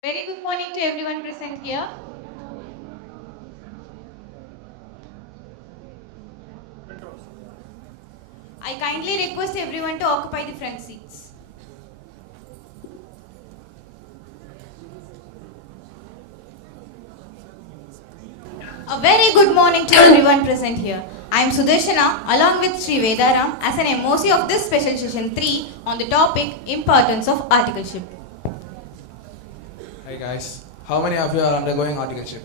Very good morning to everyone present here. I kindly request everyone to occupy the front seats. A very good morning to everyone present here. I am Sudarshana along with Sri Vedaram as an MOC of this special session 3 on the topic Importance of Articleship. Hi guys, how many of you are undergoing articleship?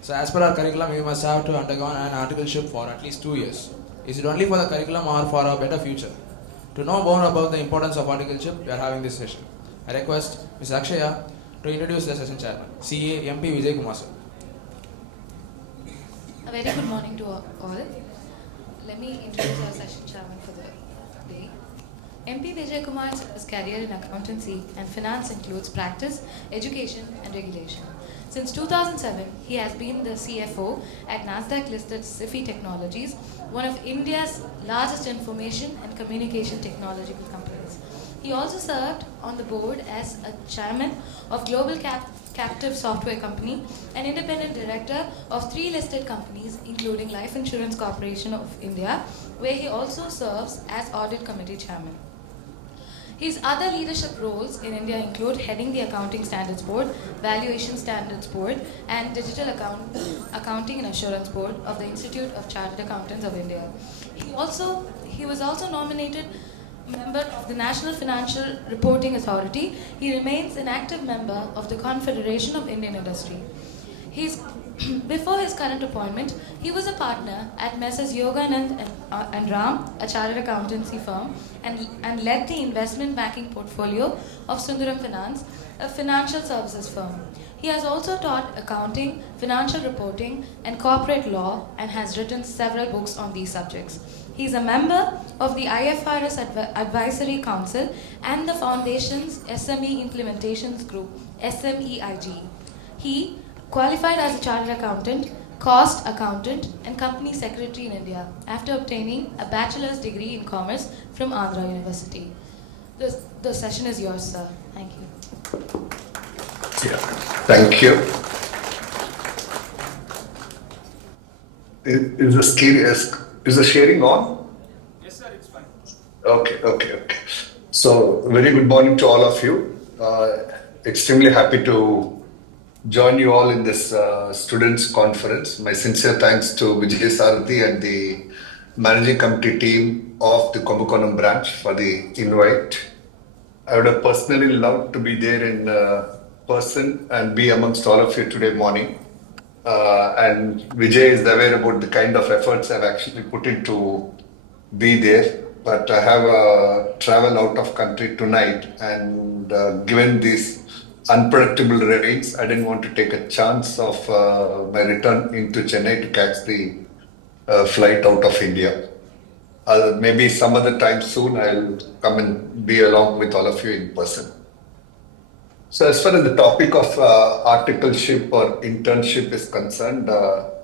So as per our curriculum, you must have to undergo an articleship for at least 2 years. Is it only for the curriculum or for a better future? To know more about the importance of articleship, we are having this session. I request Ms. Akshaya to introduce the session chairman, CA MP Vijay Kumar sir. A very good morning to all. Let me introduce our session chairman for the day. MP Vijay Kumar's career in accountancy and finance includes practice, education, and regulation. Since 2007, he has been the CFO at Nasdaq-listed SIFI Technologies, one of India's largest information and communication technological companies. He also served on the board as a chairman of Global Captive Software Company, an independent director of 3 listed companies, including Life Insurance Corporation of India, where he also serves as Audit Committee Chairman. His other leadership roles in India include heading the Accounting Standards Board, Valuation Standards Board, and Digital Accounting and Assurance Board of the Institute of Chartered Accountants of India. He was also nominated member of the National Financial Reporting Authority. He remains an active member of the Confederation of Indian Industry. Before his current appointment, he was a partner at Messrs. Yoganand and Ram, a chartered accountancy firm, and led the investment banking portfolio of Sundaram Finance, a financial services firm. He has also taught accounting, financial reporting, and corporate law and has written several books on these subjects. He is a member of the IFRS Advisory Council and the Foundation's SME Implementations Group, SMEIG. He qualified as a chartered accountant, cost accountant, and company secretary in India after obtaining a bachelor's degree in commerce from Andhra University. The session is yours, sir. Thank you. Yeah, thank you. Is the sharing on? Yes sir, it's fine. Okay. So, very good morning to all of you. Extremely happy to join you all in this students' conference. My sincere thanks to Vijay Sarathi and the managing committee team of the Kumbakonam branch for the invite. I would have personally loved to be there in person and be amongst all of you today morning. And Vijay is aware about the kind of efforts I've actually put into be there. But I have travel out of country tonight, and given these unpredictable rains, I didn't want to take a chance of my return into Chennai to catch the flight out of India. Maybe some other time soon I'll come and be along with all of you in person. So, as far as the topic of articleship or internship is concerned,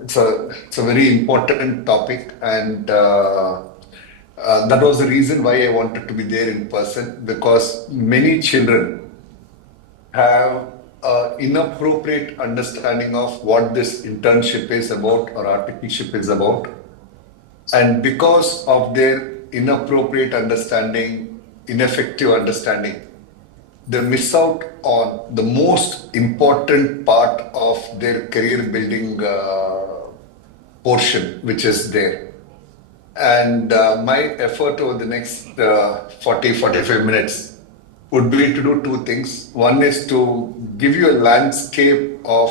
it's a very important topic, and that was the reason why I wanted to be there in person, because many children have inappropriate understanding of what this internship is about or articleship is about, and because of their inappropriate understanding, ineffective understanding, they miss out on the most important part of their career building portion, which is there. And my effort over the next 45 minutes would be to do 2 things. One is to give you a landscape of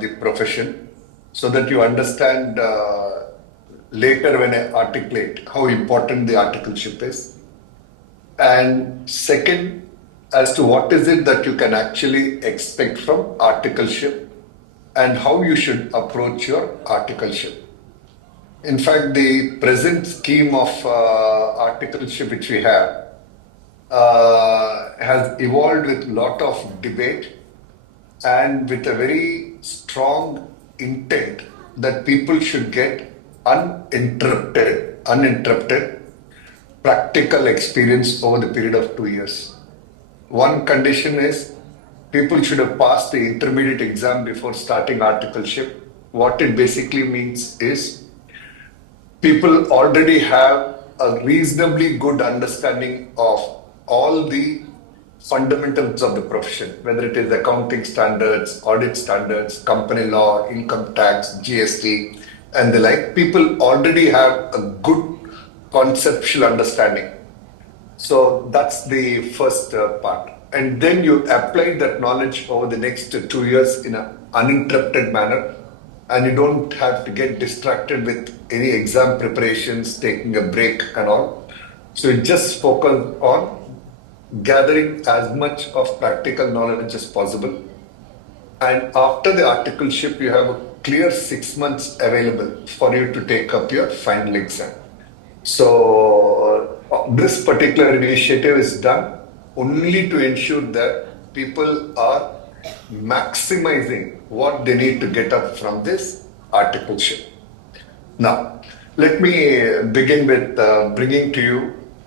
the profession so that you understand later when I articulate how important the articleship is. And second, as to what is it that you can actually expect from articleship and how you should approach your articleship. In fact, the present scheme of articleship which we have has evolved with a lot of debate and with a very strong intent that people should get uninterrupted practical experience over the period of 2 years. One condition is people should have passed the intermediate exam before starting articleship. What it basically means is people already have a reasonably good understanding of all the fundamentals of the profession, whether it is accounting standards, audit standards, company law, income tax, GST, and the like. People already have a good conceptual understanding. So that's the first part. And then you apply that knowledge over the next 2 years in an uninterrupted manner. And you don't have to get distracted with any exam preparations, taking a break and all. So you just focus on gathering as much of practical knowledge as possible. And after the articleship, you have a clear 6 months available for you to take up your final exam. So this particular initiative is done only to ensure that people are maximizing what they need to get up from this articleship. Now, let me begin with bringing to you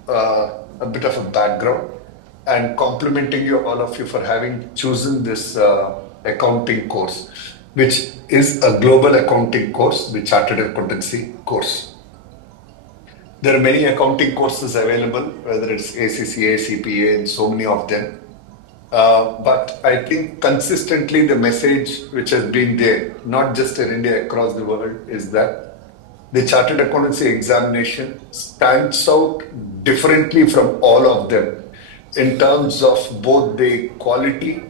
a bit of a background and complimenting you, all of you, for having chosen this accounting course, which is a global accounting course, the Chartered Accountancy course. There are many accounting courses available, whether it's ACCA, CPA, and so many of them. But I think consistently the message which has been there, not just in India, across the world, is that the Chartered Accountancy examination stands out differently from all of them in terms of both the quality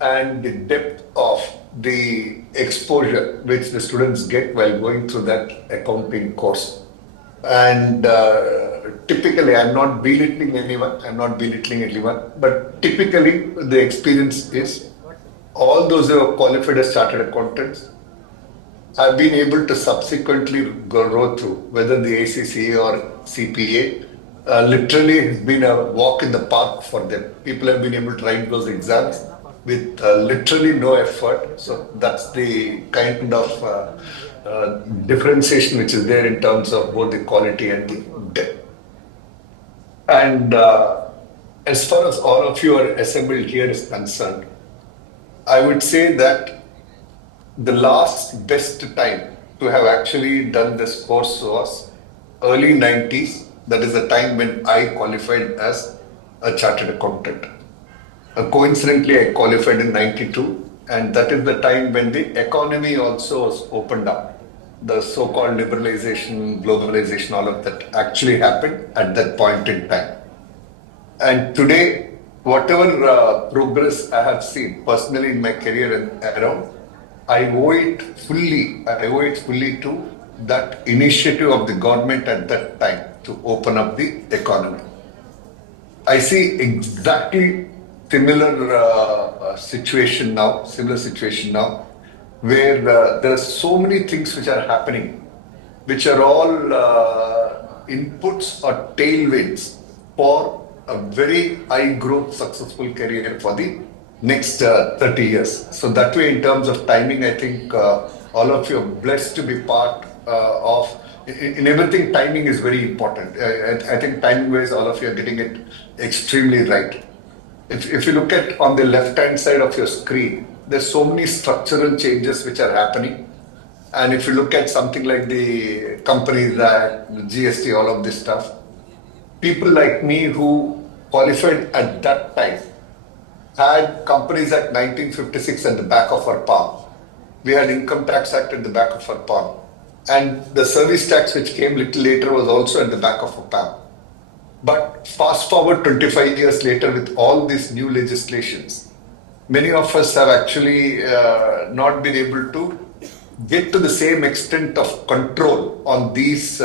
and the depth of the exposure which the students get while going through that accounting course. And typically, I'm not belittling anyone, but typically the experience is all those who are qualified as chartered accountants have been able to subsequently go through, whether the ACCA or CPA, literally has been a walk in the park for them. People have been able to write those exams with literally no effort. So that's the kind of differentiation which is there in terms of both the quality and the depth. And as far as all of you are assembled here is concerned, I would say that the last best time to have actually done this course was early 90s. That is the time when I qualified as a chartered accountant. Coincidentally, I qualified in 92, and that is the time when the economy also was opened up. The so-called liberalization, globalization, all of that actually happened at that point in time. And today, whatever progress I have seen personally in my career and around, I owe it fully to that initiative of the government at that time to open up the economy. I see exactly similar situation now, where there are so many things which are happening, which are all inputs or tailwinds for a very high growth, successful career for the next 30 years. So that way, in terms of timing, I think all of you are blessed to be part of. In everything, timing is very important. I think timing-wise, all of you are getting it extremely right. If you look at on the left-hand side of your screen, there's so many structural changes which are happening. And if you look at something like the Companies Act, the GST, all of this stuff, people like me who qualified at that time had Companies Act 1956 at the back of our palm. We had Income Tax Act at the back of our palm. And the service tax which came little later was also at the back of our palm. But fast forward 25 years later with all these new legislations, many of us have actually not been able to get to the same extent of control on these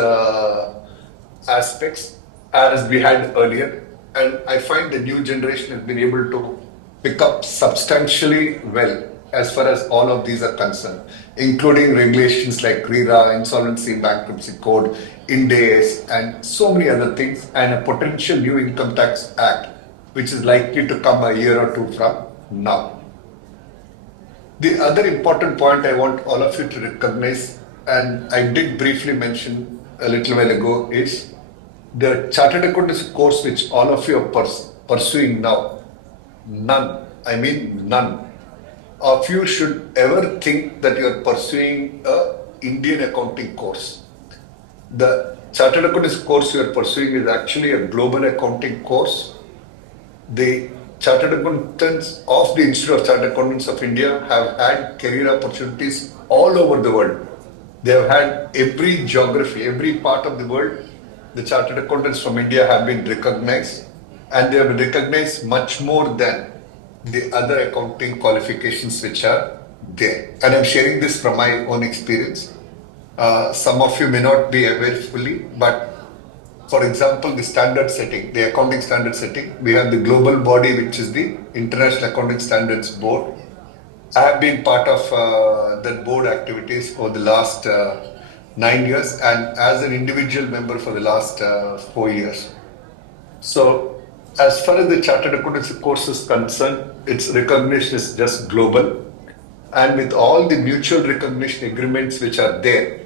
aspects as we had earlier. And I find the new generation has been able to pick up substantially well as far as all of these are concerned, including regulations like RERA, Insolvency and Bankruptcy Code, Ind AS, and so many other things, and a potential new Income Tax Act, which is likely to come a year or two from now. The other important point I want all of you to recognize, and I did briefly mention a little while ago, is the Chartered Accountancy course which all of you are pursuing now. None I mean none, of you should ever think that you are pursuing a Indian accounting course. The Chartered Accountants course you are pursuing is actually a global accounting course. The Chartered Accountants of the Institute of Chartered Accountants of India have had career opportunities all over the world. They have had every geography, every part of the world. The Chartered Accountants from India have been recognized, and they have been recognized much more than the other accounting qualifications which are there. And I'm sharing this from my own experience. Some of you may not be aware fully, but for example, the standard setting, the accounting standard setting, we have the global body, which is the International Accounting Standards Board. I have been part of that board activities for the last 9 years, and as an individual member for the last 4 years. So, as far as the Chartered Accountancy course is concerned, its recognition is just global, and with all the mutual recognition agreements which are there,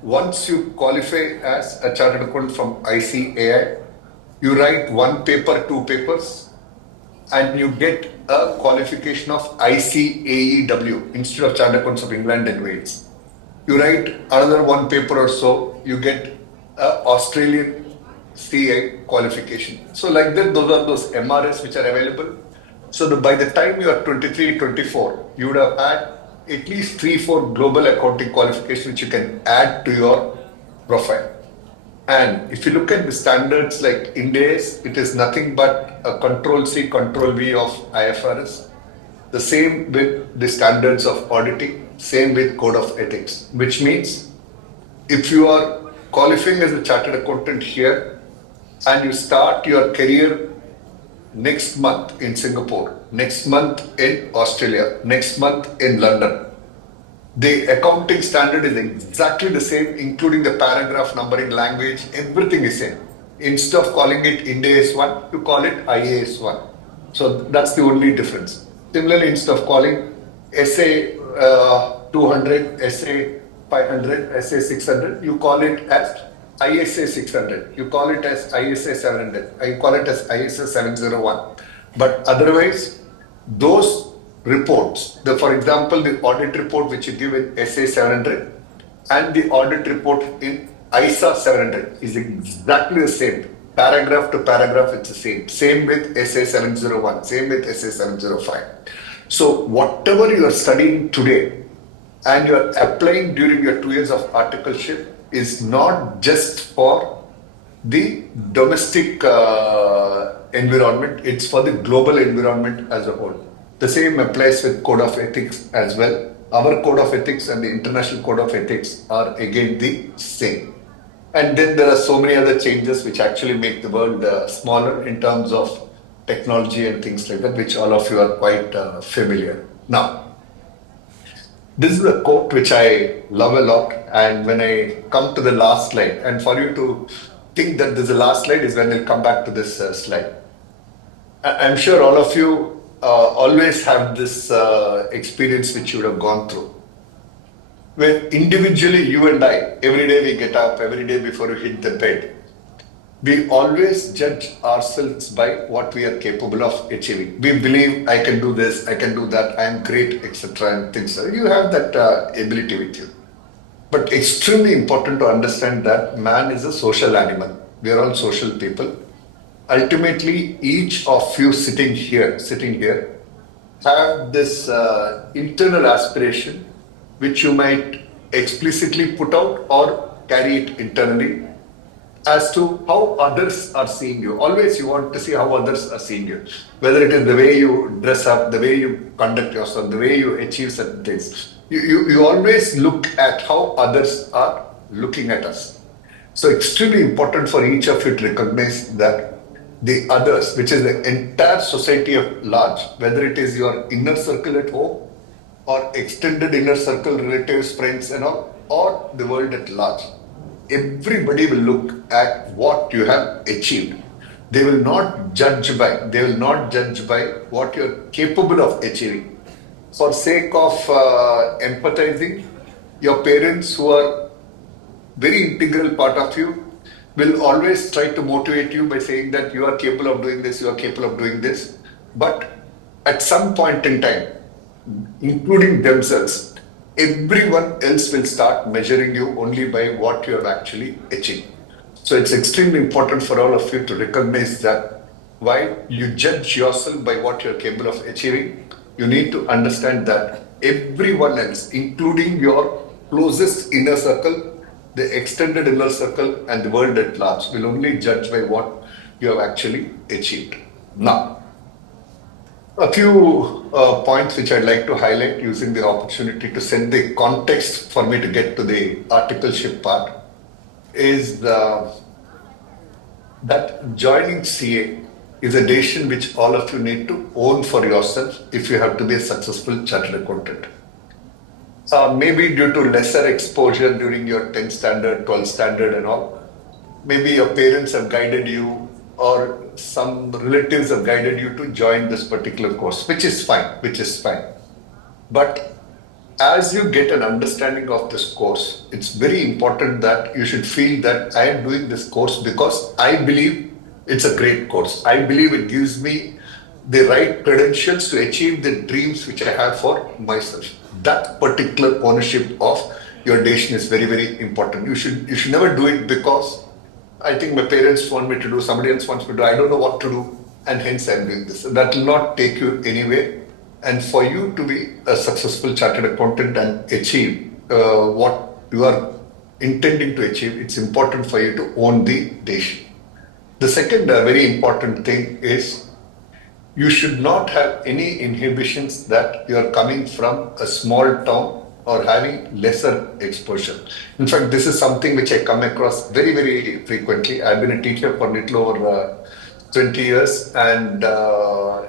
once you qualify as a chartered accountant from ICAI, you write one paper, two papers, and you get a qualification of ICAEW, Institute of Chartered Accountants of England and Wales. You write another one paper or so, you get an Australian CA qualification. So like that, those are those MRS which are available. So by the time you are 23, 24, you would have had at least 3-4 global accounting qualifications which you can add to your profile. And if you look at the standards like Ind AS, it is nothing but a Control C, Control V of IFRS. The same with the standards of auditing, same with Code of Ethics, which means if you are qualifying as a chartered accountant here and you start your career next month in Singapore, next month in Australia, next month in London, the accounting standard is exactly the same, including the paragraph numbering, language, everything is same. Instead of calling it Ind AS 1, you call it IAS 1. So that's the only difference. Similarly, instead of calling SA 200, SA 500, SA 600, you call it as ISA 600, you call it as ISA 700, you call it as ISA 701. But otherwise, those reports, for example, the audit report which you give in SA 700 and the audit report in ISA 700 is exactly the same. Paragraph to paragraph, it's the same. Same with SA 701, same with SA 705. So whatever you are studying today and you are applying during your 2 years of articleship is not just for the domestic environment, it's for the global environment as a whole. The same applies with Code of Ethics as well. Our Code of Ethics and the International Code of Ethics are again the same. And then there are so many other changes which actually make the world smaller in terms of technology and things like that, which all of you are quite familiar. Now, this is a quote which I love a lot, and when I come to the last slide, and for you to think that this is the last slide is when I'll come back to this slide. I'm sure all of you always have this experience which you would have gone through. Where individually you and I, every day we get up, every day before we hit the bed, we always judge ourselves by what we are capable of achieving. We believe I can do this, I can do that, I am great, etc. and things. So you have that ability with you. But extremely important to understand that man is a social animal. We are all social people. Ultimately, each of you sitting here, have this internal aspiration which you might explicitly put out or carry it internally as to how others are seeing you. Always you want to see how others are seeing you. Whether it is the way you dress up, the way you conduct yourself, the way you achieve certain things. You always look at how others are looking at us. So extremely important for each of you to recognize that the others, which is the entire society at large, whether it is your inner circle at home or extended inner circle, relatives, friends and all, or the world at large. Everybody will look at what you have achieved. They will not judge by what you're capable of achieving. For sake of empathizing, your parents who are very integral part of you will always try to motivate you by saying that you are capable of doing this, you are capable of doing this. But at some point in time, including themselves, everyone else will start measuring you only by what you have actually achieved. So it's extremely important for all of you to recognize that while you judge yourself by what you're capable of achieving, you need to understand that everyone else, including your closest inner circle, the extended inner circle, and the world at large, will only judge by what you have actually achieved. Now, a few points which I'd like to highlight using the opportunity to set the context for me to get to the articleship part is that joining CA is a decision which all of you need to own for yourself if you have to be a successful chartered accountant. Maybe due to lesser exposure during your 10th standard, 12th standard and all, maybe your parents have guided you or some relatives have guided you to join this particular course, which is fine. But as you get an understanding of this course, it's very important that you should feel that I am doing this course because I believe it's a great course. I believe it gives me the right credentials to achieve the dreams which I have for myself. That particular ownership of your decision is very, very important. You should never do it because I think my parents want me to do, somebody else wants me to do, I don't know what to do, and hence I'm doing this. That will not take you anywhere. And for you to be a successful chartered accountant and achieve what you are intending to achieve, it's important for you to own the decision. The second very important thing is you should not have any inhibitions that you are coming from a small town or having lesser exposure. In fact, this is something which I come across very, very frequently. I've been a teacher for a little over 20 years, and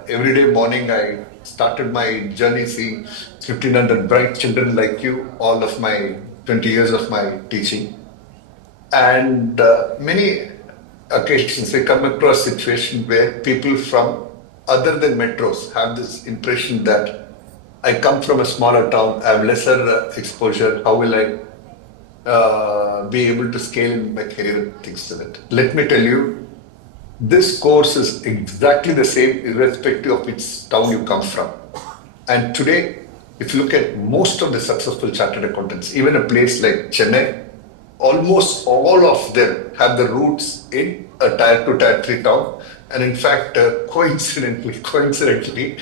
every day morning I started my journey seeing 1,500 bright children like you, all of my 20 years of my teaching. And many occasions I come across situations where people from other than metros have this impression that I come from a smaller town, I have lesser exposure, how will I be able to scale in my career and things to that. Let me tell you, this course is exactly the same irrespective of which town you come from. And today, if you look at most of the successful chartered accountants, even a place like Chennai, almost all of them have the roots in a tier 2, tier 3 town. And in fact, coincidentally,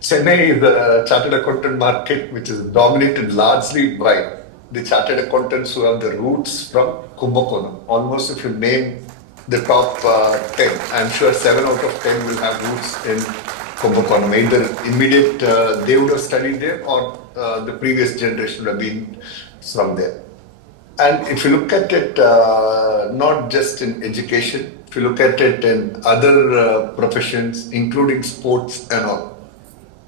Chennai is a chartered accountant market which is dominated largely by the chartered accountants who have the roots from Kumbakonam. Almost if you name the top 10, I'm sure 7 out of 10 will have roots in Kumbakonam. Either immediate they would have studied there or the previous generation would have been from there. And if you look at it, not just in education, if you look at it in other professions, including sports and all,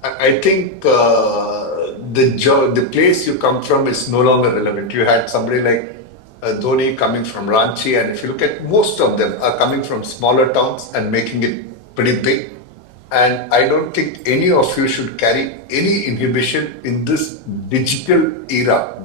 I think the place you come from is no longer relevant. You had somebody like Dhoni coming from Ranchi, and if you look at most of them are coming from smaller towns and making it pretty big. And I don't think any of you should carry any inhibition in this digital era.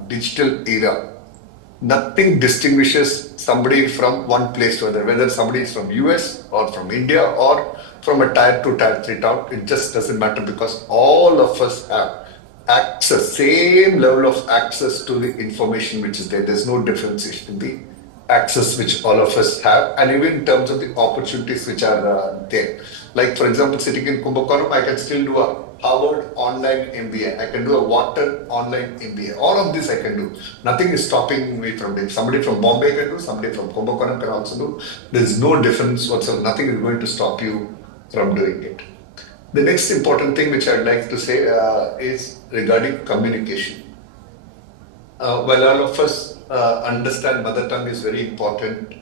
Nothing distinguishes somebody from one place to other, whether somebody is from US or from India or from a tier 2, tier 3 town. It just doesn't matter because all of us have access, same level of access to the information which is there. There's no differentiation in the access which all of us have, and even in terms of the opportunities which are there. Like for example, sitting in Kumbakonam, I can still do a Harvard online MBA. I can do a Wharton online MBA. All of this I can do. Nothing is stopping me from doing. Somebody from Bombay can do, somebody from Kumbakonam can also do. There's no difference whatsoever. Nothing is going to stop you from doing it. The next important thing which I'd like to say is regarding communication. While all of us understand mother tongue is very important,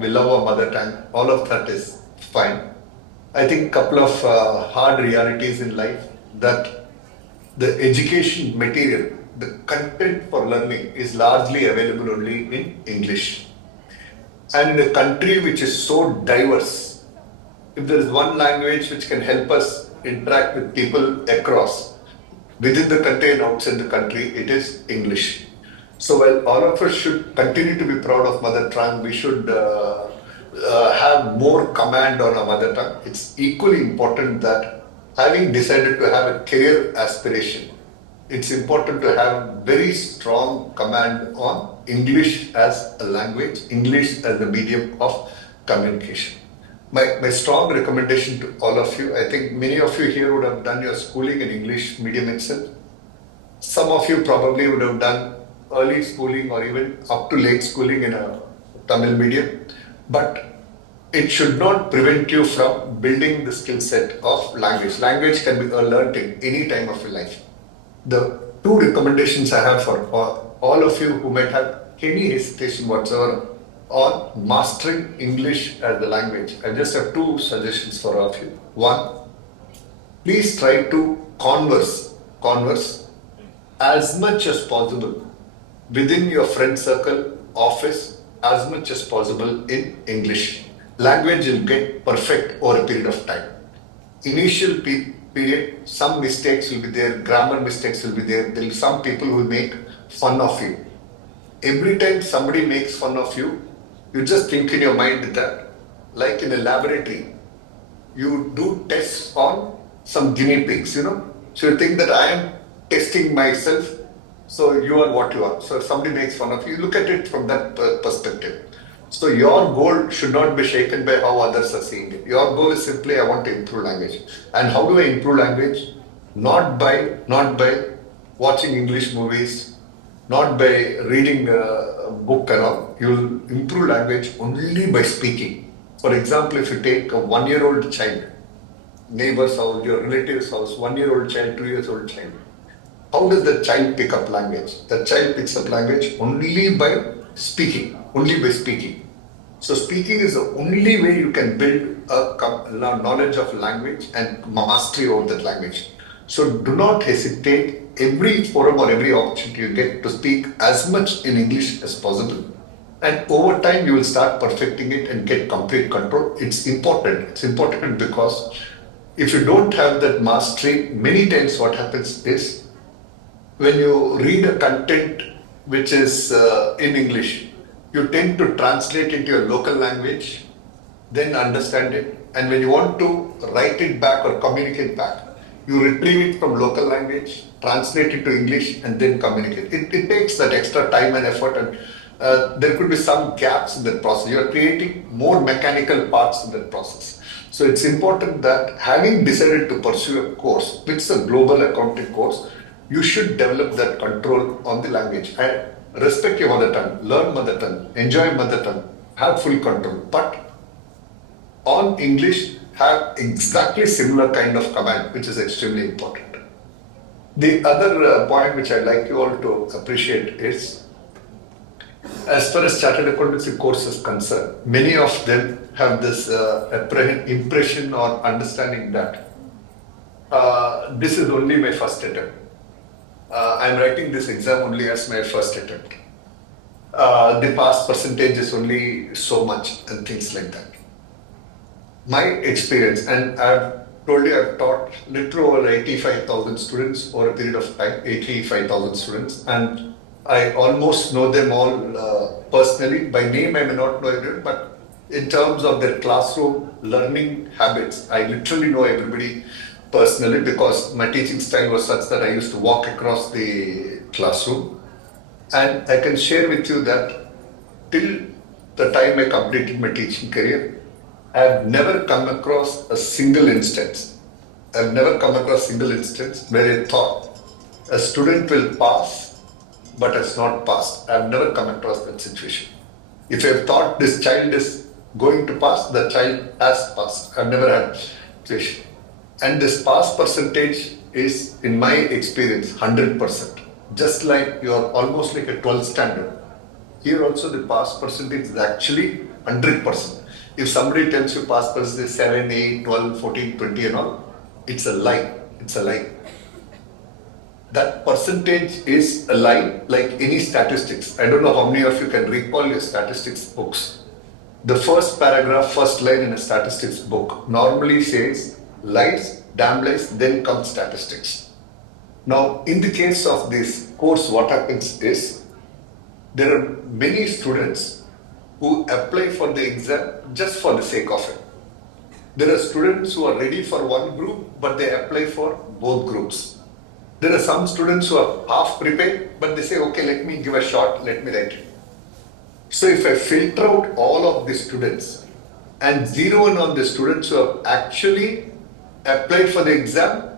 we love our mother tongue, all of that is fine. I think a couple of hard realities in life that the education material, the content for learning is largely available only in English. And in a country which is so diverse, if there is one language which can help us interact with people across, within the country and outside the country, it is English. So while all of us should continue to be proud of mother tongue, we should have more command on our mother tongue. It's equally important that having decided to have a career aspiration, it's important to have very strong command on English as a language, English as the medium of communication. My strong recommendation to all of you, I think many of you here would have done your schooling in English medium itself. Some of you probably would have done early schooling or even up to late schooling in a Tamil medium, but it should not prevent you from building the skill set of language. Language can be learned in any time of your life. The two recommendations I have for all of you who might have any hesitation whatsoever on mastering English as the language, I just have two suggestions for all of you. One, please try to converse as much as possible within your friend circle, office, as much as possible in English. Language will get perfect over a period of time. Initial period, some mistakes will be there, grammar mistakes will be there. There will be some people who will make fun of you. Every time somebody makes fun of you, you just think in your mind that, like in a laboratory, you do tests on some guinea pigs, So you think that I am testing myself, so you are what you are. So if somebody makes fun of you, look at it from that perspective. So your goal should not be shaken by how others are seeing it. Your goal is simply, I want to improve language. And how do I improve language? Not by watching English movies, not by reading a book and all. You'll improve language only by speaking. For example, if you take a 1-year-old child, neighbor's house, your relative's house, 1-year-old child, 2 years old child, how does the child pick up language? The child picks up language only by speaking, So speaking is the only way you can build a knowledge of language and mastery over that language. So do not hesitate every forum or every opportunity you get to speak as much in English as possible. And over time, you will start perfecting it and get complete control. It's important. It's important because if you don't have that mastery, many times what happens is when you read a content which is in English, you tend to translate into your local language, then understand it. And when you want to write it back or communicate back, you retrieve it from local language, translate it to English, and then communicate. It takes that extra time and effort, and there could be some gaps in that process. You are creating more mechanical parts in that process. So it's important that having decided to pursue a course, which is a global accounting course, you should develop that control on the language. And respect your mother tongue, learn mother tongue, enjoy mother tongue, have full control. But on English, have exactly similar kind of command, which is extremely important. The other point which I'd like you all to appreciate is, as far as chartered accountancy course is concerned, many of them have this impression or understanding that this is only my first attempt. I'm writing this exam only as my first attempt. The pass percentage is only so much and things like that. My experience, and I've told you I've taught literally over 85,000 students over a period of time, 85,000 students, and I almost know them all personally. By name, I may not know everyone, but in terms of their classroom learning habits, I literally know everybody personally because my teaching style was such that I used to walk across the classroom. And I can share with you that till the time I completed my teaching career, I have never come across a single instance. I've never come across a single instance where I thought a student will pass but has not passed. I've never come across that situation. If I've thought this child is going to pass, the child has passed. I've never had situation. And this pass percentage is, in my experience, 100%. Just like you're almost like a 12th standard. Here also the pass percentage is actually 100%. If somebody tells you pass percentage is 7, 8, 12, 14, 20 and all, it's a lie. It's a lie. That percentage is a lie like any statistics. I don't know how many of you can recall your statistics books. The first paragraph, first line in a statistics book normally says lies, damn lies, then comes statistics. Now, in the case of this course, what happens is there are many students who apply for the exam just for the sake of it. There are students who are ready for one group, but they apply for both groups. There are some students who are half prepared, but they say, okay, let me give a shot, let me write it. So if I filter out all of the students and zero in on the students who have actually applied for the exam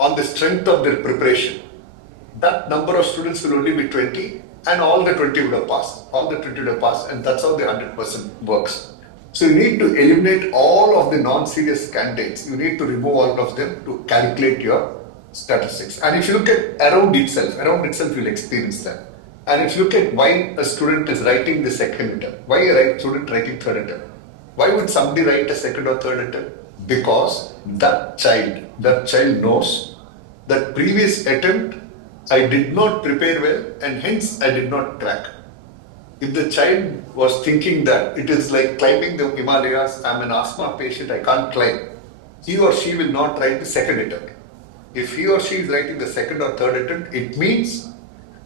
on the strength of their preparation, that number of students will only be 20 and all the 20 would have passed. All the 20 would have passed, and that's how the 100% works. So you need to eliminate all of the non-serious candidates. You need to remove all of them to calculate your statistics. And if you look at around itself you'll experience that. And if you look at why a student is writing the second attempt, why a student writing third attempt, why would somebody write a second or third attempt? Because that child knows that previous attempt I did not prepare well and hence I did not crack. If the child was thinking that it is like climbing the Himalayas, I'm an asthma patient, I can't climb, he or she will not write the second attempt. If he or she is writing the second or third attempt, it means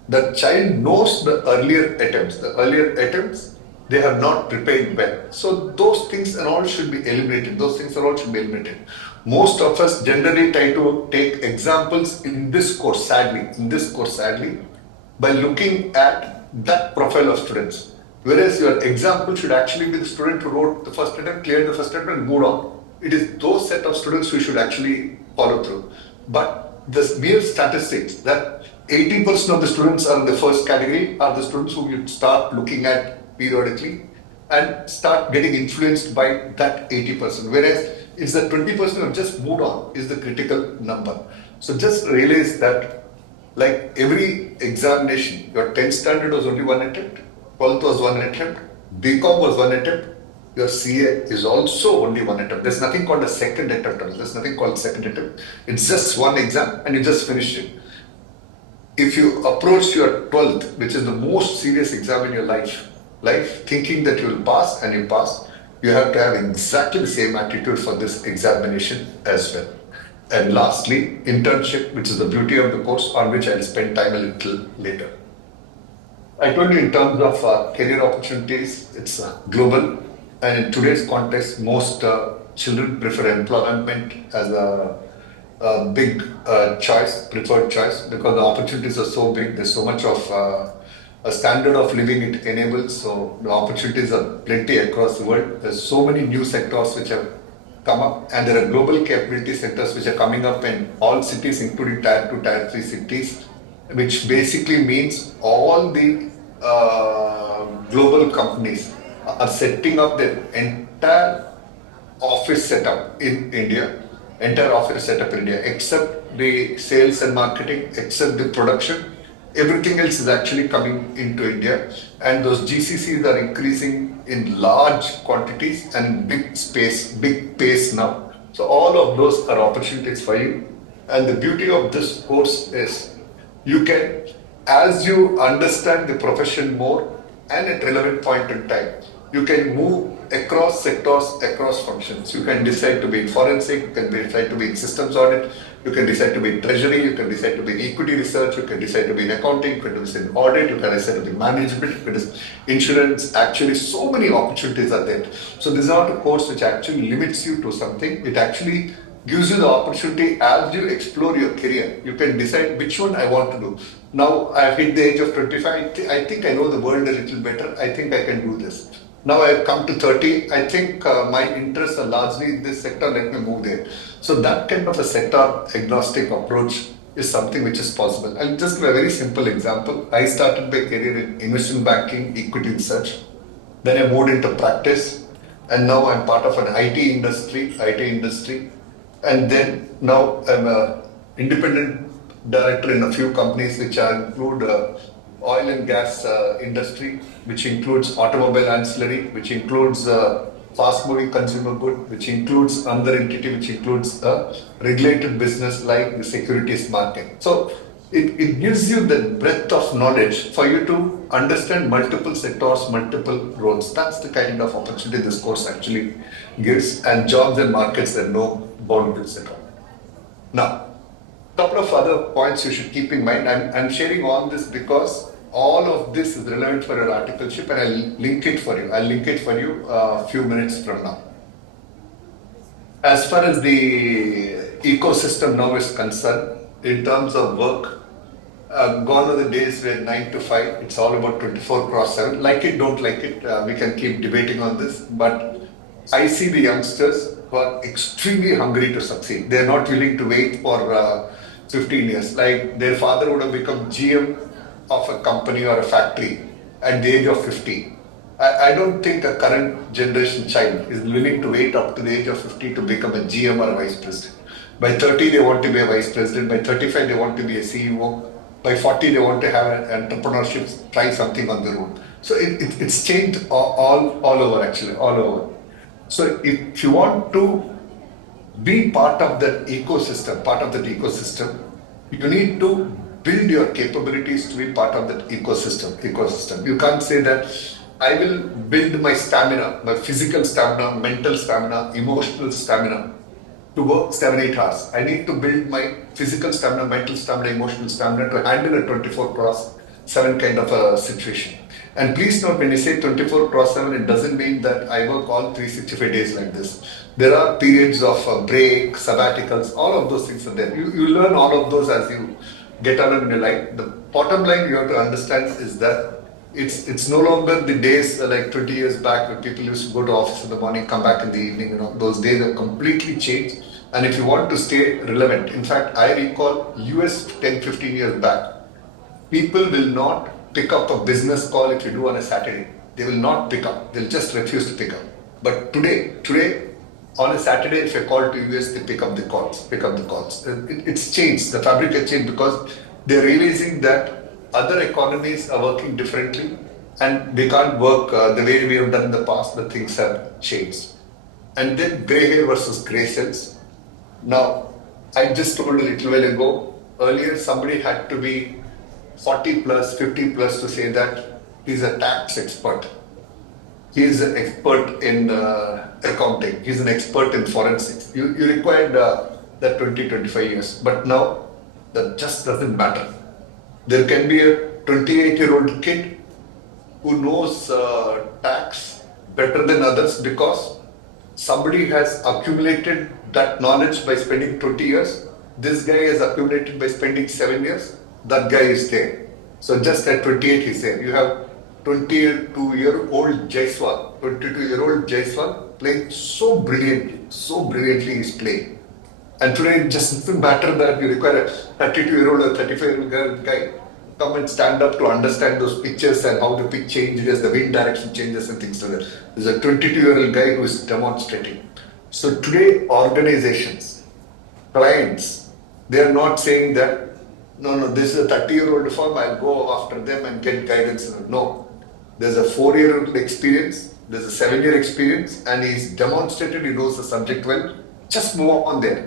the child knows the earlier attempts. The earlier attempts, they have not prepared well. So those things and all should be eliminated. Most of us generally try to take examples in this course, sadly, by looking at that profile of students. Whereas your example should actually be the student who wrote the first attempt, cleared the first attempt and moved on. It is those set of students who should actually follow through. But the mere statistics that 80% of the students are in the first category are the students who you start looking at periodically and start getting influenced by that 80%. Whereas it's the 20% who have just moved on is the critical number. So just realize that like every examination, your 10th standard was only one attempt, 12th was one attempt, BCom was one attempt, your CA is also only one attempt. There's nothing called a second attempt. It's just one exam and you just finished it. If you approach your 12th, which is the most serious exam in your life, thinking that you will pass and you pass, you have to have exactly the same attitude for this examination as well. And lastly, internship, which is the beauty of the course, on which I'll spend time a little later. I told you in terms of career opportunities, it's global. And in today's context, most children prefer employment as a big preferred choice, because the opportunities are so big. There's so much of a standard of living it enables. So the opportunities are plenty across the world. There's so many new sectors which have come up, and there are global capability centers which are coming up in all cities, including Tier 2, Tier 3 cities, which basically means all the global companies are setting up their entire office setup in India, except the sales and marketing, except the production. Everything else is actually coming into India, and those GCCs are increasing in large quantities and big pace now. So all of those are opportunities for you. And the beauty of this course is you can, as you understand the profession more and at relevant point in time, you can move across sectors, across functions. You can decide to be in forensic, you can decide to be in systems audit, you can decide to be in treasury, you can decide to be in equity research, you can decide to be in accounting, you can decide in audit, you can decide to be in management, you can decide insurance. Actually, so many opportunities are there. So this is not a course which actually limits you to something. It actually gives you the opportunity as you explore your career. You can decide which one I want to do. Now I've hit the age of 25, I think I know the world a little better, I think I can do this. Now I've come to 30, I think my interests are largely in this sector, let me move there. So that kind of a sector agnostic approach is something which is possible. I'll just give a very simple example. I started my career in investment banking, equity research. Then I moved into practice, and now I'm part of an IT industry. And then now I'm an independent director in a few companies which include oil and gas industry, which includes automobile ancillary, which includes fast moving consumer good, which includes another entity, which includes a regulated business like the securities market. So it gives you the breadth of knowledge for you to understand multiple sectors, multiple roles. That's the kind of opportunity this course actually gives, and jobs and markets that know boundaries at all. Now, couple of other points you should keep in mind. I'm sharing all this because all of this is relevant for your articleship, and I'll link it for you. I'll link it for you a few minutes from now. As far as the ecosystem now is concerned, in terms of work, gone are the days where 9 to 5, it's all about 24 cross 7. Like it, don't like it, we can keep debating on this. But I see the youngsters who are extremely hungry to succeed. They're not willing to wait for 15 years. Like their father would have become GM of a company or a factory at the age of 50. I don't think a current generation child is willing to wait up to the age of 50 to become a GM or a vice president. By 30, they want to be a vice president. By 35, they want to be a CEO. By 40, they want to have an entrepreneurship, try something on their own. So it's changed all over, actually, all over. So if you want to be part of that ecosystem, you need to build your capabilities to be part of that ecosystem. You can't say that I will build my stamina, my physical stamina, mental stamina, emotional stamina to work 7-8 hours. I need to build my physical stamina, mental stamina, emotional stamina to handle a 24 cross 7 kind of a situation. And please note, when you say 24 cross 7, it doesn't mean that I work all 365 days like this. There are periods of break, sabbaticals, all of those things are there. You learn all of those as you get on in your life. The bottom line you have to understand is that it's no longer the days like 20 years back when people used to go to office in the morning, come back in the evening. Those days have completely changed. And if you want to stay relevant, in fact, I recall US 10, 15 years back, people will not pick up a business call if you do on a Saturday. They will not pick up. They'll just refuse to pick up. But today, on a Saturday, if you call to US, they pick up the calls. It's changed. The fabric has changed because they're realizing that other economies are working differently and they can't work the way we have done in the past. The things have changed. And then gray hair versus gray cells. Now, I just told a little while ago, earlier somebody had to be 40 plus, 50 plus to say that he's a tax expert. He is an expert in accounting. He's an expert in forensics. You required that 20, 25 years. But now, that just doesn't matter. There can be a 28-year-old kid who knows tax better than others because somebody has accumulated that knowledge by spending 20 years. This guy has accumulated by spending 7 years. That guy is there. So just at 28 he's there. You have 22-year-old Jaiswal, 22-year-old Jaiswal playing so brilliantly he's playing. And today it just doesn't matter that you require a 32-year-old or 35-year-old guy come and stand up to understand those pictures and how the pitch changes, the wind direction changes and things like that. There's a 22-year-old guy who is demonstrating. So today organizations, clients, they are not saying that no, this is a 30-year-old firm, I'll go after them and get guidance. No, there's a 4-year experience, there's a 7-year experience, and he's demonstrated he knows the subject well. Just move on there.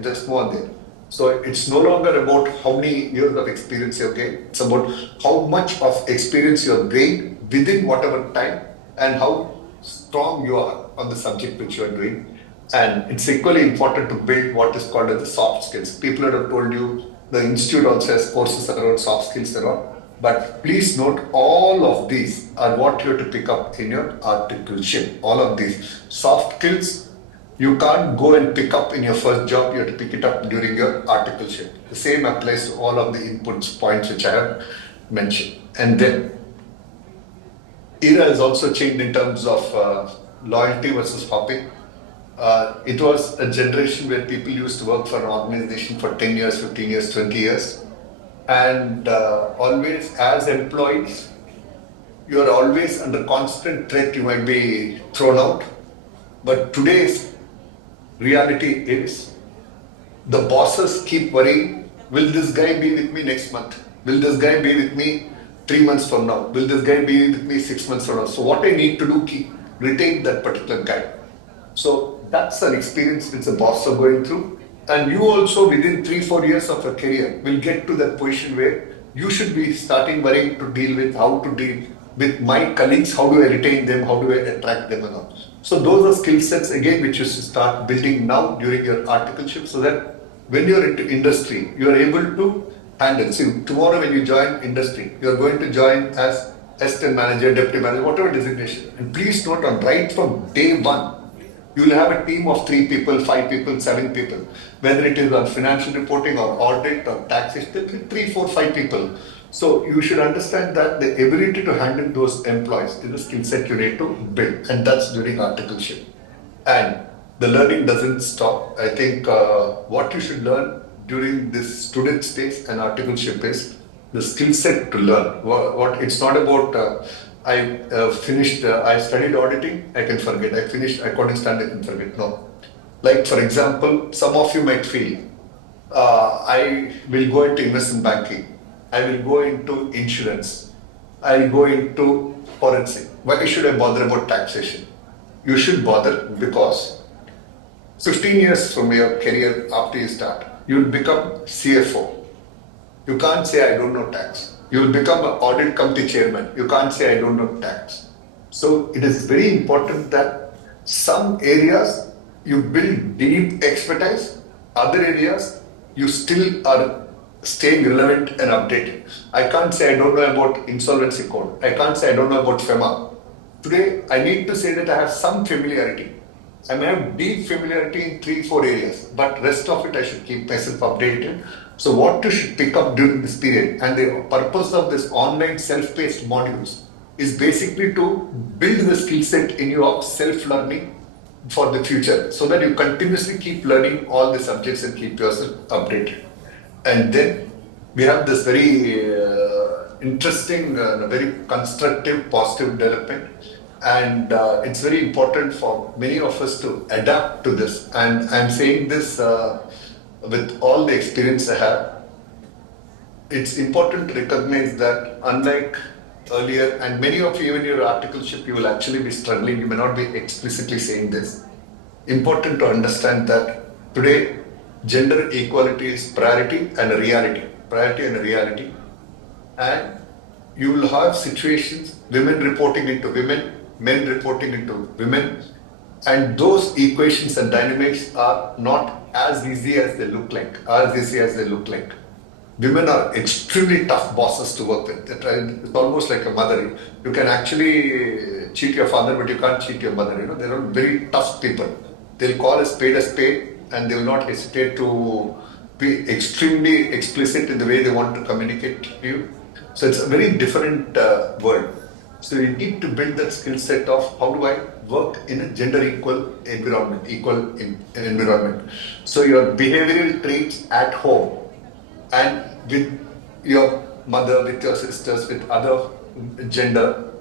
So it's no longer about how many years of experience you have gained. It's about how much of experience you have gained within whatever time and how strong you are on the subject which you are doing. And it's equally important to build what is called as the soft skills. People have told you the institute also has courses around soft skills and all. But please note, all of these are what you have to pick up in your articleship. All of these soft skills, you can't go and pick up in your first job, you have to pick it up during your articleship. The same applies to all of the inputs points which I have mentioned. And then, era has also changed in terms of loyalty versus hopping. It was a generation where people used to work for an organization for 10 years, 15 years, 20 years. And always as employees, you are always under constant threat, you might be thrown out. But today's reality is the bosses keep worrying, will this guy be with me next month? Will this guy be with me 3 months from now? Will this guy be with me 6 months from now? So what I need to do, keep retain that particular guy. So that's an experience which the boss are going through. And you also within 3-4 years of a career will get to that position where you should be starting worrying to deal with how to deal with my colleagues, how do I retain them, how do I attract them and all. So those are skill sets again which you should start building now during your articleship so that when you're into industry, you are able to handle. See, tomorrow when you join industry, you are going to join as assistant manager, deputy manager, whatever designation. And please note on right from day one, You will have a team of 3 people, 5 people, 7 people. Whether it is on financial reporting or audit or taxation, there will be 3, 4, 5 people. So you should understand that the ability to handle those employees is a skill set you need to build, and that's during articleship. And the learning doesn't stop. I think what you should learn during this student stage and articleship is the skill set to learn. What it's not about. I finished. I studied auditing. I can forget. I finished accounting standard. I can forget. No. Like for example, some of you might feel I will go into investment banking. I will go into insurance. I will go into forensic. Why should I bother about taxation? You should bother because 15 years from your career after you start, you will become CFO. You can't say I don't know tax. You will become an audit committee chairman. You can't say I don't know tax. So it is very important that some areas you build deep expertise, other areas you still are staying relevant and updated. I can't say I don't know about insolvency code. I can't say I don't know about FEMA. Today, I need to say that I have some familiarity. I may have deep familiarity in 3, 4 areas, but rest of it I should keep myself updated. So what you should pick up during this period, and the purpose of this online self-paced modules is basically to build the skill set in you of self-learning for the future, so that you continuously keep learning all the subjects and keep yourself updated. And then we have this very interesting, very constructive, positive development. And it's very important for many of us to adapt to this. And I'm saying this with all the experience I have. It's important to recognize that unlike earlier, and many of you in your articleship, you will actually be struggling, you may not be explicitly saying this. Important to understand that today, gender equality is priority and a reality. Priority and a reality. And you will have situations, women reporting into women, men reporting into women, and those equations and dynamics are not as easy as they look like. Women are extremely tough bosses to work with. It's almost like a mother. You can actually cheat your father, but you can't cheat your mother. You know, they're not very tough people. They'll call a spade, and they will not hesitate to be extremely explicit in the way they want to communicate to you. So it's a very different world. So you need to build that skill set of how do I work in a gender equal environment. So your behavioral traits at home and with your mother, with your sisters, with other gender,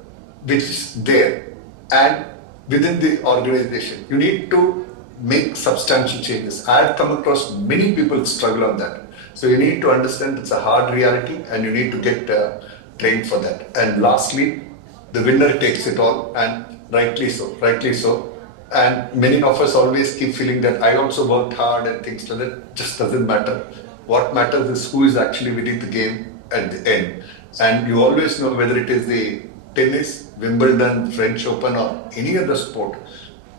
which is there, and within the organization, you need to make substantial changes. I have come across many people struggle on that. So you need to understand it's a hard reality, and you need to get trained for that. And lastly, the winner takes it all, and rightly so. And many of us always keep feeling that I also worked hard and things like that. Just doesn't matter. What matters is who is actually winning the game at the end. And you always know whether it is the tennis, Wimbledon, French Open, or any other sport,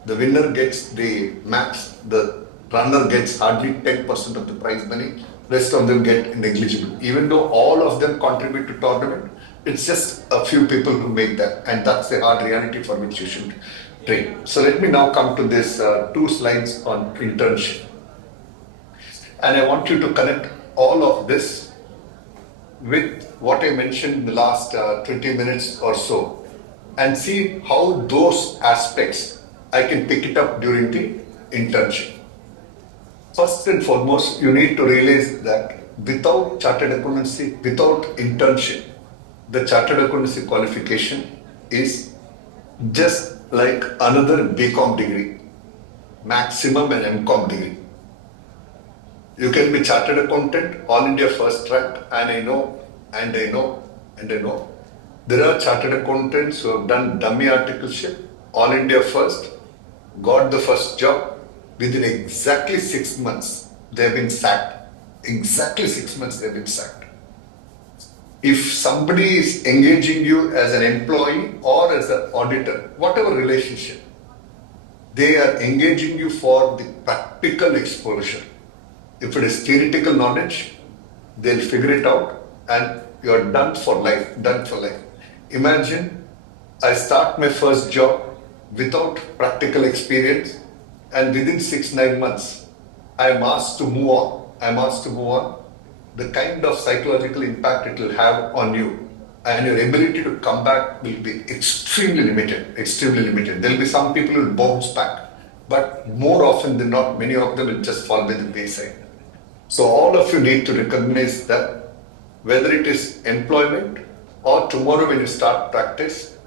the winner gets the max, the runner gets hardly 10% of the prize money, rest of them get negligible. Even though all of them contribute to tournament, it's just a few people who make that, and that's the hard reality for which you should train. So let me now come to this 2 slides on internship. And I want you to connect all of this with what I mentioned in the last 20 minutes or so, and see how those aspects I can pick it up during the internship. First and foremost, you need to realize that without chartered accountancy, without internship, the chartered accountancy qualification is just like another BCom degree, maximum an MCom degree. You can be chartered accountant, all India first rank, and I know. There are chartered accountants who have done dummy articleship, all India first, got the first job. Within exactly 6 months, they have been sacked. Exactly 6 months they have been sacked. If somebody is engaging you as an employee or as an auditor, whatever relationship, they are engaging you for the practical exposure. If it is theoretical knowledge, they'll figure it out and you're done for life. Imagine I start my first job without practical experience, and within 6-9 months, I am asked to move on. I am asked to move on. The kind of psychological impact it will have on you and your ability to come back will be extremely limited. Extremely limited. There will be some people who will bounce back, but more often than not, many of them will just fall by the wayside. So all of you need to recognize that whether it is employment or tomorrow when you start practice,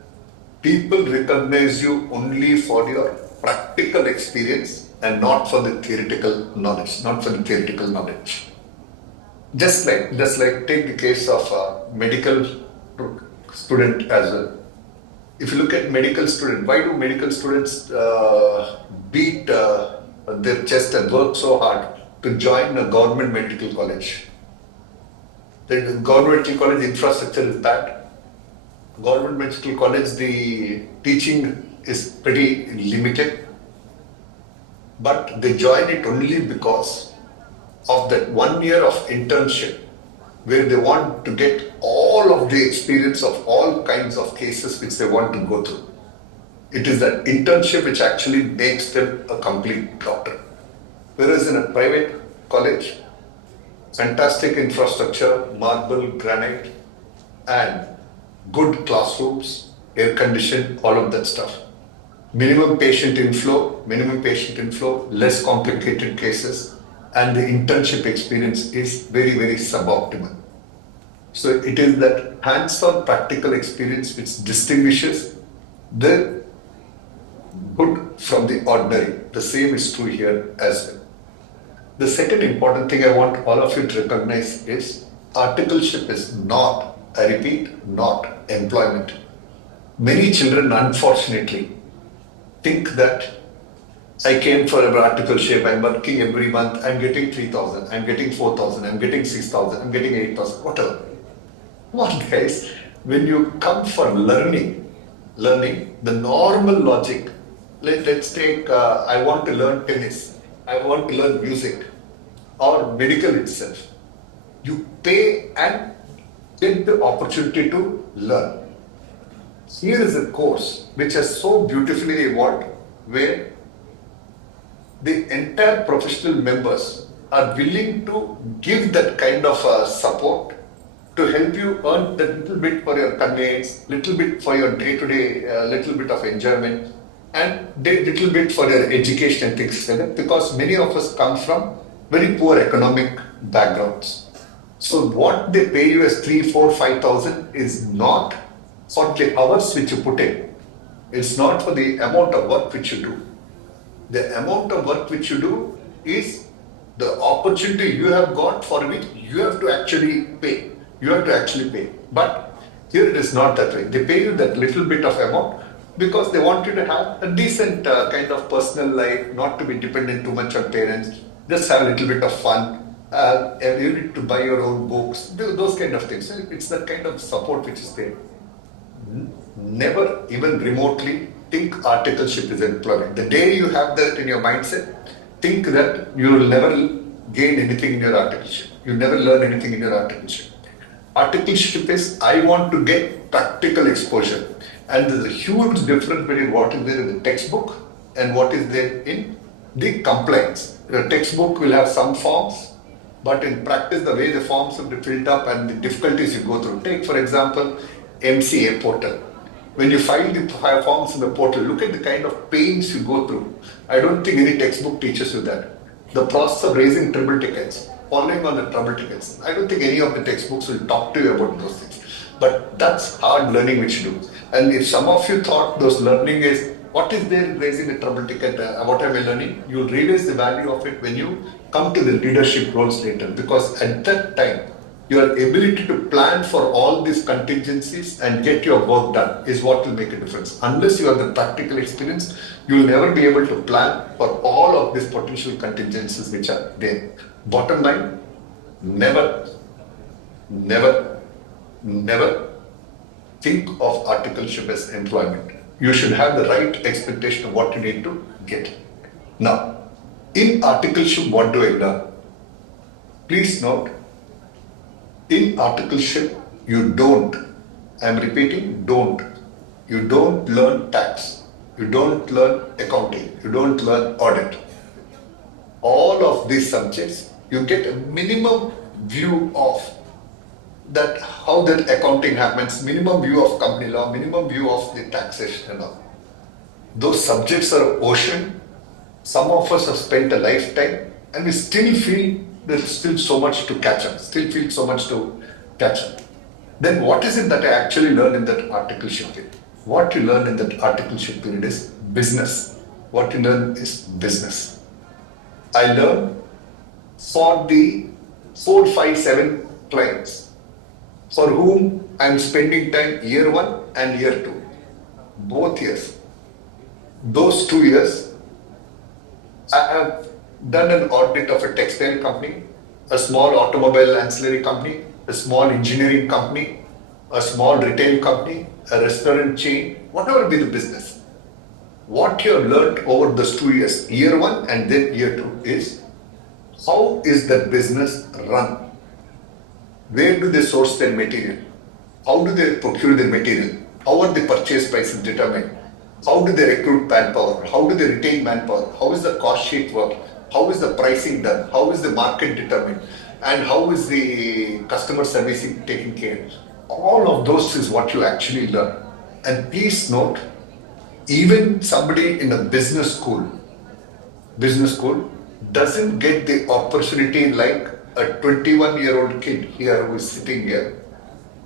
people recognize you only for your practical experience and not for the theoretical knowledge, not for the theoretical knowledge. Just like take the case of a medical student as well. If you look at medical student, why do medical students beat their chest and work so hard to join a government medical college? The government medical college infrastructure is bad. Government medical college, the teaching is pretty limited, but they join it only because of that 1 year of internship where they want to get all of the experience of all kinds of cases which they want to go through. It is that internship which actually makes them a complete doctor. Whereas in a private college, fantastic infrastructure, marble, granite, and good classrooms, air conditioned, all of that stuff. Minimum patient inflow, less complicated cases, and the internship experience is very, very suboptimal. So it is that hands-on practical experience which distinguishes the good from the ordinary. The same is true here as well. The second important thing I want all of you to recognize is articleship is not, I repeat, not employment. Many children, unfortunately, think that I came for an articleship, I'm working every month, I'm getting 3,000, I'm getting 4,000, I'm getting 6,000, I'm getting 8,000, whatever. Come on, guys, when you come for learning, the normal logic, let's take, I want to learn tennis, I want to learn music, or medical itself. You pay and get the opportunity to learn. Here is a course which has so beautifully evolved where the entire professional members are willing to give that kind of support to help you earn that little bit for your conveyance, little bit for your day-to-day, little bit of enjoyment, and little bit for your education and things like that, because many of us come from very poor economic backgrounds. So what they pay you as 3, 4, 5,000 is not for the hours which you put in. It's not for the amount of work which you do. The amount of work which you do is the opportunity you have got for which you have to actually pay. But here it is not that way. They pay you that little bit of amount because they want you to have a decent kind of personal life, not to be dependent too much on parents, just have a little bit of fun. You need to buy your own books, those kind of things. So it's that kind of support which is there. Never even remotely think articleship is employment. The day you have that in your mindset, think that you will never gain anything in your articleship. You never learn anything in your articleship. Articleship is, I want to get practical exposure. And there's a huge difference between what is there in the textbook and what is there in the compliance. Your textbook will have some forms, but in practice, the way the forms will be filled up and the difficulties you go through. Take, for example, MCA portal. When you file the forms in the portal, look at the kind of pains you go through. I don't think any textbook teaches you that. The process of raising trouble tickets, following on the trouble tickets. I don't think any of the textbooks will talk to you about those things. But that's hard learning which you do. And if some of you thought those learning is, what is there in raising a trouble ticket, what am I learning? You'll realize the value of it when you come to the leadership roles later. Because at that time, your ability to plan for all these contingencies and get your work done is what will make a difference. Unless you have the practical experience, you will never be able to plan for all of these potential contingencies which are there. Bottom line, never think of articleship as employment. You should have the right expectation of what you need to get. Now, in articleship, what do I learn? Please note, in articleship, you don't, I'm repeating, you don't learn tax. you don't learn accounting, you don't learn audit. All of these subjects, you get a minimum view of that how that accounting happens, minimum view of company law, minimum view of the taxation and all. Those subjects are ocean. Some of us have spent a lifetime and we still feel there's still so much to catch up, still feel so much to catch up. Then what is it that I actually learned in that articleship period? What you learn in that articleship period is business. What you learn is business. I learned for the 4, 5, 7 clients for whom I'm spending time year 1 and year 2, both years. Those 2 years, I have done an audit of a textile company, a small automobile ancillary company, a small engineering company, a small retail company, a restaurant chain, whatever be the business. What you have learned over those 2 years, year 1 and then year 2, is how is that business run? Where do they source their material? How do they procure their material? How are the purchase prices determined? How do they recruit manpower? How do they retain manpower? How is the cost sheet work? How is the pricing done? How is the market determined? And how is the customer servicing taken care? All of those is what you actually learn. And please note, even somebody in a business school doesn't get the opportunity like a 21-year-old kid here who is sitting here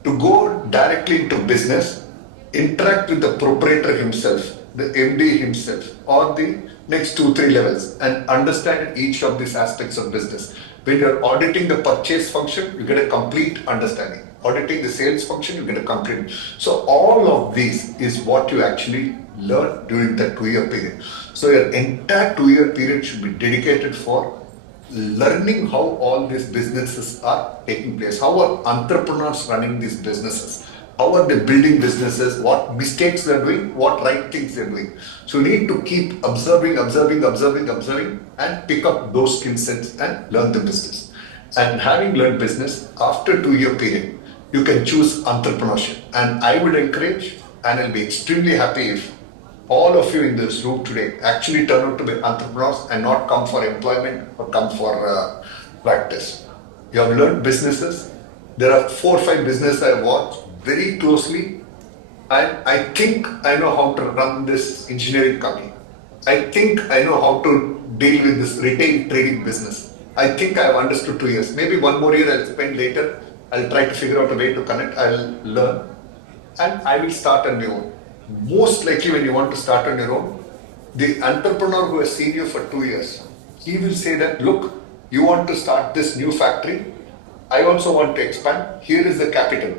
to go directly into business, interact with the proprietor himself, the MD himself, or the next 2, 3 levels, and understand each of these aspects of business. When you're auditing the purchase function, you get a complete understanding. Auditing the sales function, you get a complete. So all of these is what you actually learn during that 2-year period. So your entire 2-year period should be dedicated for learning how all these businesses are taking place. How are entrepreneurs running these businesses? How are they building businesses? What mistakes they're doing? What right things they're doing? So you need to keep observing, and pick up those skill sets and learn the business. And having learned business, after 2-year period, you can choose entrepreneurship. And I would encourage, and I'll be extremely happy if all of you in this room today actually turn out to be entrepreneurs and not come for employment or come for practice. You have learned businesses. There are 4 or 5 businesses I watched very closely, and I think I know how to run this engineering company. I think I know how to deal with this retail trading business. I think I have understood 2 years. Maybe 1 more year I'll spend later. I'll try to figure out a way to connect. I'll learn, and I will start on my own. Most likely when you want to start on your own, the entrepreneur who has seen you for 2 years, he will say that, look, you want to start this new factory. I also want to expand. Here is the capital.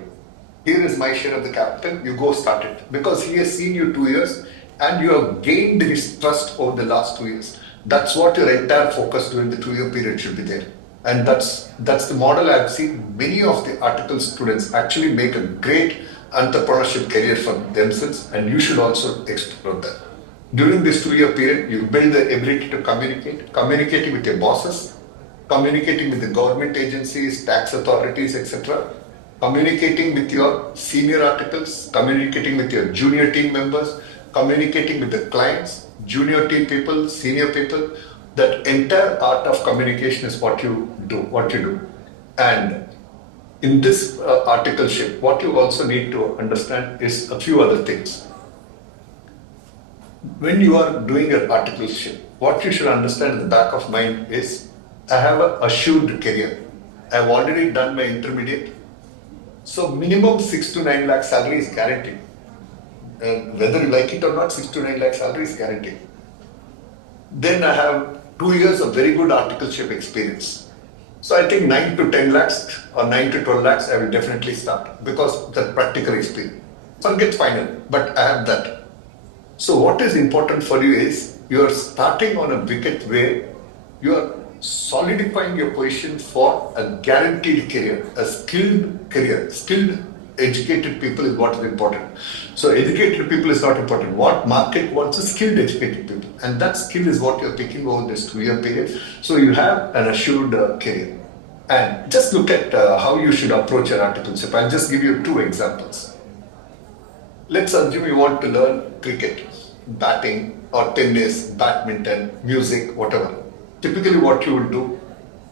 Here is my share of the capital. You go start it. Because he has seen you 2 years and you have gained his trust over the last 2 years. That's what your entire focus during the 2-year period should be there. And that's the model I've seen many of the article students actually make a great entrepreneurship career for themselves, and you should also explore that. During this 2-year period, you build the ability to communicating with your bosses, communicating with the government agencies, tax authorities, etc., communicating with your senior articles, communicating with your junior team members, communicating with the clients, junior team people, senior people. That entire art of communication is what you do. And in this articleship, what you also need to understand is a few other things. When you are doing an articleship, what you should understand in the back of mind is, I have an assured career. I have already done my intermediate. So minimum 6 to 9 lakh salary is guaranteed. Whether you like it or not, 6 to 9 lakh salary is guaranteed. Then I have 2 years of very good articleship experience. So I think 9 to 10 lakhs or 9 to 12 lakhs I will definitely start, because the practical experience. Forget final, but I have that. So what is important for you is, you are starting on a wicket where you are solidifying your position for a guaranteed career, a skilled career. Skilled educated people is what is important. So educated people is not important. What market wants is skilled educated people, and that skill is what you're picking over this 2-year period. So you have an assured career. And just look at how you should approach your articleship. I'll just give you 2 examples. Let's assume you want to learn cricket. batting or tennis, badminton, music, whatever. Typically, what you would do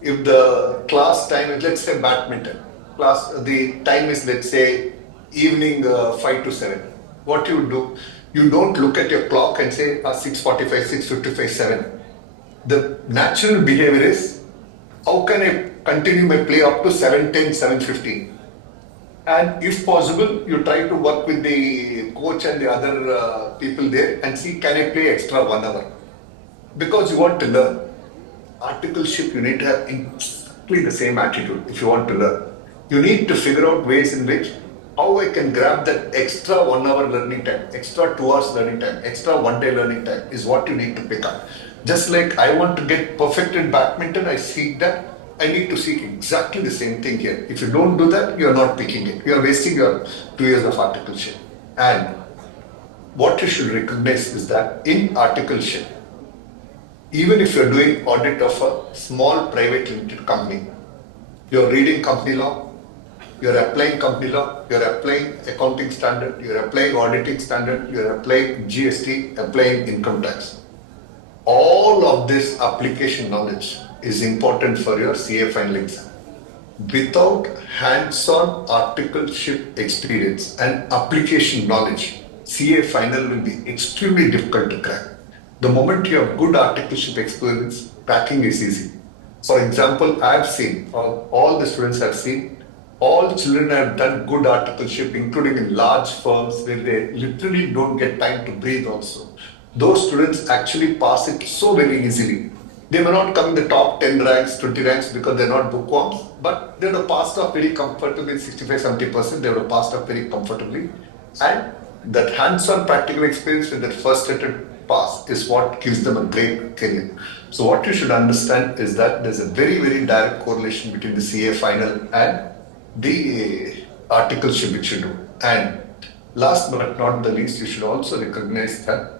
if the class time is, let's say, badminton class, the time is, let's say, evening 5 to 7. What you would do, you don't look at your clock and say 6:45, 6:55, 7. The natural behavior is, how can I continue my play up to 7:10, 7:15? And if possible, you try to work with the coach and the other people there and see, can I play extra 1 hour? Because you want to learn. Articleship, you need to have exactly the same attitude if you want to learn. You need to figure out ways in which how I can grab that extra 1 hour learning time, extra 2 hours learning time, extra 1 day learning time is what you need to pick up. Just like I want to get perfect in badminton, I seek that. I need to seek exactly the same thing here. If you don't do that, you are not picking it. You are wasting your 2 years of articleship. And what you should recognize is that in articleship, even if you're doing audit of a small private limited company, you're reading company law, you're applying company law, you're applying accounting standard, you're applying auditing standard, you're applying GST, applying income tax. All of this application knowledge is important for your CA final exam. Without hands-on articleship experience and application knowledge, CA final will be extremely difficult to crack. The moment you have good articleship experience, cracking is easy. For example, I have seen, all the students have seen, all children have done good articleship, including in large firms where they literally don't get time to breathe also. Those students actually pass it so very easily. They may not come in the top 10 ranks, 20 ranks because they're not bookworms, but they would have passed off very comfortably, 65-70%, they would have passed off very comfortably. And that hands-on practical experience with that first attempt pass is what gives them a great career. So what you should understand is that there's a very, very direct correlation between the CA final and the articleship which you do. And last but not the least, you should also recognize that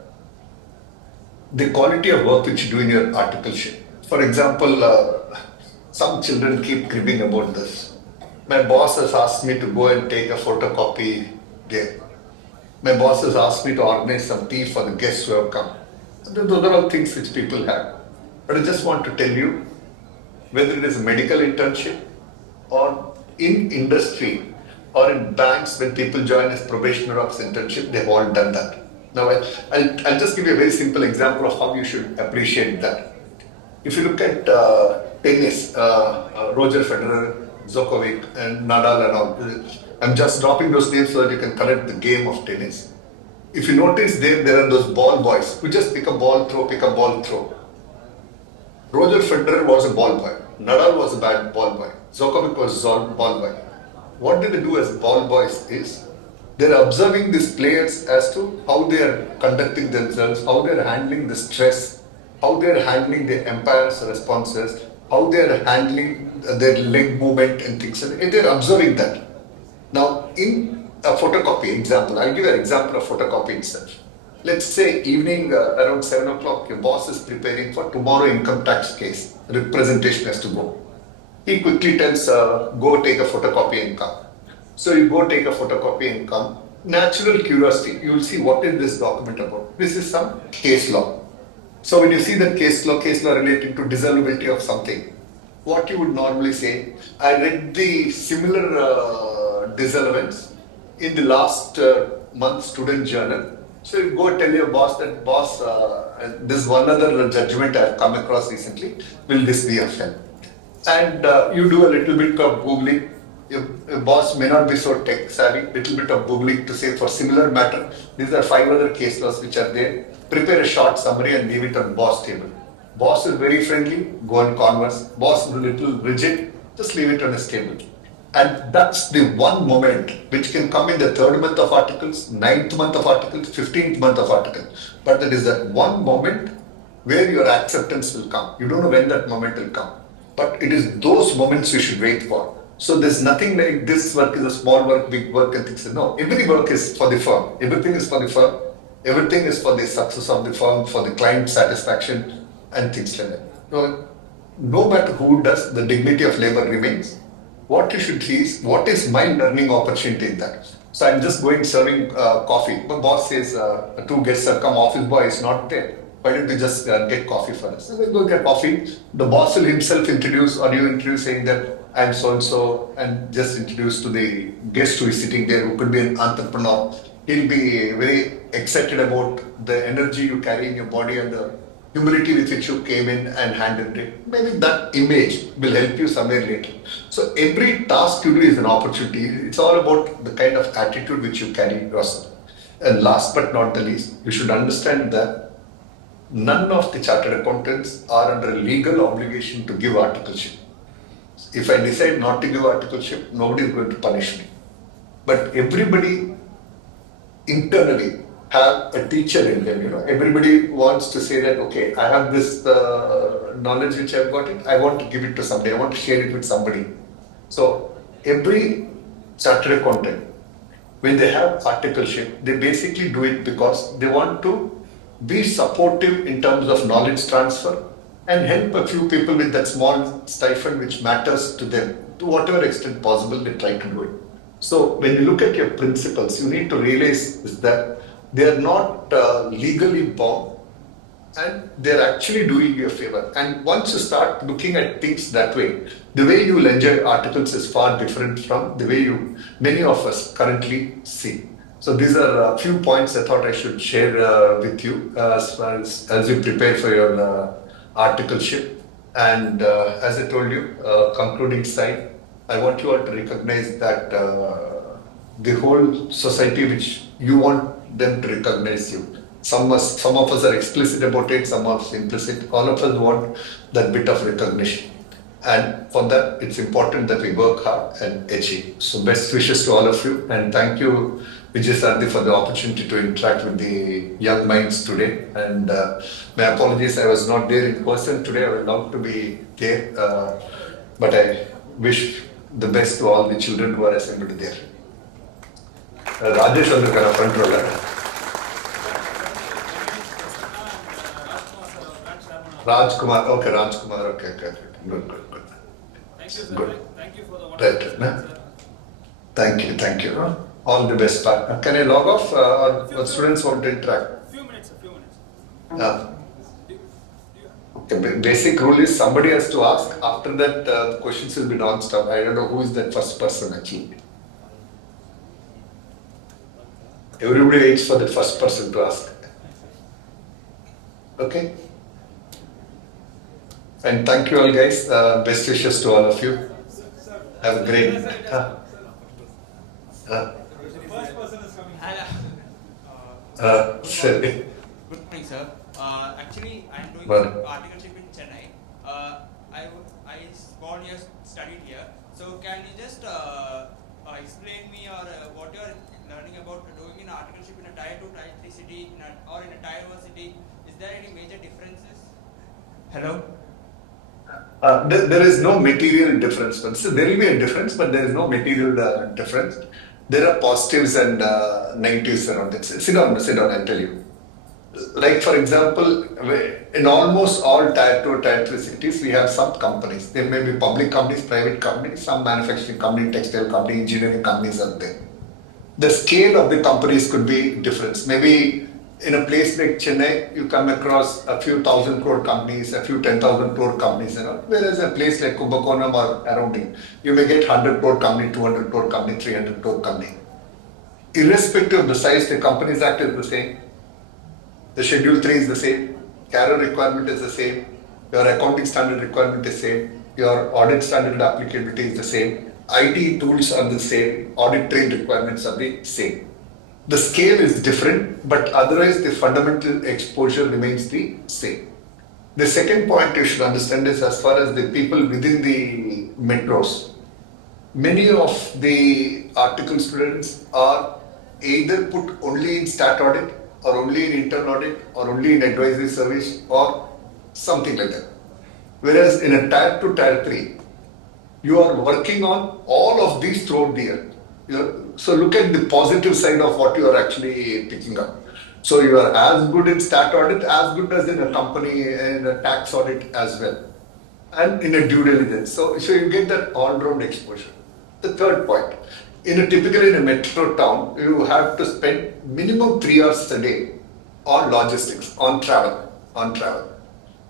the quality of work which you do in your articleship. For example, some children keep cribbing about this. My boss has asked me to go and take a photocopy there. My boss has asked me to organize some tea for the guests who have come. Those are all things which people have. But I just want to tell you, whether it is a medical internship or in industry or in banks when people join as probationer of internship, they've all done that. Now, I'll just give you a very simple example of how you should appreciate that. If you look at tennis, Roger Federer, Djokovic, and Nadal and all, I'm just dropping those names so that you can connect the game of tennis. If you notice there are those ball boys who just pick a ball, throw. Roger Federer was a ball boy. Nadal was a bad ball boy. Djokovic was a ball boy. What did they do as ball boys is, they're observing these players as to how they are conducting themselves, how they are handling the stress, how they are handling the umpire's responses, how they are handling their leg movement and things. And they're observing that. Now, in a photocopy example, I'll give you an example of photocopy itself. Let's say evening around 7 o'clock, your boss is preparing for tomorrow income tax case. Representation has to go. He quickly tells, go take a photocopy and come. So you go take a photocopy and come. Natural curiosity, you will see what is this document about. This is some case law. So when you see that case law relating to dissolvability of something, what you would normally say, I read the similar dissolvents in the last month student journal. So you go tell your boss that, boss, this one other judgment I have come across recently, will this be a fair? And you do a little bit of Googling. Your boss may not be so tech savvy, little bit of Googling to say for similar matter, these are 5 other case laws which are there. Prepare a short summary and leave it on boss table. Boss is very friendly, go and converse. Boss is a little rigid, just leave it on his table. And that's the one moment which can come in the 3rd month of articles, 9th month of articles, 15th month of articles. But that is that one moment where your acceptance will come. You don't know when that moment will come. But it is those moments you should wait for. So there's nothing like this work is a small work, big work and things. No, every work is for the firm. Everything is for the firm. Everything is for the success of the firm, for the client satisfaction and things like that. No matter who does, the dignity of labor remains. What you should see is, what is my learning opportunity in that? So I'm just going serving coffee. My boss says, two guests have come, office boy is not there. Why don't you just get coffee for us? So they go get coffee. The boss will himself introduce, or you introduce, saying that I'm so and so, and just introduce to the guest who is sitting there, who could be an entrepreneur. He'll be very excited about the energy you carry in your body and the humility with which you came in and handled it. Maybe that image will help you somewhere later. So every task you do is an opportunity. It's all about the kind of attitude which you carry yourself. And last but not the least, you should understand that none of the chartered accountants are under a legal obligation to give articleship. If I decide not to give articleship, nobody is going to punish me. But everybody internally have a teacher in them. Everybody wants to say that, okay, I have this knowledge which I've got it. I want to give it to somebody. I want to share it with somebody. So every chartered accountant, when they have articleship, they basically do it because they want to be supportive in terms of knowledge transfer and help a few people with that small stipend which matters to them. To whatever extent possible, they try to do it. So when you look at your principles, you need to realize is that they are not legally bound and they're actually doing you a favor. And once you start looking at things that way, the way you will enjoy articles is far different from the way many of us currently see. So these are a few points I thought I should share with you as far as you prepare for your articleship. And as I told you, concluding side, I want you all to recognize that the whole society which you want them to recognize you. Some of us are explicit about it, some are implicit. All of us want that bit of recognition. And for that, it's important that we work hard and achieve. So best wishes to all of you. And thank you, Vijay Sardi, for the opportunity to interact with the young minds today. And my apologies, I was not there in person today. I would love to be there. But I wish the best to all the children who are assembled there. Rajesh on the kind of front row. Rajkumar, okay, Rajkumar, okay, good. Thank you, sir. Good. Thank you for the wonderful Right. Thank you. All the best. Can I log off or students want to interact? Few minutes. Okay, basic rule is somebody has to ask. After that, the questions will be non-stop. I don't know who is that first person actually. Everybody waits for the first person to ask. Okay? And thank you all guys. Best wishes to all of you. Have a great. The first person is coming. Sorry. Good morning, sir. Actually, I am doing Well. articleship in Chennai. I born here, studied here. So can you just explain me or what you are learning about doing in articleship in a tier 2, tier 3 city or in a tier 1 city? Is there any major differences? Hello? There is no material difference. So there will be a difference, but there is no material difference. There are positives and negatives around it. Sit down, I'll tell you. Like for example, in almost all tier 2, tier 3 cities, we have some companies. There may be public companies, private companies, some manufacturing company, textile company, engineering companies are there. The scale of the companies could be different. Maybe in a place like Chennai, you come across a few 1,000 crore companies, a few 10,000 crore companies, whereas a place like Kumbakonam or around it, you may get 100 crore company, 200 crore company, 300 crore company. Irrespective of the size, the Companies Act is the same, the Schedule 3 is the same, CARO requirement is the same, your accounting standard requirement is the same, your audit standard applicability is the same, IT tools are the same, audit trail requirements are the same. The scale is different, but otherwise the fundamental exposure remains the same. The second point you should understand is as far as the people within the metros, many of the article students are either put only in stat audit or only in intern audit or only in advisory service or something like that. Whereas in a tier 2, tier 3, you are working on all of these throughout the year. So look at the positive side of what you are actually picking up. So you are as good in stat audit, as good as in a company in a tax audit as well, and in a due diligence. So you get that all-round exposure. The third point, in a metro town, you have to spend minimum 3 hours a day on logistics, on travel.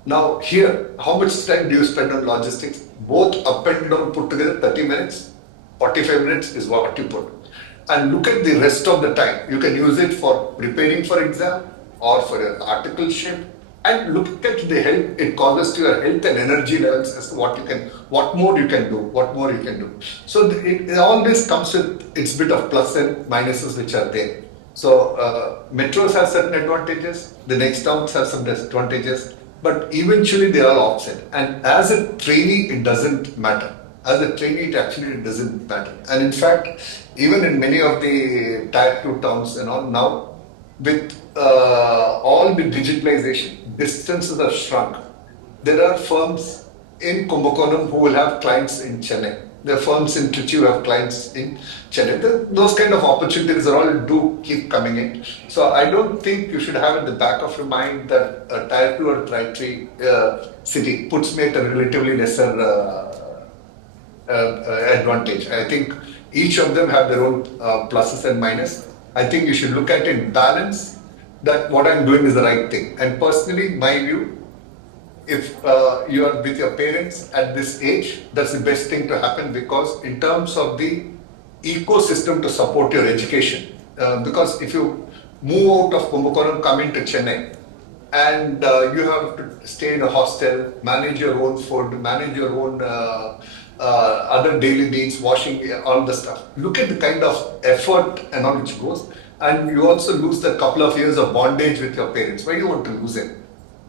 Now here, how much time do you spend on logistics? Both up and down put together, 30 minutes, 45 minutes is what you put. And look at the rest of the time. You can use it for preparing for exam or for your articleship. And look at the health it causes to your health and energy levels as to what more you can do. So it always comes with its bit of plus and minuses which are there. So metros have certain advantages, the next towns have some disadvantages, but eventually they all offset. And as a trainee, it doesn't matter. As a trainee, it doesn't matter. And in fact, even in many of the tier 2 towns and all now, with all the digitalization, distances have shrunk. There are firms in Kumbakonam who will have clients in Chennai. There are firms in Trichy who have clients in Chennai. Those kind of opportunities are all do keep coming in. So I don't think you should have in the back of your mind that a tier 2 or tier 3 city puts me at a relatively lesser advantage. I think each of them have their own pluses and minuses. I think you should look at it in balance, that what I'm doing is the right thing. And personally, my view, if you are with your parents at this age, that's the best thing to happen, because in terms of the ecosystem to support your education, because if you move out of Kumbakonam, come into Chennai, and you have to stay in a hostel, manage your own food, manage your own other daily needs, washing, all the stuff. Look at the kind of effort and all which goes, and you also lose the couple of years of bondage with your parents. Why do you want to lose it?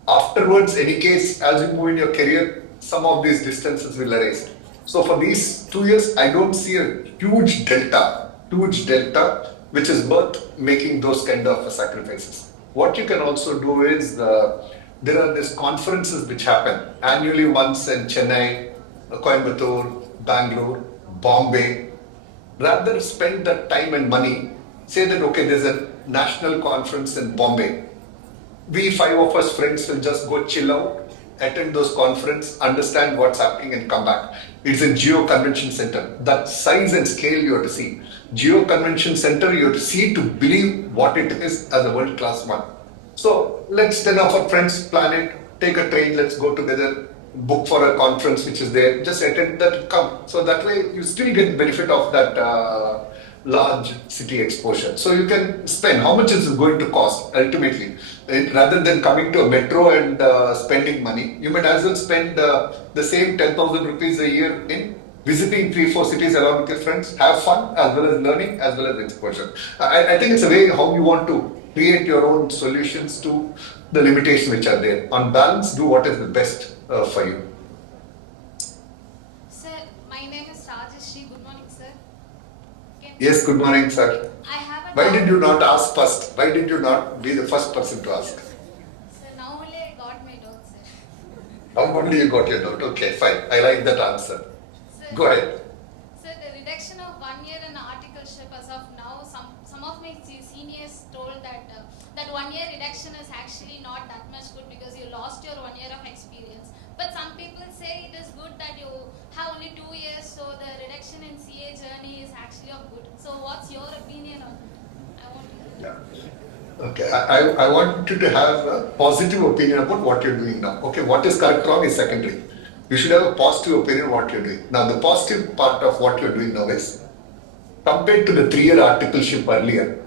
Afterwards, any case, as you move in your career, some of these distances will arise. So for these 2 years, I don't see a huge delta, which is worth making those kind of sacrifices. What you can also do is, there are these conferences which happen annually once in Chennai, Coimbatore, Bangalore, Bombay. Rather spend that time and money, say that, okay, there's a national conference in Bombay. We 5 of us friends will just go chill out, attend those conference, understand what's happening and come back. It's a Geo Convention Center. That size and scale you have to see. Geo Convention Center, you have to see to believe what it is as a world class one. So let's 10 of our friends plan it, take a train, let's go together, book for a conference which is there, just attend that, come. So that way you still get benefit of that large city exposure. So you can spend, how much is it going to cost ultimately? Rather than coming to a metro and spending money, you might as well spend the same 10,000 rupees a year in visiting 3-4 cities along with your friends, have fun as well as learning as well as exposure. I think it's a way how you want to create your own solutions to the limitations which are there. On balance, do what is the best for you. Sir, my name is Rajeshri. Good morning, sir. Yes, good morning, sir. I have a Why did you not ask first? Why did you not be the first person to ask? Sir, now only I got my doubt, sir. How only you got your doubt? Okay, fine. I like that answer. Sir, Go ahead. Sir, the reduction of 1 year in articleship as of now, some of my seniors told that that 1 year reduction is actually not that much good because you lost your 1 year of experience. But some people say it is good that you have only 2 years, so the reduction in CA journey is actually of good. So what's your opinion on it? I want to know. Yeah. Okay, I want you to have a positive opinion about what you're doing now. Okay, what is correct, wrong is secondary. You should have a positive opinion on what you're doing. Now, the positive part of what you're doing now is, compared to the 3-year articleship earlier,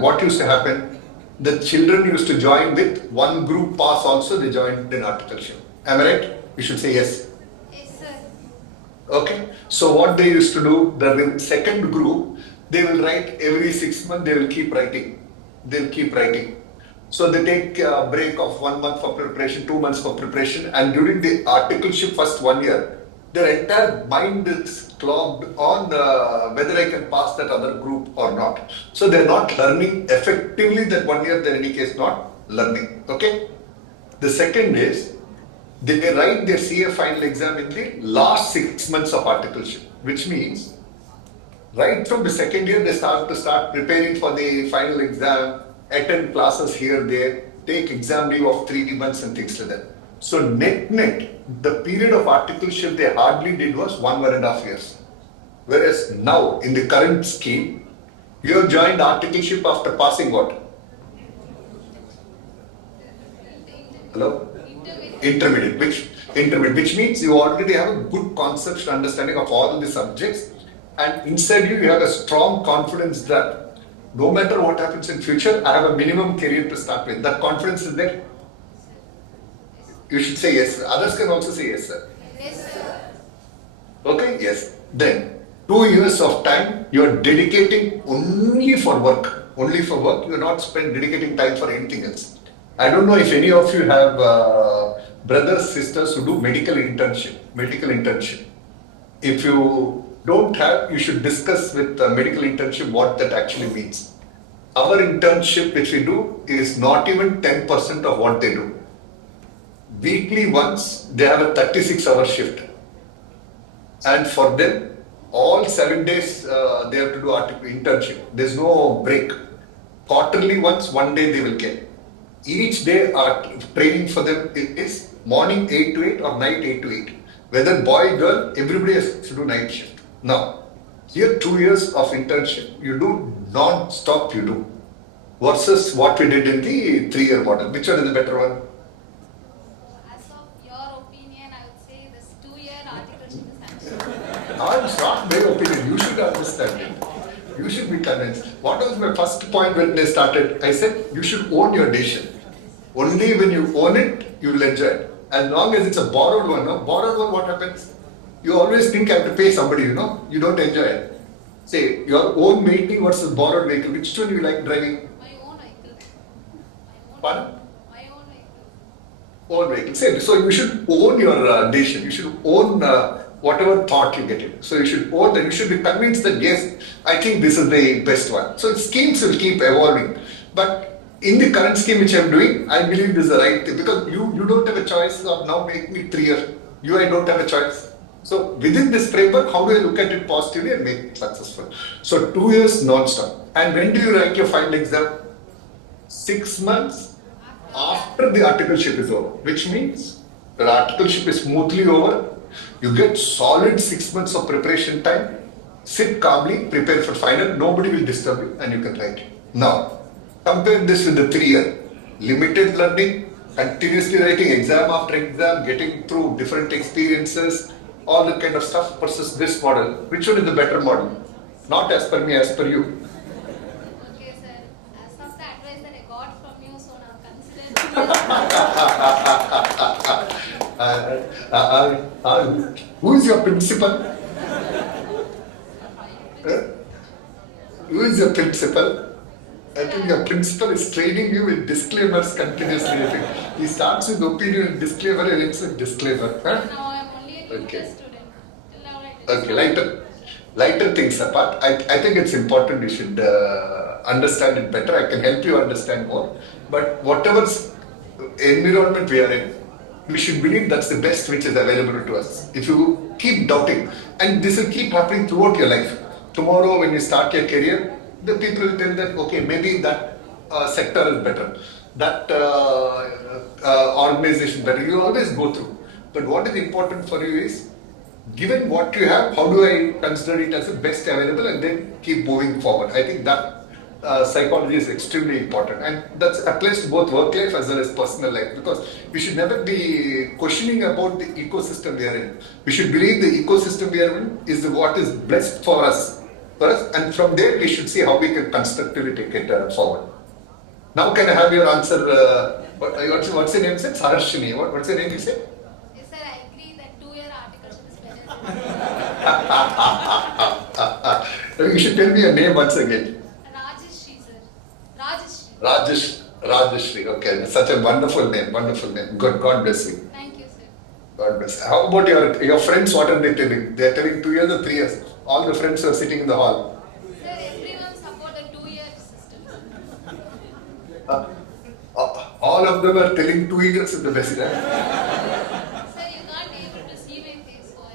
what used to happen? The children used to join with one group pass also, they joined in articleship. Am I right? You should say yes. Yes, sir. Okay, so what they used to do, the second group, they will write every 6 months, they will keep writing. So they take a break of 1 month for preparation, 2 months for preparation, and during the articleship first 1 year, their entire mind is clogged on whether I can pass that other group or not. So they're not learning effectively that 1 year, they're in any case not learning. Okay? The second is, they write their CA final exam in the last 6 months of articleship, which means right from the second year, they start preparing for the final exam, attend classes here, there, take exam leave of 3 months and things like that. So net, the period of articleship they hardly did was 1.5 years. Whereas now, in the current scheme, you have joined articleship after passing what? Hello? Intermediate, which means you already have a good conceptual understanding of all the subjects, and inside you have a strong confidence that no matter what happens in future, I have a minimum career to start with. That confidence is there. You should say yes. Others can also say yes, sir. Yes, sir. Okay, yes. Then 2 years of time you are dedicating only for work. Only for work. You are not dedicating time for anything else. I don't know if any of you have brothers, sisters who do medical internship. Medical internship. If you don't have, you should discuss with medical internship what that actually means. Our internship, which we do, is not even 10% of what they do. Weekly once, they have a 36-hour shift. And for them, all 7 days they have to do internship. There's no break. Quarterly once, 1 day they will get. Each day our training for them is morning 8 to 8 or night 8 to 8. Whether boy, girl, everybody has to do night shift. Now, here 2 years of internship, you do non-stop you do. Versus what we did in the 3-year model. Which one is the better one? As of your opinion, I would say this 2-year articleship is actually. It's not my opinion. You should understand it. You should be convinced. What was my first point when they started? I said, you should own your decision. Only when you own it, you will enjoy it. As long as it's a borrowed one, no? Borrowed one, what happens? You always think I have to pay somebody, you know? You don't enjoy it. Say, your own vehicle versus borrowed vehicle. Which one you like driving? My own vehicle. Pardon? My own vehicle. Own vehicle. Say, so you should own your decision. You should own whatever thought you get in. So you should own that. You should be convinced that yes, I think this is the best one. So schemes will keep evolving. But in the current scheme which I am doing, I believe this is the right thing because you don't have a choice of now make me 3 years. You I don't have a choice. So within this framework, how do I look at it positively and make it successful? So 2 years non-stop. And when do you write your final exam? 6 months after the articleship is over, which means the articleship is smoothly over. You get solid 6 months of preparation time. Sit calmly, prepare for final. Nobody will disturb you, and you can write it. Now, compare this with the 3-year. Limited learning, continuously writing exam after exam, getting through different experiences, all that kind of stuff versus this model. Which one is the better model? Not as per me, as per you. Okay, sir. As of the advice that I got from you, so now consider. Who is your principal? Who is your principal? I think your principal is training you with disclaimers continuously. I think he starts with opinion and disclaimer and ends with disclaimer. Huh? Now I am only a junior Okay. student. Till now I did Okay, lighter things apart. I think it's important you should understand it better. I can help you understand more. But whatever environment we are in, we should believe that's the best which is available to us. If you keep doubting, and this will keep happening throughout your life. Tomorrow when you start your career, the people will tell that, okay, maybe that sector is better. That organization better. You always go through. But what is important for you is, given what you have, how do I consider it as the best available and then keep moving forward? I think that psychology is extremely important, and that applies to both work life as well as personal life, because we should never be questioning about the ecosystem we are in. We should believe the ecosystem we are in is what is best for us, and from there we should see how we can constructively take it forward. Now can I have your answer? What's your name? Said Sarashini. What's your name? You said? Yes, sir. I agree that 2-year articleship is better. You should tell me your name once again. Rajeshri, sir. Rajesh. Rajeshri. Okay, that's such a wonderful name. Wonderful name. Good. God bless you. Thank you, sir. God bless. How about your friends? What are they telling? They are telling 2 years or 3 years. All the friends are sitting in the hall. Sir, everyone support the 2-year system. All of them are telling 2 years is the best. Sir, you can't be able to see my face, so I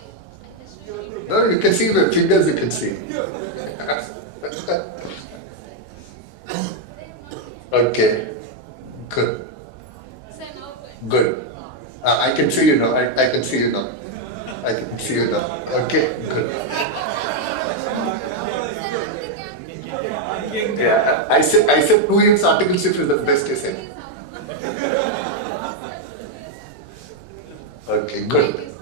just will. No, you can see the figures. You can see. Okay. Good. Sir, now good. Good. I can see you now. I can see you now. I can see you now. Okay. Good. I said 2 years articleship is the best, I said. Okay, good.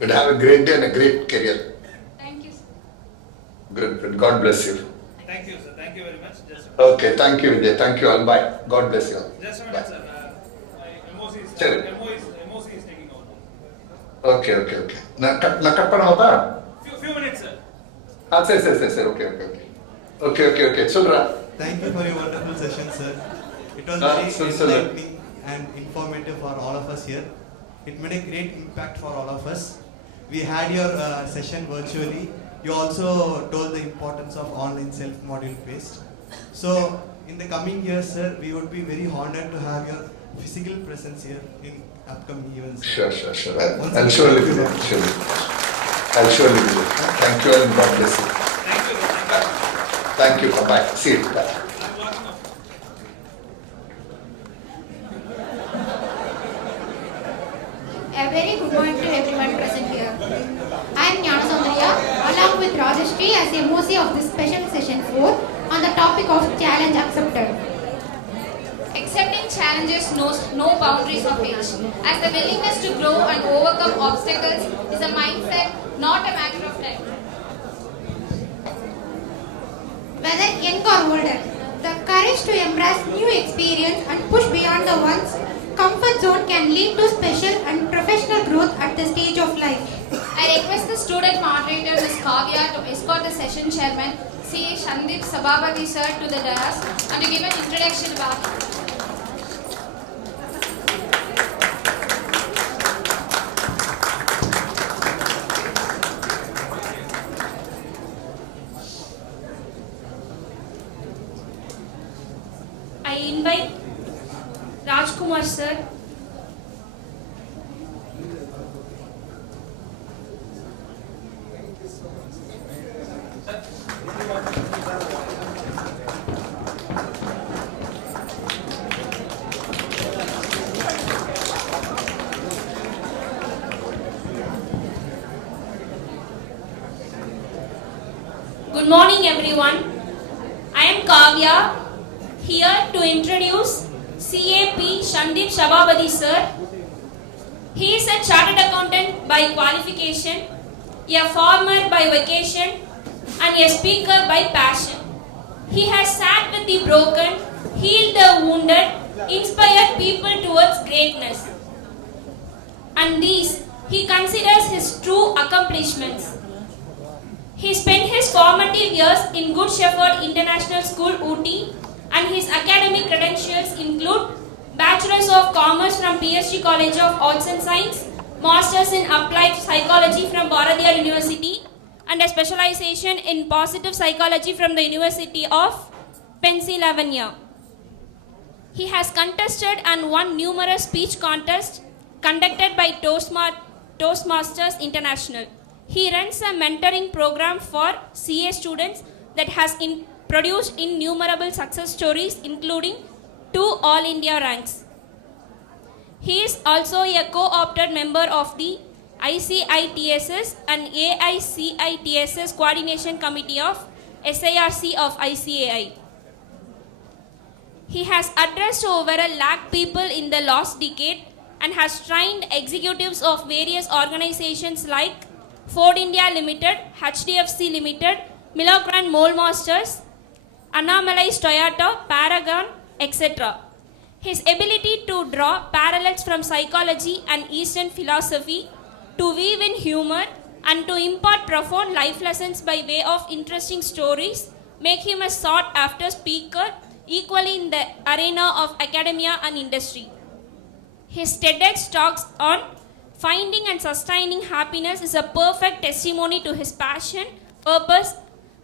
Good. Have a great day and a great career. Thank you, sir. Good, good. God bless you. Thank you, sir. Thank you very much. Okay, thank you, Vijay. Thank you all. Bye. God bless you all. Just a Bye. minute, sir. MOC is Sure. MOC is taking over. Okay, okay, okay. Na cut panna hota? Few minutes, sir. Sir. Okay. Chudra. Thank you for your wonderful session, sir. It was very enlightening and informative for all of us here. It made a great impact for all of us. We had your session virtually. You also told the importance of online self-module based. So, in the coming years, sir, we would be very honored to have your physical presence here in upcoming events. Sure. I'll surely be there. I'll surely be there. Thank you all and God bless you. Thank you. Bye. See you. Bye. A very good morning to everyone present here. I am Jnana Soundarya along with Rajashri as MOC of this special session 4 on the topic of challenge accepted. Accepting challenges knows no boundaries of age, as the willingness to grow and overcome obstacles is a mindset, not a matter of time. Whether young or older, the courage to embrace new experience and push beyond the one's comfort zone can lead to special and professional growth at the stage of life. I request the student moderator Ms. Kavya to escort the session chairman C. Shandip Sabhabati sir to the dais and to give an introduction about him. I invite Rajkumar sir. Good morning everyone. I am Kavya, here to introduce CAP Shandip Shababadi sir. He is a chartered accountant by qualification, a farmer by vocation, and a speaker by passion. He has sat with the broken, healed the wounded, inspired people towards greatness. And these he considers his true accomplishments. He spent his formative years in Good Shepherd International School, Ooty, and his academic credentials include Bachelor's of Commerce from PSG College of Arts and Science, Masters in Applied Psychology from Bharatiyar University, and a specialization in Positive Psychology from the University of Pennsylvania. He has contested and won numerous speech contests conducted by Toastmasters International. He runs a mentoring program for CA students that has produced innumerable success stories, including 2 All India ranks. He is also a co-opted member of the ICITSS and AICITSS Coordination Committee of SIRC of ICAI. He has addressed over 1 lakh people in the last decade and has trained executives of various organizations like Ford India Limited, HDFC Limited, Millicran Mole Masters, Annamalai's Toyota, Paragon, etc. His ability to draw parallels from psychology and Eastern philosophy, to weave in humor, and to impart profound life lessons by way of interesting stories make him a sought-after speaker equally in the arena of academia and industry. His TEDx talks on finding and sustaining happiness is a perfect testimony to his passion, purpose,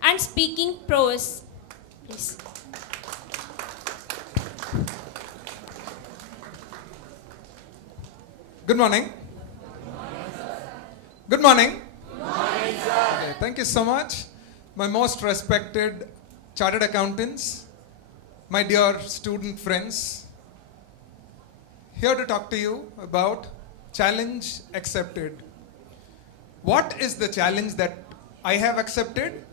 and speaking prowess. Please. Good morning. Good morning. Okay, thank you so much. My most respected chartered accountants, my dear student friends, here to talk to you about challenge accepted. What is the challenge that I have accepted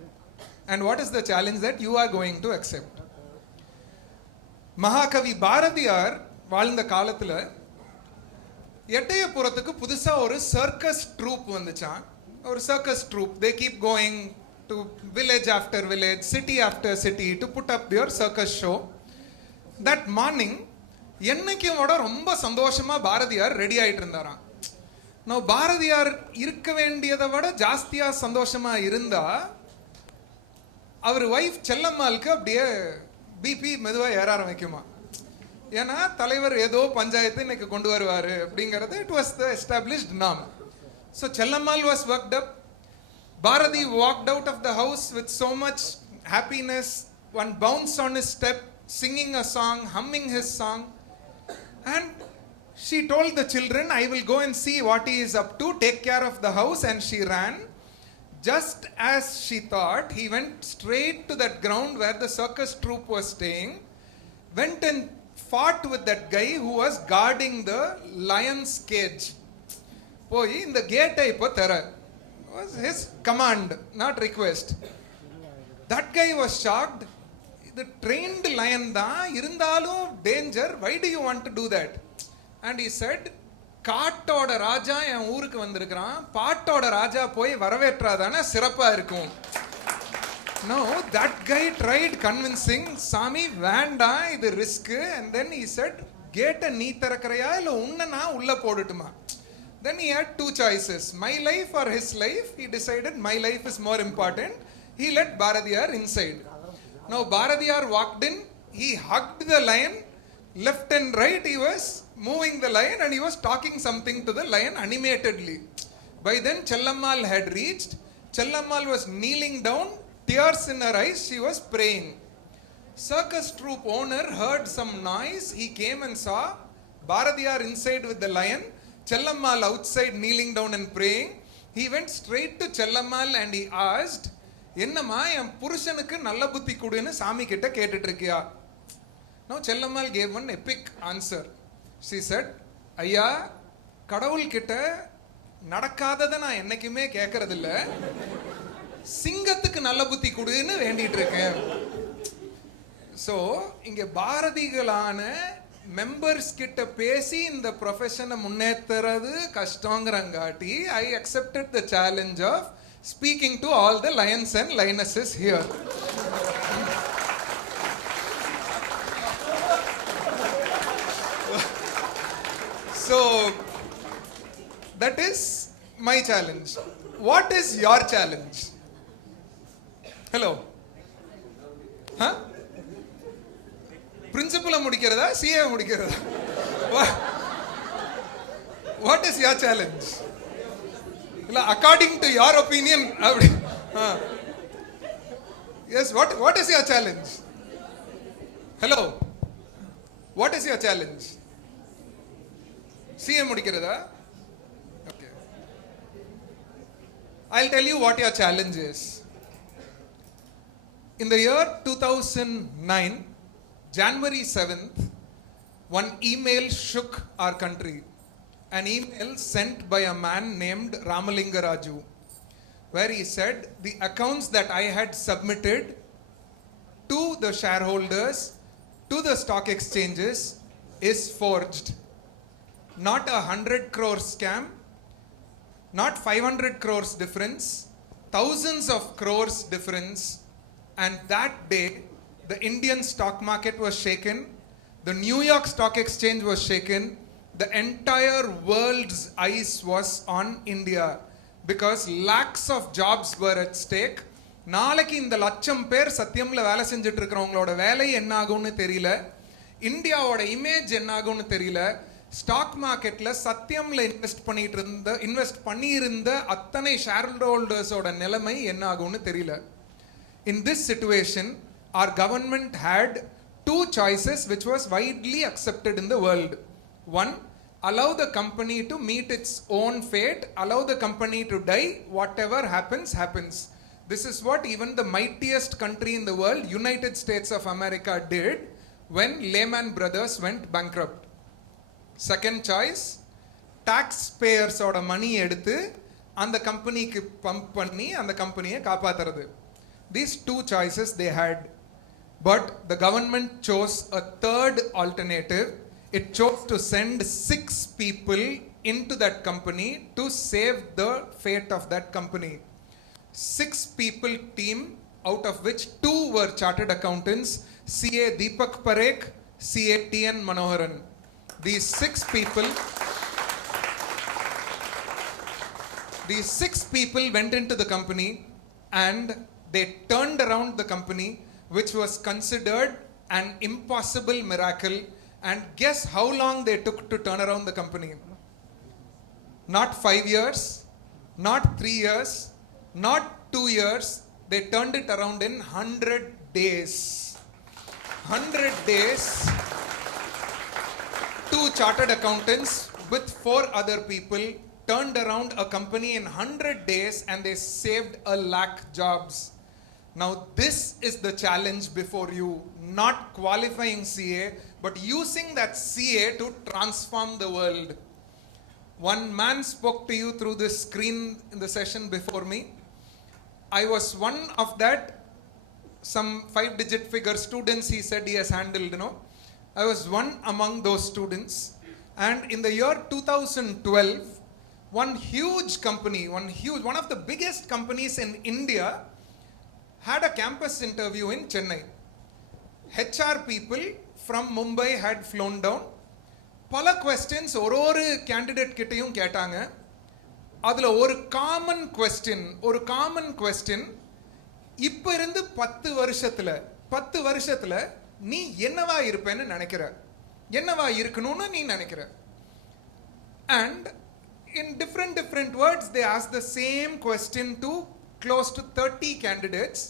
and what is the challenge that you are going to accept? மகாகவி பாரதியார் வாழ்ந்த காலத்துல எட்டயபுரத்துக்கு புதுசா ஒரு circus troupe வந்துச்சான். ஒரு circus troupe. They keep going to village after village, city after city to put up their circus show. That morning என்னைக்கும் விட ரொம்ப சந்தோஷமா பாரதியார் ரெடி ஆயிட்டு இருந்தாராம். நான் பாரதியார் இருக்க வேண்டியதை விட ஜாஸ்தியா சந்தோஷமா இருந்தா அவர் ஒய்ஃப் செல்லம்மாளுக்கு அப்படியே பிபி மெதுவா ஏற ஆரம்பிக்குமா. ஏன்னா தலைவர் ஏதோ பஞ்சாயத்து இன்னைக்கு கொண்டு வருவாரு அப்படிங்கிறது it was the established norm. So Chellammal was worked up. Bharathi walked out of the house with so much happiness, one bounce on his step, singing a song, humming his song, and she told the children, I will go and see what he is up to, take care of the house, and she ran. Just as she thought, he went straight to that ground where the circus troupe was staying, went and fought with that guy who was guarding the lion's cage. போய் இந்த கேட்டை இப்போ தர was his command, not request. That guy was shocked. The trained lion தான் இருந்தாலும் danger. Why do you want to do that? And he said, காட்டோட ராஜா என் ஊருக்கு வந்திருக்கிறான், பாட்டோட ராஜா போய் வரவேற்றாதானே சிறப்பா இருக்கும். No, that guy tried convincing, சாமி வேண்டாம் இது risk. And then he said, கேட்டை நீ திறக்கிறையா இல்லை உன்னை நான் உள்ள போடட்டுமா. Then he had two choices, my life or his life. He decided my life is more important. He let Bharadiyar inside. Now Bharadiyar walked in, he hugged the lion, left and right he was moving the lion and he was talking something to the lion animatedly. By then Chellammal had reached. Chellammal was kneeling down, tears in her eyes, she was praying. Circus troupe owner heard some noise. He came and saw Bharadiyar inside with the lion, Chellammal outside kneeling down and praying. He went straight to Chellammal and he asked, என்னம்மா என் புருஷனுக்கு நல்ல புத்தி கொடுன்னு சாமி கிட்ட கேட்டுட்டு இருக்கியா. Now Chellammal gave one epic answer. She said, ஐயா கடவுள் கிட்ட நடக்காததை நான் என்னைக்குமே கேட்கறதில்ல, சிங்கத்துக்கு நல்ல புத்தி கொடுன்னு வேண்டிட்டு இருக்கேன். ஸோ இங்க பாரதிகளான மெம்பர்ஸ் கிட்ட பேசி இந்த ப்ரொஃபஷனை முன்னேற்றுறது கஷ்டங்கிறங்காட்டி I accepted the challenge of speaking to all the lions and lionesses here. So that is my challenge. What is your challenge? Hello. Huh? Principal முடிக்கிறதா CA முடிக்கிறதா? What is your challenge? இல்ல according to your opinion அப்படி. Yes, what is your challenge? Hello. What is your challenge? CA முடிக்கிறதா? Okay. I'll tell you what your challenge is. In the year 2009, January 7th, one email shook our country. An email sent by a man named Ramalinga Raju, where he said the accounts that I had submitted to the shareholders, to the stock exchanges, is forged. Not 100 crore scam, not 500 crores difference, thousands of crores difference. And that day, the Indian stock market was shaken, the New York Stock Exchange was shaken, the entire world's eyes was on India because lakhs of jobs were at stake. நாளைக்கு இந்த லட்சம் பேர் சத்தியம்ல வேலை செஞ்சுட்டு இருக்கிறவங்களோட வேலை என்ன ஆகும்னு தெரியல, இந்தியாவோட இமேஜ் என்ன ஆகும்னு தெரியல, ஸ்டாக் மார்க்கெட்ல சத்தியம்ல இன்வெஸ்ட் பண்ணியிருந்த அத்தனை ஷேர் ஹோல்டர்ஸோட நிலைமை என்ன ஆகும்னு தெரியல. In this situation, our government had two choices which was widely accepted in the world. One, allow the company to meet its own fate, allow the company to die, whatever happens, happens. This is what even the mightiest country in the world, United States of America, did when Lehman Brothers went bankrupt. Second choice, taxpayers oda money எடுத்து அந்த கம்பெனிக்கு pump பண்ணி அந்த கம்பெனியை காப்பாத்துறது. These two choices they had. But the government chose a third alternative. It chose to send 6 people into that company to save the fate of that company. 6 people team, out of which 2 were chartered accountants, CA Deepak Parekh, CA TN Manoharan. These 6 people went into the company and they turned around the company, which was considered an impossible miracle. And guess how long they took to turn around the company? Not 5 years, not 3 years, not 2 years. They turned it around in 100 days. 100 days. 2 chartered accountants with 4 other people turned around a company in 100 days and they saved 100,000 jobs. Now this is the challenge before you, not qualifying CA, but using that CA to transform the world. One man spoke to you through this screen in the session before me. I was one of that, some 5-digit figure students he said he has handled, I was one among those students. And in the year 2012, one huge company, one of the biggest companies in India had a campus interview in Chennai. HR people from Mumbai had flown down. Pala questions ஒரு candidate கிட்டையும் கேட்டாங்க. அதுல ஒரு common question இப்ப இருந்து 10 வருஷத்துல நீ என்னவா இருப்பேன்னு நினைக்கிற, என்னவா இருக்கணும்னு நீ நினைக்கிற. And in different words they asked the same question to close to 30 candidates.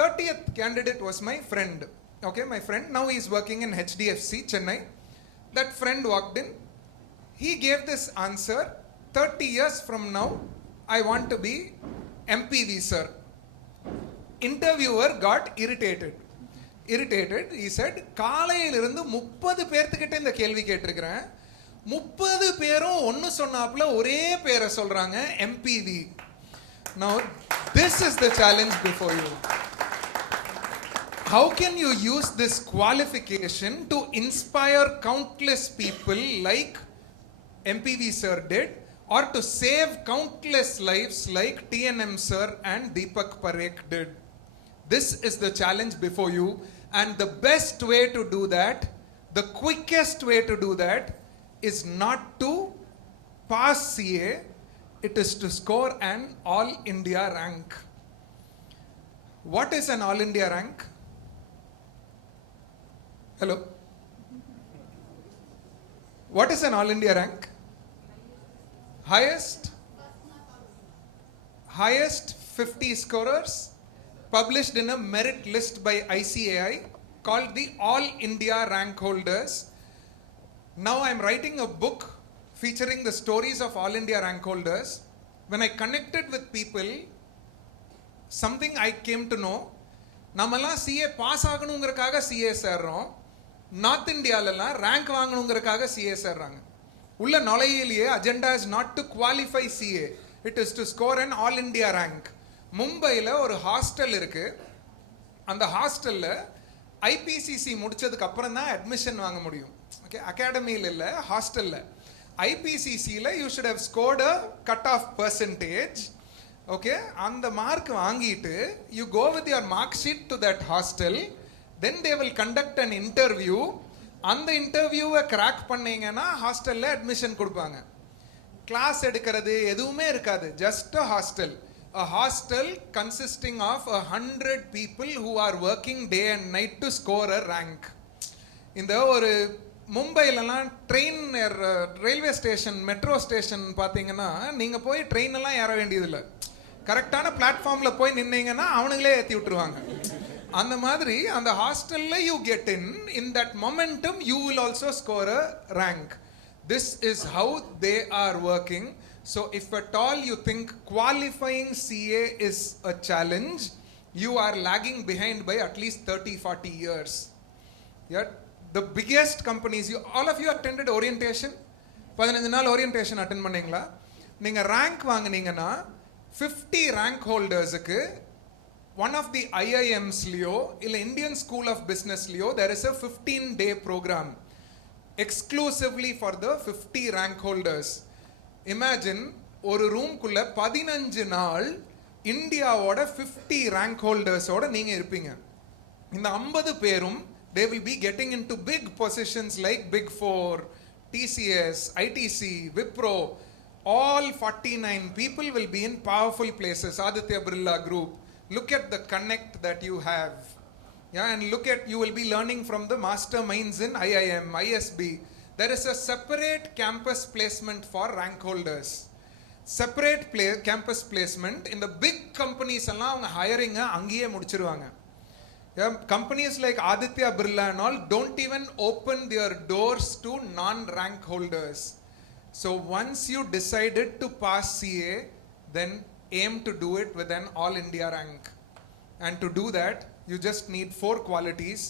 30th candidate was my friend. Okay, my friend, now he is working in HDFC Chennai. That friend walked in. He gave this answer: 30 years from now I want to be MPV sir. Interviewer got irritated. He said, காலையிலிருந்து 30 பேர்த்துக்கிட்ட இந்த கேள்வி கேட்டிருக்கிறேன், 30 பேரும் ஒன்னு சொன்னாப்ல ஒரே பேரை சொல்றாங்க, MPV. Now this is the challenge before you. How can you use this qualification to inspire countless people like MPV sir did, or to save countless lives like TNM sir and Deepak Parekh did? This is the challenge before you, and the best way to do that, the quickest way to do that, is not to pass CA, it is to score an All India rank. What is an All India rank? Hello? What is an All India rank? Highest 50 scorers published in a merit list by ICAI called the All India rank holders. Now I am writing a book featuring the stories of All India rank holders. When I connected with people, something I came to know, நம்மலாம் CA pass ஆகணும்ங்கறதுக்காக CA சேர்றோம், north இந்தியாலலாம் rank வாங்கணும்ங்கறதுக்காக CA சேர்றாங்க. உள்ள நுழையிலேயே agenda is not to qualify CA, it is to score an all India rank. மும்பையில் ஒரு ஹாஸ்டல் இருக்கு, அந்த ஹாஸ்டல்ல ஐபிசிசி முடிச்சதுக்கு அப்புறம் தான் அட்மிஷன் வாங்க முடியும். ஓகே, அகாடமியில் இல்லை, ஹாஸ்டல்ல. ஐபிசிசியில் you should have scored a cut off percentage. Okay, அந்த மார்க் வாங்கிட்டு you go with your mark sheet to that hostel. Then they will conduct an interview. அந்த இன்டர்வியூவை கிராக் பண்ணீங்கன்னா ஹாஸ்டலில் அட்மிஷன் கொடுப்பாங்க. கிளாஸ் எடுக்கிறது எதுவுமே இருக்காது, just a hostel. A hostel consisting of 100 people who are working day and night to score a rank. இந்த ஒரு மும்பைலலாம் train railway station metro station பார்த்தீங்கன்னா நீங்கள் போய் ட்ரெயின் எல்லாம் ஏற வேண்டியதில்லை, கரெக்டான பிளாட்ஃபார்மில் போய் நின்னீங்கன்னா அவனுங்களே ஏற்றி விட்டுருவாங்க. அந்த மாதிரி அந்த ஹாஸ்டலில் you get in that momentum you will also score a rank. This is how they are working. So if at all you think qualifying CA is a challenge, you are lagging behind by at least 30-40 years. Yet the biggest companies, all of you attended orientation. 15 நாள் orientation attend பண்ணீங்களா? நீங்க rank வாங்குனீங்கன்னா 50 rank holdersக்கு one of the IIMs Leo, in Indian School of Business Leo, there is a 15-day program exclusively for the 50 rank holders. Imagine ஒரு ரூம்குள்ள 15 நாள் இந்தியாவோட 50 rank holders ஓட நீங்க இருப்பீங்க. இந்த 50 பேரும் they will be getting into big positions like Big Four, TCS, ITC, Wipro. All 49 people will be in powerful places. Aditya Birla Group. Look at the connect that you have. Yeah, and look at, you will be learning from the masterminds in IIM, ISB. There is a separate campus placement for rank holders. Separate campus placement in the big companies எல்லாம் அவங்க ஹையரிங்க அங்கேயே முடிச்சிருவாங்க. Companies like Aditya Birla and all don't even open their doors to non-rank holders. So once you decided to pass CA, then aim to do it with an all India rank. And to do that, you just need 4 qualities,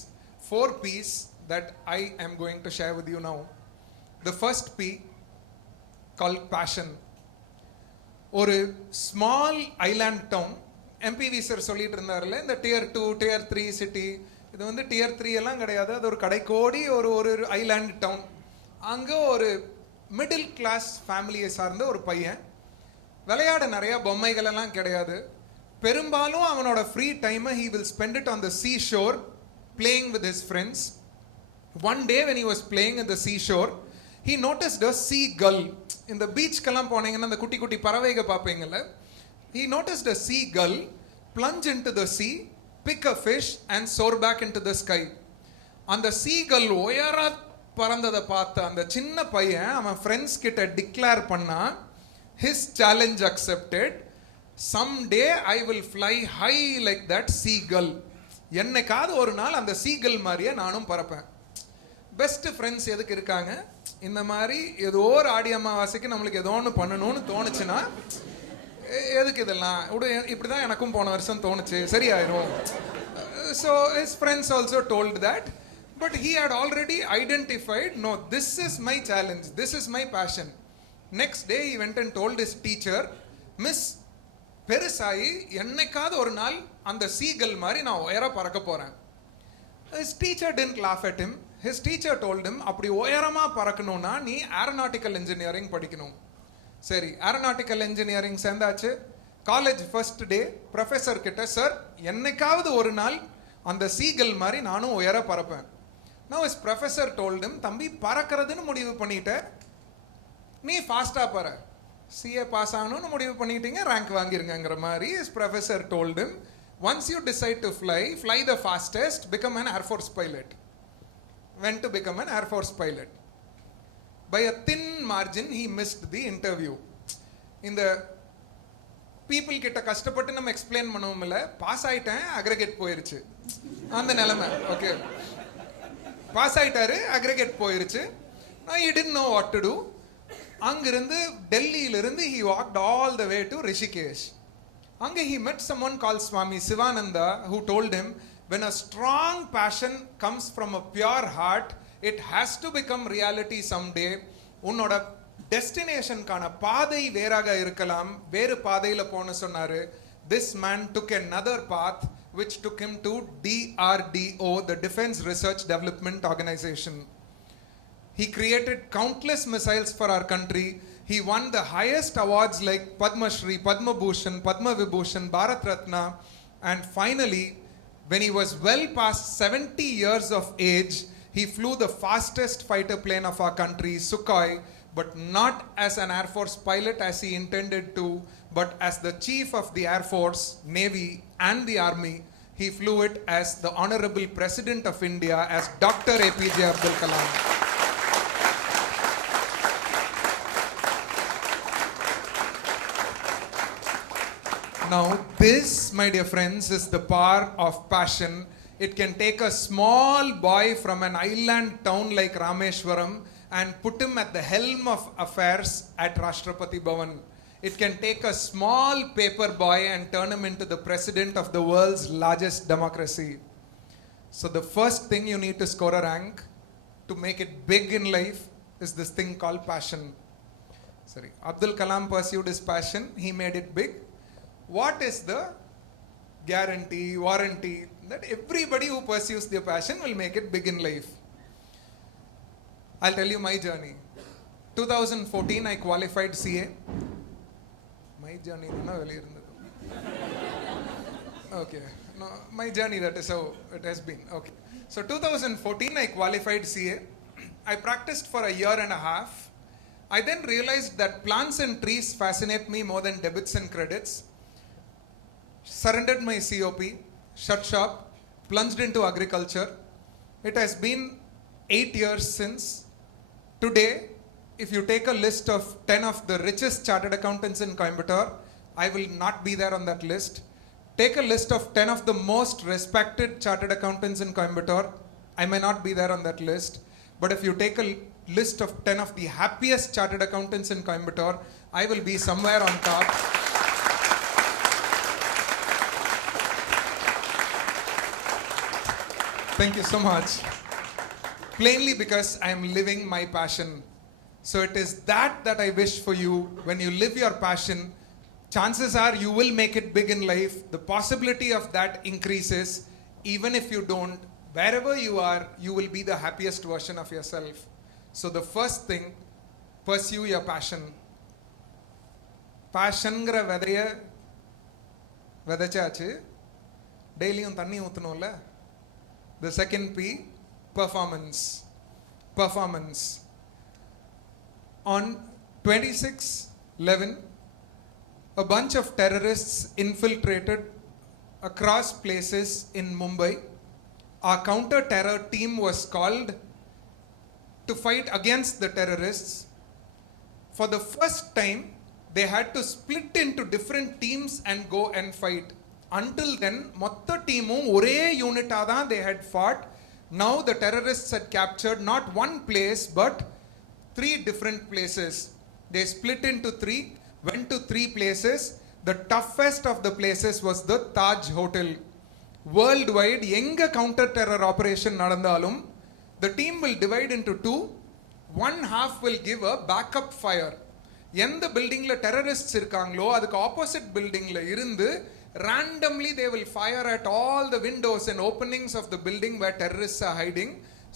4 P's that I am going to share with you now. The first P called passion. ஒரு small island town MPV sir சொல்லிட்டு இருந்தார்ல, இந்த tier 2 tier 3 city, இது வந்து tier 3 எல்லாம் கிடையாது, அது ஒரு கடைக்கோடி ஒரு ஐலாண்ட் டவுன். அங்கே ஒரு மிடில் கிளாஸ் ஃபேமிலியை சார்ந்த ஒரு பையன், விளையாட நிறைய பொம்மைகள் எல்லாம் கிடையாது. பெரும்பாலும் அவனோட ஃப்ரீ டைமை he will spend it on the seashore playing with his friends. One day when he was playing at the seashore, he noticed a seagull. இந்த பீச்க்கெல்லாம் போனீங்கன்னா அந்த குட்டி குட்டி பறவைகள் பார்ப்பீங்கல்ல, he noticed a seagull plunge into the sea, pick a fish and soar back into the sky. அந்த seagull உயர பறந்ததை பார்த்த அந்த சின்ன பையன் அவன் ஃப்ரெண்ட்ஸ் கிட்ட டிக்ளேர் பண்ணா, his challenge accepted, someday I will fly high like that seagull. என்னைக்காவது ஒரு நாள் அந்த seagull மாதிரியே நானும் பறப்பேன். பெஸ்ட் ஃப்ரெண்ட்ஸ் எதுக்கு இருக்காங்க? இந்த மாதிரி ஏதோ ஒரு ஆடி அமாவாசைக்கு நம்மளுக்கு ஏதோ ஒன்று பண்ணணும்னு தோணுச்சுன்னா, எதுக்கு இதெல்லாம் இப்படி தான் எனக்கும் போன வருஷம் தோணுச்சு, சரியாயிரும். So his friends also told that, but he had already identified, no, this is my challenge, this is my passion. Next day he went and told his teacher, Miss, பெருசாயி என்னைக்காவது ஒரு நாள் அந்த சீகல் மாதிரி நான் உயர பறக்க போறேன். His teacher didn't laugh at him. His teacher told him, அப்படி உயரமா பறக்கணும்னா நீ ஏரோநாட்டிக்கல் இன்ஜினியரிங் படிக்கணும். சரி, ஏரோநாட்டிக்கல் இன்ஜினியரிங் சேர்ந்தாச்சு. காலேஜ் ஃபர்ஸ்ட் டே ப்ரொஃபஸர் கிட்ட, சார் என்னைக்காவது ஒரு நாள் அந்த சீகல் மாதிரி நானும் உயர பறப்பேன். Now his professor told him, தம்பி பறக்கிறதுன்னு முடிவு பண்ணிட்ட, நீ ஃபாஸ்டா பற, சிஏ பாஸ் ஆகணும்னு முடிவு பண்ணிட்டீங்க, ரேங்க் வாங்கிருங்கிற மாதிரி his professor told him, once you decide to fly the fastest, become an Air Force pilot. Went to become an Air Force pilot. By a thin margin, he missed the interview. இந்த people கிட்ட கஷ்டப்பட்டு நம்ம explain பண்ணவும் இல்லை, pass ஆயிட்டேன், aggregate போயிருச்சு, அந்த நிலைமை. ஓகே, பாஸ் ஆயிட்டாரு, அக்ரிகேட் போயிருச்சு. He didn't know what to do. அங்கிருந்து டெல்லியிலிருந்து he walked all the way to Rishikesh. அங்கே he met someone called Swami Sivananda, who told him, when a strong passion comes from a pure heart, it has to become reality someday. உன்னோட டெஸ்டினேஷனுக்கான பாதை வேறாக இருக்கலாம், வேறு பாதையில போன சொன்னாரு. This man took another path which took him to DRDO, the Defense Research Development Organization. He created countless missiles for our country. He won the highest awards like Padma Shri, Padma Bhushan, Padma Vibhushan, Bharat Ratna, and finally, when he was well past 70 years of age, he flew the fastest fighter plane of our country, Sukhoi, but not as an Air Force pilot as he intended to, but as the Chief of the Air Force, Navy and the Army. He flew it as the Honorable President of India, as Dr. APJ Abdul Kalam. Now, this, my dear friends, is the power of passion. It can take a small boy from an island town like Rameshwaram and put him at the helm of affairs at Rashtrapati Bhavan. It can take a small paper boy and turn him into the president of the world's largest democracy. So the first thing you need to score a rank, to make it big in life, is this thing called passion. Sorry, Abdul Kalam pursued his passion, he made it big. What is the guarantee, warranty that everybody who pursues their passion will make it big in life. I'll tell you my journey. 2014, I qualified CA. My journey, okay. No, my journey, that is how it has been. Okay. So 2014, I qualified CA. I practiced for a year and a half. I then realized that plants and trees fascinate me more than debits and credits. Surrendered my COP, shut shop, plunged into agriculture. It has been 8 years since. Today, if you take a list of 10 of the richest chartered accountants in Coimbatore, I will not be there on that list. Take a list of 10 of the most respected chartered accountants in Coimbatore, I may not be there on that list. But if you take a list of 10 of the happiest chartered accountants in Coimbatore, I will be somewhere on top. Thank you so much. Plainly because I am living my passion. So it is that I wish for you. When you live your passion, chances are you will make it big in life. The possibility of that increases. Even if you don't, wherever you are, you will be the happiest version of yourself. So the first thing, pursue your passion. Passiongra vedaya vedachachu daily thanni ஊத்தணும்ல. The second P, performance. Performance. On 26/11, a bunch of terrorists infiltrated across places in Mumbai. Our counter-terror team was called to fight against the terrorists. For the first time, they had to split into different teams and go and fight. Until then, motta teamum ore unit they had fought. Now the terrorists had captured not one place but 3 different places. They split into 3, went to 3 places. The toughest of the places was the Taj Hotel. Worldwide, enga counter-terror operation nadandalum, the team will divide into 2. One half will give a backup fire. எந்த பில்டிங்ல terrorists இருக்காங்களோ அதுக்கு opposite buildingல இருந்து randomly they will fire at all the windows and openings of the building where terrorists are hiding,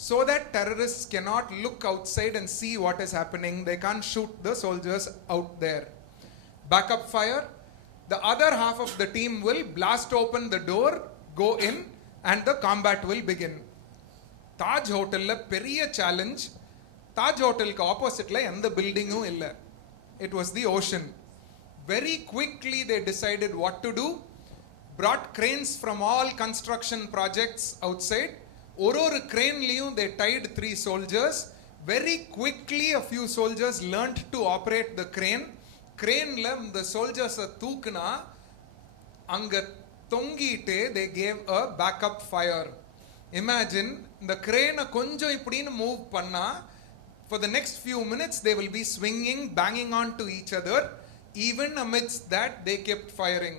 so that terrorists cannot look outside and see what is happening. They can't shoot the soldiers out there. Backup fire. The other half of the team will blast open the door, go in, and the combat will begin. Taj Hotel la periya challenge. Taj Hotel ka opposite la endha building illa. It was the ocean. Very quickly they decided what to do. Brought cranes from all construction projects outside. Oru crane liyum they tied 3 soldiers. Very quickly a few soldiers learnt to operate the crane. Crane la the soldiers thookna anga tongite they gave a backup fire. Imagine the crane konjam ipdinu move panna, for the next few minutes they will be swinging, banging onto each other. Even amidst that they kept firing.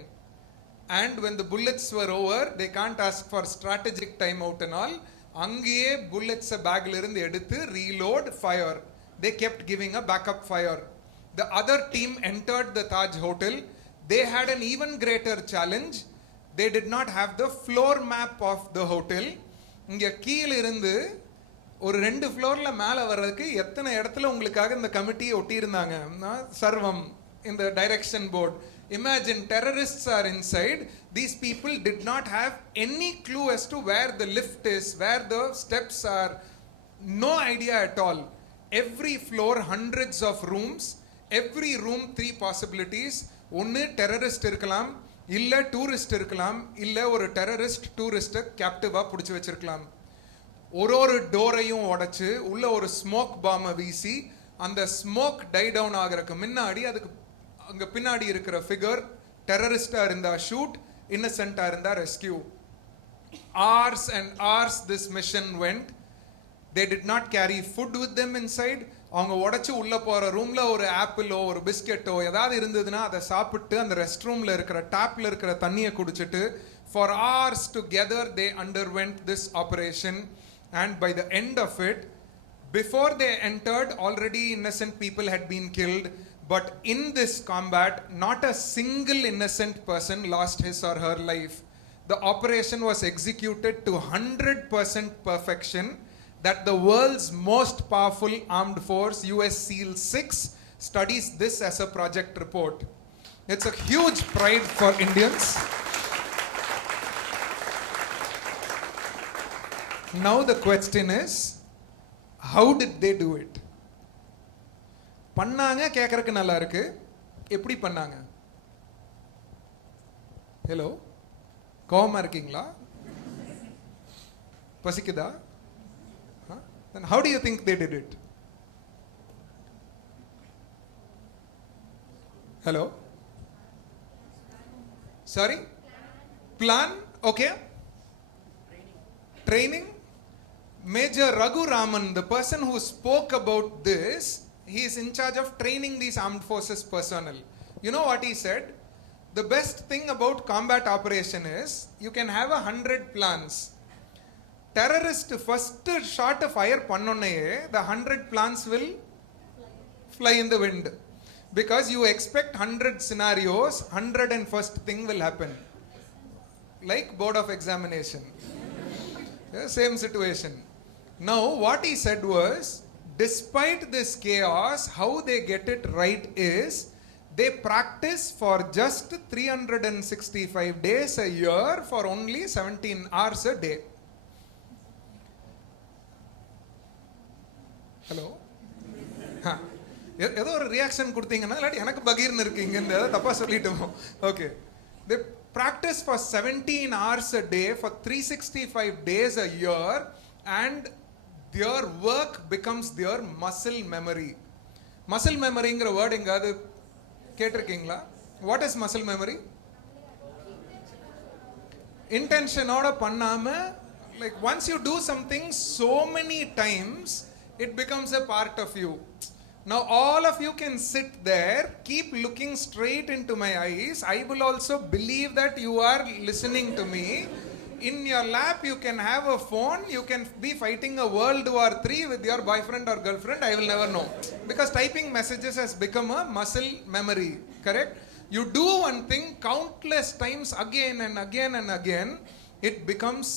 And when the bullets were over, they can't ask for strategic timeout and all. Angiye bullets bag la irundhu eduthu reload, fire. They kept giving a backup fire. The other team entered the Taj Hotel. They had an even greater challenge. They did not have the floor map of the hotel. இங்க கீழ இருந்து ஒரு 2 ஃப்ளோர்ல மேல வர்றதுக்கு எத்தனை இடத்துல உங்களுக்காக இந்த கமிட்டி ஒட்டி இருந்தாங்க. சர்வம் in the direction board. Imagine terrorists are inside. These people did not have any clue as to where the lift is, where the steps are. No idea at all. Every floor, hundreds of rooms. Every room, 3 possibilities. ஒன்னு terrorist இருக்கலாம், இல்ல tourist இருக்கலாம், இல்ல ஒரு terrorist tourist captive புடிச்சு வச்சிருக்கலாம். ஒரு டோரையும் உடைச்சு உள்ள ஒரு ஸ்மோக் பாம்பை வீசி அந்த ஸ்மோக் டை டவுன் ஆகிறதுக்கு முன்னாடி அதுக்கு அங்க பின்னாடி இருக்கிற ஃபிகர் டெரரிஸ்டா இருந்தா ஷூட், இன்னசென்ட்டா இருந்தா rescue. Hours and hours this mission went. They did not carry food with them inside. அவங்க உடைச்சு உள்ள போற ரூம்ல ஒரு ஆப்பிளோ ஒரு பிஸ்கெட்டோ ஏதாவது இருந்ததுன்னா அதை சாப்பிட்டு அந்த ரெஸ்ட் ரூம்ல இருக்கிற டாப்ல இருக்கிற தண்ணியை குடிச்சிட்டு for hours together they underwent this operation. And by the end of it, before they entered, already innocent people had been killed. But in this combat, not a single innocent person lost his or her life. The operation was executed to 100% perfection, that the world's most powerful armed force, US SEAL 6, studies this as a project report. It's a huge pride for Indians. Now the question is, how did they do it? பண்ணாங்க கேட்கறதுக்கு நல்லா இருக்கு. எப்படி பண்ணாங்க? Hello, கோவமா இருக்கீங்களா? பசிக்குதா? Then how do you think they did it? Hello? Sorry? Plan? Okay. Training? Major Raghu Raman, the person who spoke about this, he is in charge of training these armed forces personnel. You know what he said? The best thing about combat operation is you can have 100 plans. Terrorist first shot fire pannonnaye, the 100 plans will fly in the wind. Because you expect 100 scenarios, 101st thing will happen. Like board of examination. Yeah, same situation. Now what he said was, despite this chaos, how they get it right is, they practice for just 365 days a year for only 17 hours a day. Hello? ஏதோ ஒரு reaction கொடுத்தீங்கன்னா இல்லாட்டி எனக்கு பகீர்னு இருக்கீங்க இந்த தப்பா சொல்லிட்டோம். Okay, they practice for 17 hours a day for 365 days a year, and their work becomes their muscle memory. Muscle memoryங்கிற வேர்ட் எங்காவது கேட்டிருக்கீங்களா? What is muscle memory? இன்டென்ஷனோட பண்ணாம, like once you do something so many times, it becomes a part of you. Now all of you can sit there, keep looking straight into my eyes. I will also believe that you are listening to me. In your lap you can have a phone, you can be fighting a World War III with your boyfriend or girlfriend, I will never know. Because typing messages has become a muscle memory, correct? You do one thing countless times again and again and again, it becomes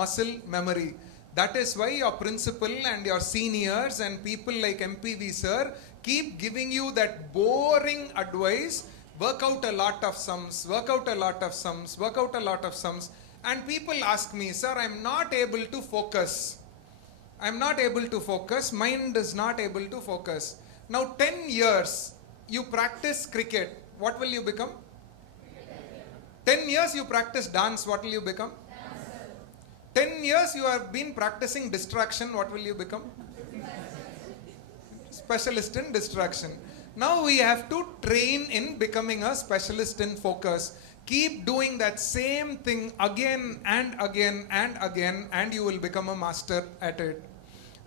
muscle memory. That is why your principal and your seniors and people like MPV sir keep giving you that boring advice, work out a lot of sums, work out a lot of sums, work out a lot of sums. And people ask me, sir, I am not able to focus. I am not able to focus. Mind is not able to focus. Now 10 years you practice cricket, what will you become? 10 years you practice dance, what will you become? 10 years you have been practicing distraction, what will you become? Specialist in distraction. Now we have to train in becoming a specialist in focus. Keep doing that same thing again and again and again, and you will become a master at it.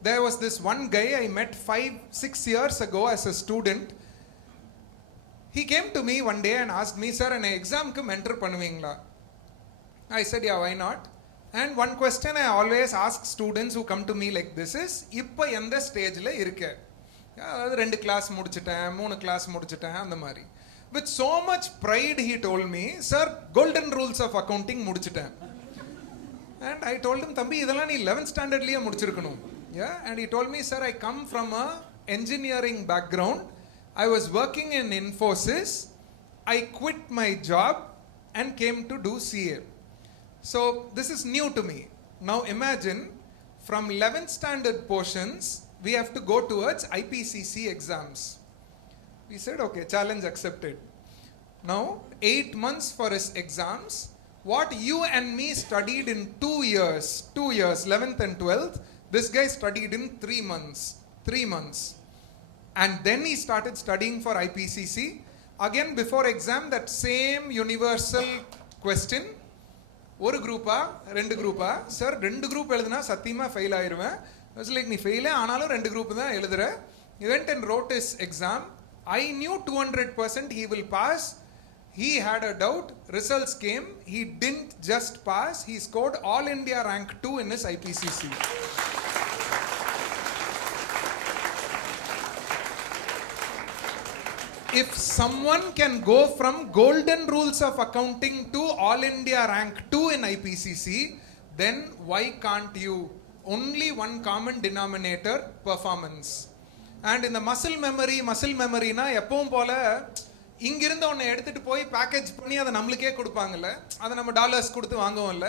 There was this one guy I met 5-6 years ago as a student. He came to me one day and asked me, sir, an exam ku mentor பண்ணுவீங்களா? I said, yeah, why not? And one question I always ask students who come to me like this is, இப்போ எந்த ஸ்டேஜில் இருக்க? அதாவது 2 class முடிச்சிட்டேன், 3 class முடிச்சிட்டேன், அந்த மாதிரி. With so much pride he told me, sir, golden rules of accounting முடிச்சிட்டேன். And I told him, தம்பி இதெல்லாம் நீ 11th standardலயே முடிச்சிருக்கணும். Yeah, and he told me, sir, I come from a engineering background. I was working in Infosys. I quit my job and came to do CA. So this is new to me. Now imagine, from 11th standard portions, we have to go towards IPCC exams. We said, okay, challenge accepted. Now 8 months for his exams. What you and me studied in 2 years, 11th and 12th, this guy studied in 3 months. 3 months. And then he started studying for IPCC. Again, before exam, that same universal question. ஒரு குரூப்பா 2 குரூப்பா? Sir 2 group எழுதுனா சத்தியமா fail ஆயிருவேன். It's like நீ ஃபெயிலே ஆனாலும் 2 group தான் எழுதுற. He went and wrote his exam. I knew 200% he will pass. He had a doubt. Results came. He didn't just pass. He scored All India rank 2 in his IPCC. If someone can go from golden rules of accounting to All India rank 2 in IPCC, then why can't you? Only one common denominator, performance. And in the muscle memory na எப்பவும் போல இங்கிருந்து ஒன்று எடுத்துட்டு போய் package பண்ணி அதை நம்மளுக்கே கொடுப்பாங்கல்ல, அதை நம்ம டாலர்ஸ் கொடுத்து வாங்குவோம்ல.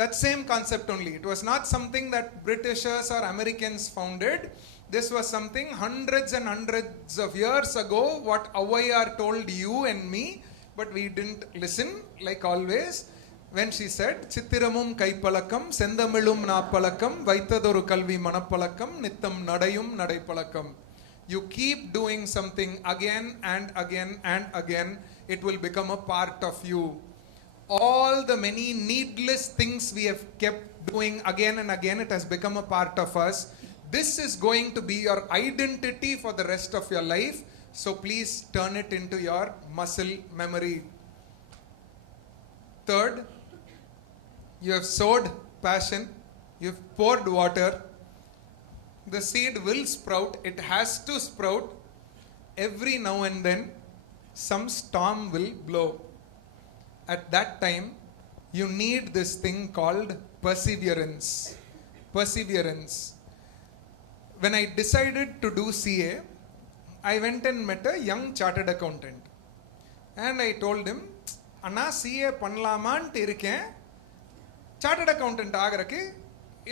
That same concept only. It was not something that Britishers or Americans founded. This was something hundreds and hundreds of years ago, what Avvaiyar told you and me, but we didn't listen, like always. When she said, Chittiramum kaipalakam, Sendamilum naapalakam, Vaithadoru kalvi manapalakam, Nittam nadayum nadaipalakam. You keep doing something again and again and again, it will become a part of you. All the many needless things we have kept doing again and again, it has become a part of us. This is going to be your identity for the rest of your life. So please turn it into your muscle memory. Third, you have sowed passion, you have poured water. The seed will sprout, it has to sprout. Every now and then, some storm will blow. At that time, you need this thing called perseverance. Perseverance. When I decided to do CA, I went and met a young chartered accountant. And I told him, Anna, CA பண்ணலாமான்ட்டு இருக்கேன், chartered accountant ஆகறக்கு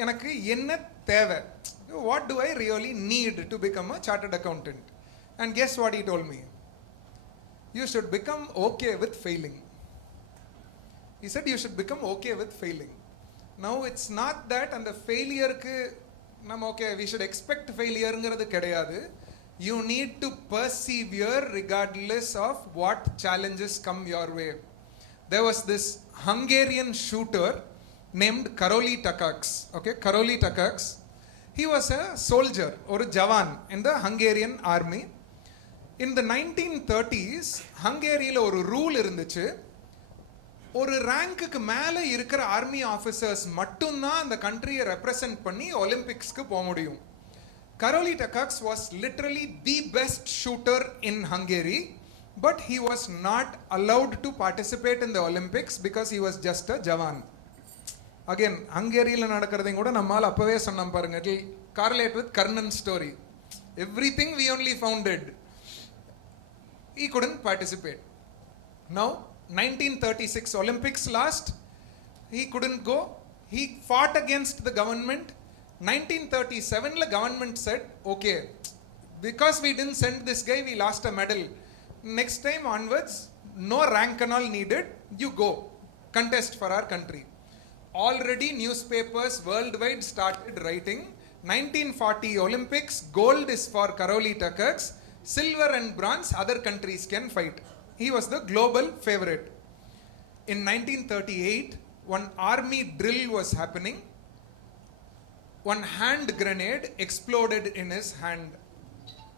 எனக்கு என்ன தேவை? What do I really need to become a chartered accountant? And guess what he told me? You should become okay with failing. He said you should become okay with failing. Now it's not that and the failure ku nam okay we should expect failure ங்கிறது கிடையாது. You need to persevere regardless of what challenges come your way. There was this Hungarian shooter named Karoli Takacs. Okay, Karoli Takacs. He was a soldier or a jawan in the Hungarian army. In the 1930s, ஹங்கேரியில் ஒரு rule இருந்துச்சு, ஒரு ரேங்க்குக்கு மேலே இருக்கிற army officers மட்டும்தான் அந்த கண்ட்ரியை represent பண்ணி ஒலிம்பிக்ஸ்க்கு போக முடியும். Karoli Takacs was literally the best shooter in Hungary, but he was not allowed to participate in the Olympics because he was just a jawan. Again, ஹங்கேரியில் நடக்கிறதையும் கூட நம்மால் அப்பவே சொன்னோம் பாருங்க. It will correlate with Karnan's story. Everything we only founded. He couldn't participate. Now, 1936 Olympics last, he couldn't go. He fought against the government. 1937 the government said, okay, because we didn't send this guy, we lost a medal. Next time onwards, no rank and all needed. You go, contest for our country. Already newspapers worldwide started writing, 1940 Olympics, gold is for Karoli Takacs, silver and bronze other countries can fight. He was the global favorite. In 1938, one army drill was happening. One hand grenade exploded in his hand.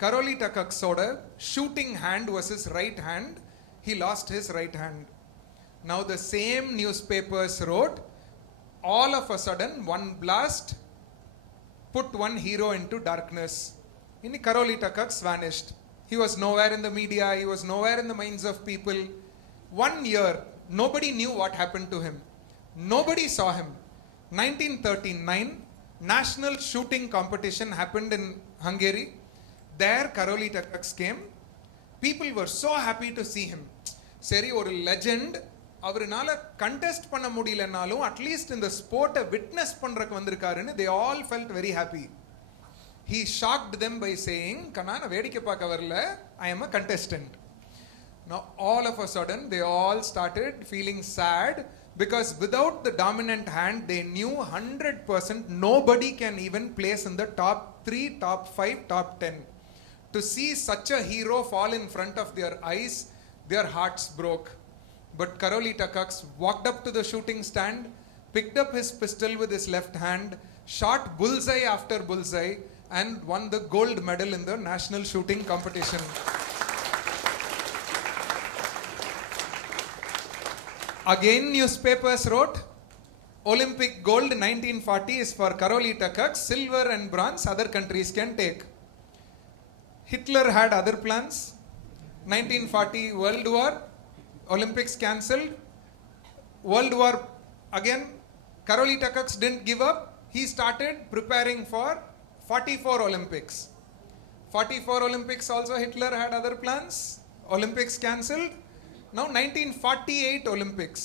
Karoli Takac's shooting hand was his right hand. He lost his right hand. Now the same newspapers wrote, all of a sudden one blast put one hero into darkness. In Karoli Takacs vanished. He was nowhere in the media, he was nowhere in the minds of people. 1 year, nobody knew what happened to him. Nobody saw him. 1939, national shooting competition happened in Hungary. There Karoli Takacs came. People were so happy to see him. சரி, ஒரு legend அவருனால contest பண்ண முடியலனாலும் at least இந்த ஸ்போர்ட்டை witness பண்றதுக்கு வந்திருக்காருன்னு they all felt very happy. He shocked them by saying, "Kanana vedike paaka varala, I am a contestant." Now all of a sudden they all started feeling sad because without the dominant hand they knew 100% nobody can even place in the top 3, top 5, top 10. To see such a hero fall in front of their eyes, their hearts broke. But Karoli Takacs walked up to the shooting stand, picked up his pistol with his left hand, shot bullseye after bullseye, and won the gold medal in the national shooting competition. Again newspapers wrote, Olympic gold 1940 is for Karoli Takacs, silver and bronze other countries can take. Hitler had other plans. 1940 World War, Olympics cancelled. World War again, Karolita Cox didn't give up. He started preparing for 44 Olympics. 44 Olympics also Hitler had other plans. Olympics cancelled. Now 1948 Olympics.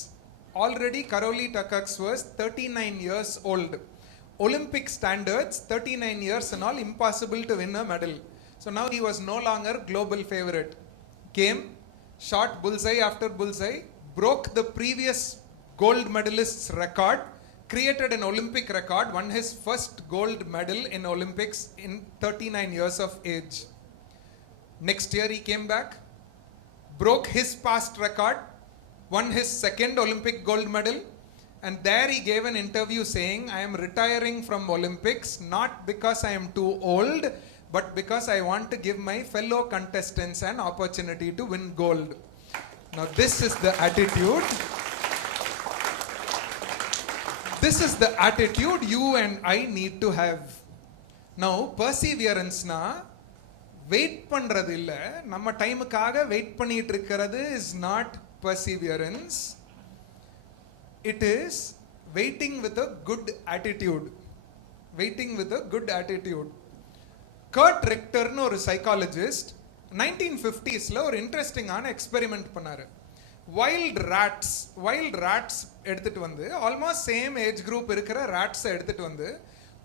Already Karolita Cox was 39 years old. Olympic standards, 39 years and all, impossible to win a medal. So now he was no longer global favorite. Came, shot bullseye after bullseye, broke the previous gold medalist's record, created an Olympic record, won his first gold medal in Olympics in 39 years of age. Next year he came back, broke his past record, won his second Olympic gold medal, and there he gave an interview saying, I am retiring from Olympics not because I am too old, but because I want to give my fellow contestants an opportunity to win gold. Now this is the attitude. This is the attitude you and I need to have. Now perseverance na wait பண்றது இல்ல, நம்ம டைமுக்காக wait பண்ணிட்டு இருக்கிறது is not perseverance. It is waiting with a good attitude. Waiting with a good attitude. Kurt Richterன்னு ஒரு psychologist 1950s ஒரு இன்ட்ரெஸ்டிங்கான experiment பண்ணாரு. Wild rates எடுத்துட்டு வந்து ஆல்மோஸ்ட் சேம் ஏஜ் குரூப் இருக்கிற ரேட்ஸை எடுத்துட்டு வந்து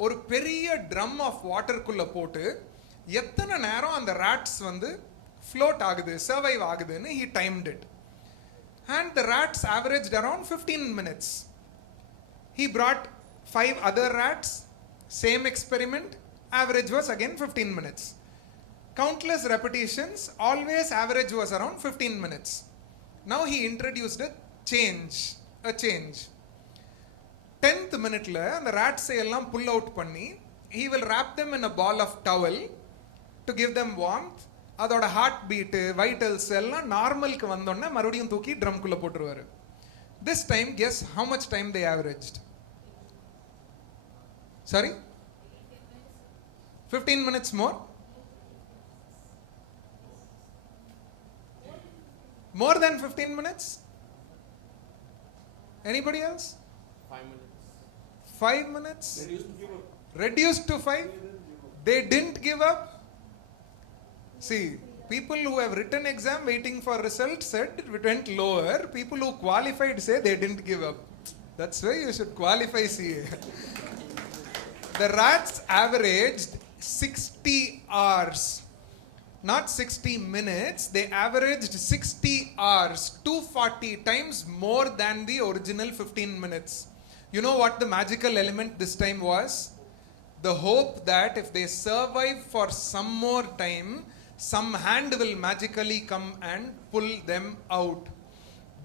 ஒரு பெரிய ட்ரம் ஆஃப் வாட்டருக்குள்ள போட்டு எத்தனை நேரம் அந்த ரேட்ஸ் வந்து ஃப்ளோட் ஆகுது, சர்வைவ் ஆகுதுன்னு he timed it. And the rats averaged around 15 minutes. He brought 5 other rats, same experiment, average was again 15 minutes. Countless repetitions, always average was around 15 minutes. Now he introduced a change. 10th minute la and the rats எல்லாம் pull out பண்ணி he will wrap them in a ball of towel to give them warmth. அதோட heart beat vitals எல்லாம் நார்மலுக்கு வந்தோடனே மறுபடியும் தூக்கி ட்ரம்குள்ள போட்டுருவாரு. This time guess how much time they averaged? Sorry? 15 minutes more? More than 15 minutes? Anybody else? 5 minutes. 5 minutes? Reduced to 5. They didn't give up. See, people who have written exam waiting for results said it went lower. People who qualified say they didn't give up. That's why you should qualify CA. The rats averaged 60 hours. Not 60 minutes. They averaged 60 hours. 240 times more than the original 15 minutes. You know what the magical element this time was? The hope that if they survive for some more time, some hand will magically come and pull them out.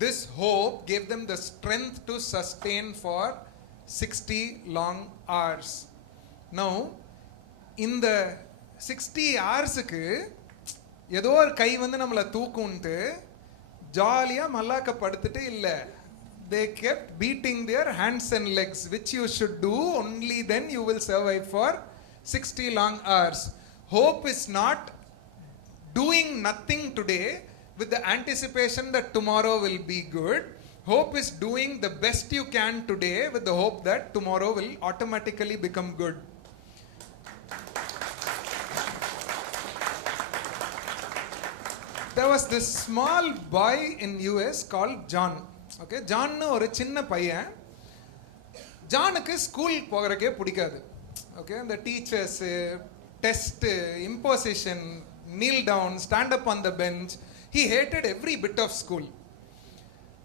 This hope gave them the strength to sustain for 60 long hours. Now, in the 60 hours-க்கு ஏதோ ஒரு கை வந்து நம்மளை தூக்குன்ட்டு ஜாலியாக மல்லாக்க படுத்துட்டு இல்லை. They kept beating their hands and legs, which you should do, only then you will survive for 60 long hours. Hope is not doing nothing today with the anticipation that tomorrow will be good. Hope is doing the best you can today with the hope that tomorrow will automatically become good. There was this small boy in US called John. Okay, John ஒரு சின்ன பையன். ஜானுக்கு school போகிறக்கே பிடிக்காது. Okay, இந்த teachers, test, imposition, kneel down, stand up on the bench. He hated every bit of school.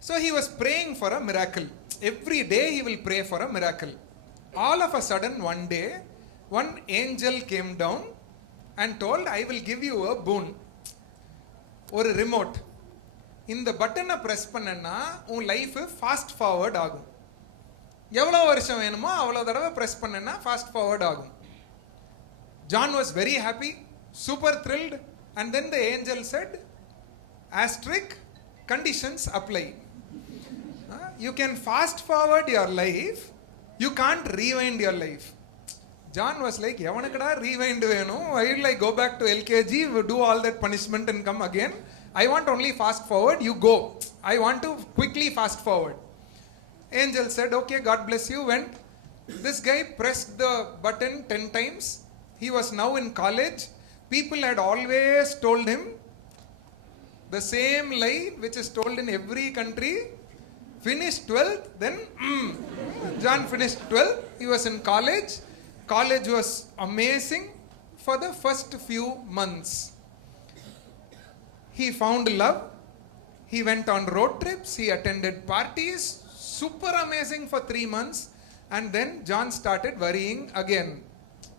So he was praying for a miracle. Every day he will pray for a miracle. All of a sudden one day, one angel came down and told, I will give you a boon. ஒரு remote. இந்த பட்டனை press பண்ணனா உன் life fast forward ஆகும். எவ்வளோ வருஷம் வேணுமோ அவ்வளோ தடவை ப்ரெஸ் பண்ணனா ஃபாஸ்ட் ஃபார்வர்ட் ஆகும். John was very happy, super thrilled, and then the angel said, asterisk, conditions apply. You can fast forward your life, you can't rewind your life. John was like, evanakada rewind venu? Why will I go back to LKG, do all that punishment and come again? I want only fast forward. You go. I want to quickly fast forward. Angel said, okay, God bless you, went. This guy pressed the button 10 times. He was now in college. People had always told him the same lie which is told in every country. Finish 12th, then John finished 12th. He was in college. College was amazing for the first few months. He found love. He went on road trips. He attended parties. Super amazing for 3 months. And then John started worrying again.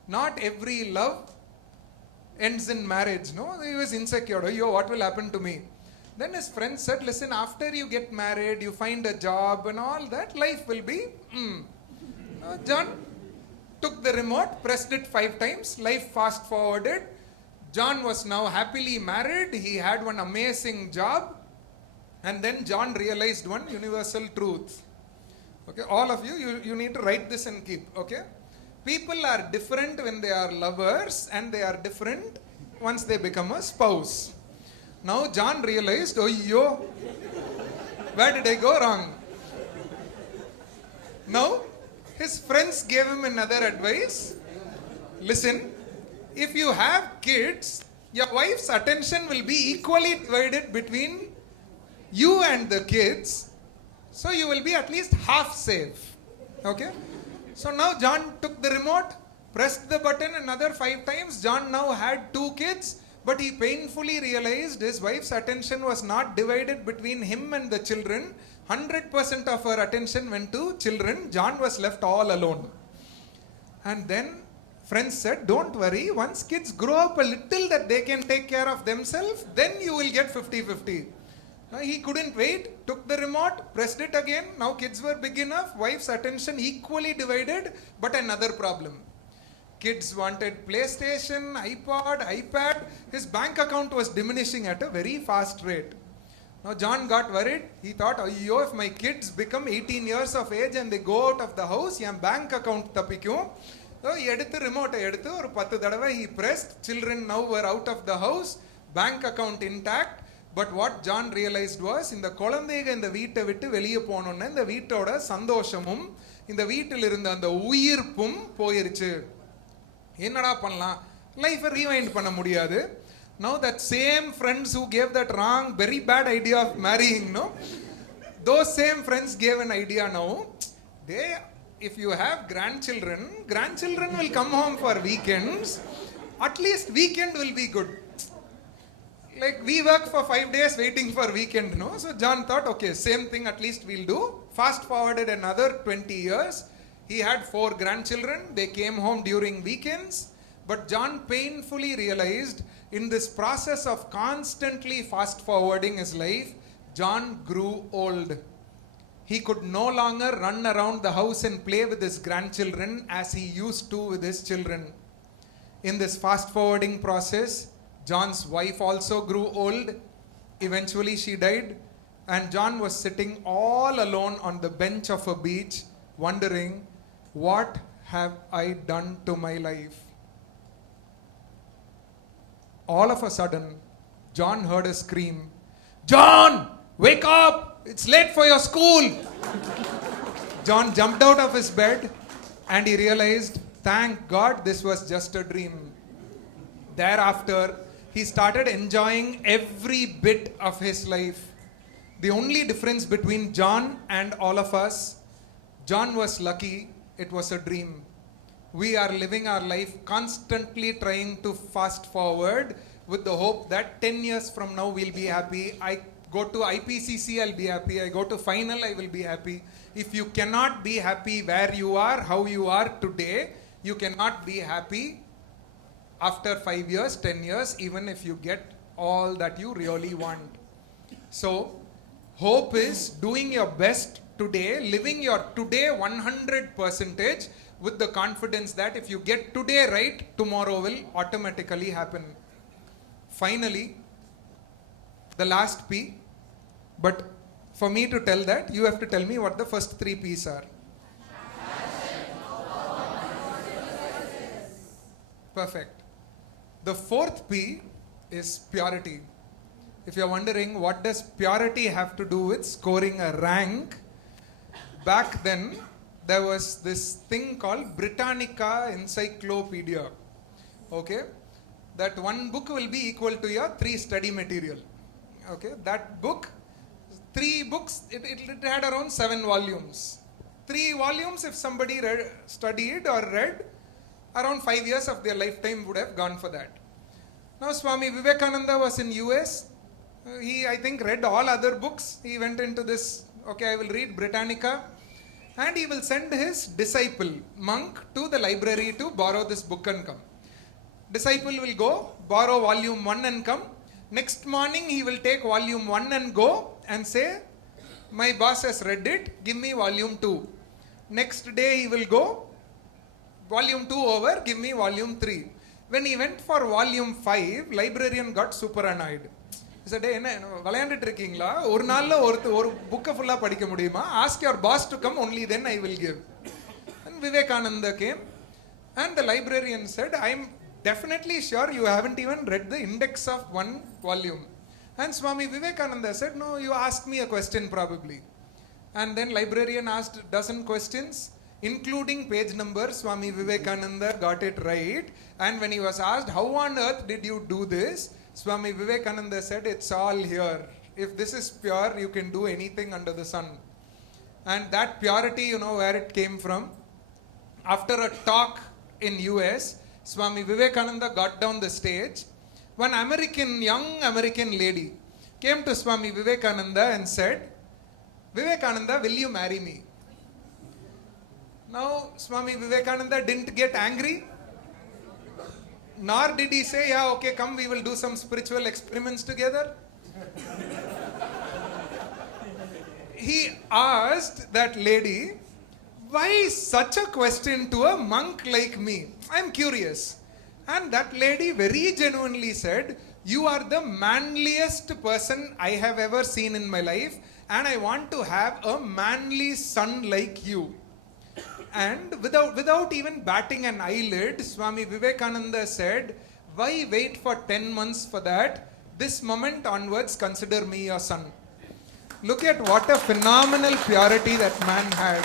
Not every love ends in marriage. No, he was insecure. Yo, what will happen to me? Then his friend said, listen, after you get married, you find a job and all that, life will be. John took the remote, pressed it 5 times, life fast forwarded. John was now happily married. He had one amazing job. And then John realized one universal truth. Okay, all of you, you need to write this and keep. Okay, people are different when they are lovers, and they are different once they become a spouse. Now John realized, oh yo, where did I go wrong? Now his friends gave him another advice. Listen, if you have kids, your wife's attention will be equally divided between you and the kids. So you will be at least half safe. Okay? So now John took the remote, pressed the button another 5 times. John now had 2 kids, but he painfully realized his wife's attention was not divided between him and the children. 100% of her attention went to children. John was left all alone. And then friends said, don't worry, once kids grow up a little that they can take care of themselves, then you will get 50-50. He couldn't wait, took the remote, pressed it again. Now kids were big enough, wife's attention equally divided, but another problem. Kids wanted PlayStation, iPod, iPad. His bank account was diminishing at a very fast rate. Now John got worried. He thought, oh, if my kids become 18 years of age and they go out of the house, your bank account tapikkum. So he eduthu remote eduthu or 10 thadava he pressed. Children now were out of the house, bank account intact. But what John realized was, இந்த குழந்தைங்க இந்த வீட்டை விட்டு வெளியே போனோன்னு இந்த வீட்டோட சந்தோஷமும் இந்த வீட்டில் இருந்த அந்த உயிர்ப்பும் போயிருச்சு. என்னடா பண்ணலாம்? லைஃபை ரீவைண்ட் பண்ண முடியாது. Now that same friends who gave that wrong, very bad idea of marrying, no? Those same friends gave an idea now. If you have grandchildren will come home for weekends. At least weekend will be good. Like we work for 5 days waiting for weekend, no? So John thought, okay, same thing at least we'll do. Fast forwarded another 20 years. He had 4 grandchildren. They came home during weekends. But John painfully realized in this process of constantly fast forwarding his life, John grew old. He could no longer run around the house and play with his grandchildren as he used to with his children. In this fast forwarding process, John's wife also grew old. Eventually she died, and John was sitting all alone on the bench of a beach, wondering, what have I done to my life? All of a sudden, John heard a scream. John, wake up! It's late for your school! John jumped out of his bed and he realized, thank God this was just a dream. Thereafter, he started enjoying every bit of his life. The only difference between John and all of us, John was lucky, it was a dream. We are living our life constantly trying to fast forward with the hope that 10 years from now we'll be happy. I go to IPCC, I'll be happy. I go to final, I will be happy. If you cannot be happy where you are, how you are today, you cannot be happy after 5 years, 10 years, even if you get all that you really want. So, hope is doing your best today, living your today 100% with the confidence that if you get today right, tomorrow will automatically happen. Finally, the last P, but for me to tell that, you have to tell me what the first 3 P's are. Perfect. The 4th P is purity. If you're wondering what does purity have to do with scoring a rank, back then there was this thing called Britannica Encyclopedia. Okay, that one book will be equal to your 3 study material. Okay, that book, 3 books, it had around 7 volumes. 3 volumes, if somebody studied or read, around 5 years of their lifetime would have gone for that. Now Swami Vivekananda was in US. He, I think, read all other books. He went into this, okay, I will read Britannica, and he will send his disciple, monk, to the library to borrow this book and come. Disciple will go, borrow volume 1 and come. Next morning he will take volume 1 and go and say, my boss has read it, give me volume 2. Next day he will go, volume 2 over, give me volume 3. When he went for volume 5, librarian got super annoyed. He said, என்ன விளையாண்டுட்டு இருக்கீங்களா ஒரு நாள்ல ஒரு book full படிக்க முடியுமா? Ask your boss to come, only then I will give. And Vivekananda came, and the librarian said, I'm definitely sure you haven't even read the index of 1 volume. And Swami Vivekananda said, no, you asked me a question probably. And then librarian asked dozen questions, including page number. Swami Vivekananda got it right. And when he was asked, how on earth did you do this? Swami Vivekananda said, it's all here. If this is pure, you can do anything under the sun. And that purity, you know where it came from? After a talk in US, Swami Vivekananda got down the stage. One young American lady came to Swami Vivekananda and said, Vivekananda, will you marry me? Now, Swami Vivekananda didn't get angry. Nor did he say, yeah, okay, come, we will do some spiritual experiments together. He asked that lady, why such a question to a monk like me? I'm curious. And that lady very genuinely said, you are the manliest person I have ever seen in my life, and I want to have a manly son like you. And without even batting an eyelid, Swami Vivekananda said, why wait for 10 months for that? This moment onwards, consider me your son. Look at what a phenomenal purity that man had.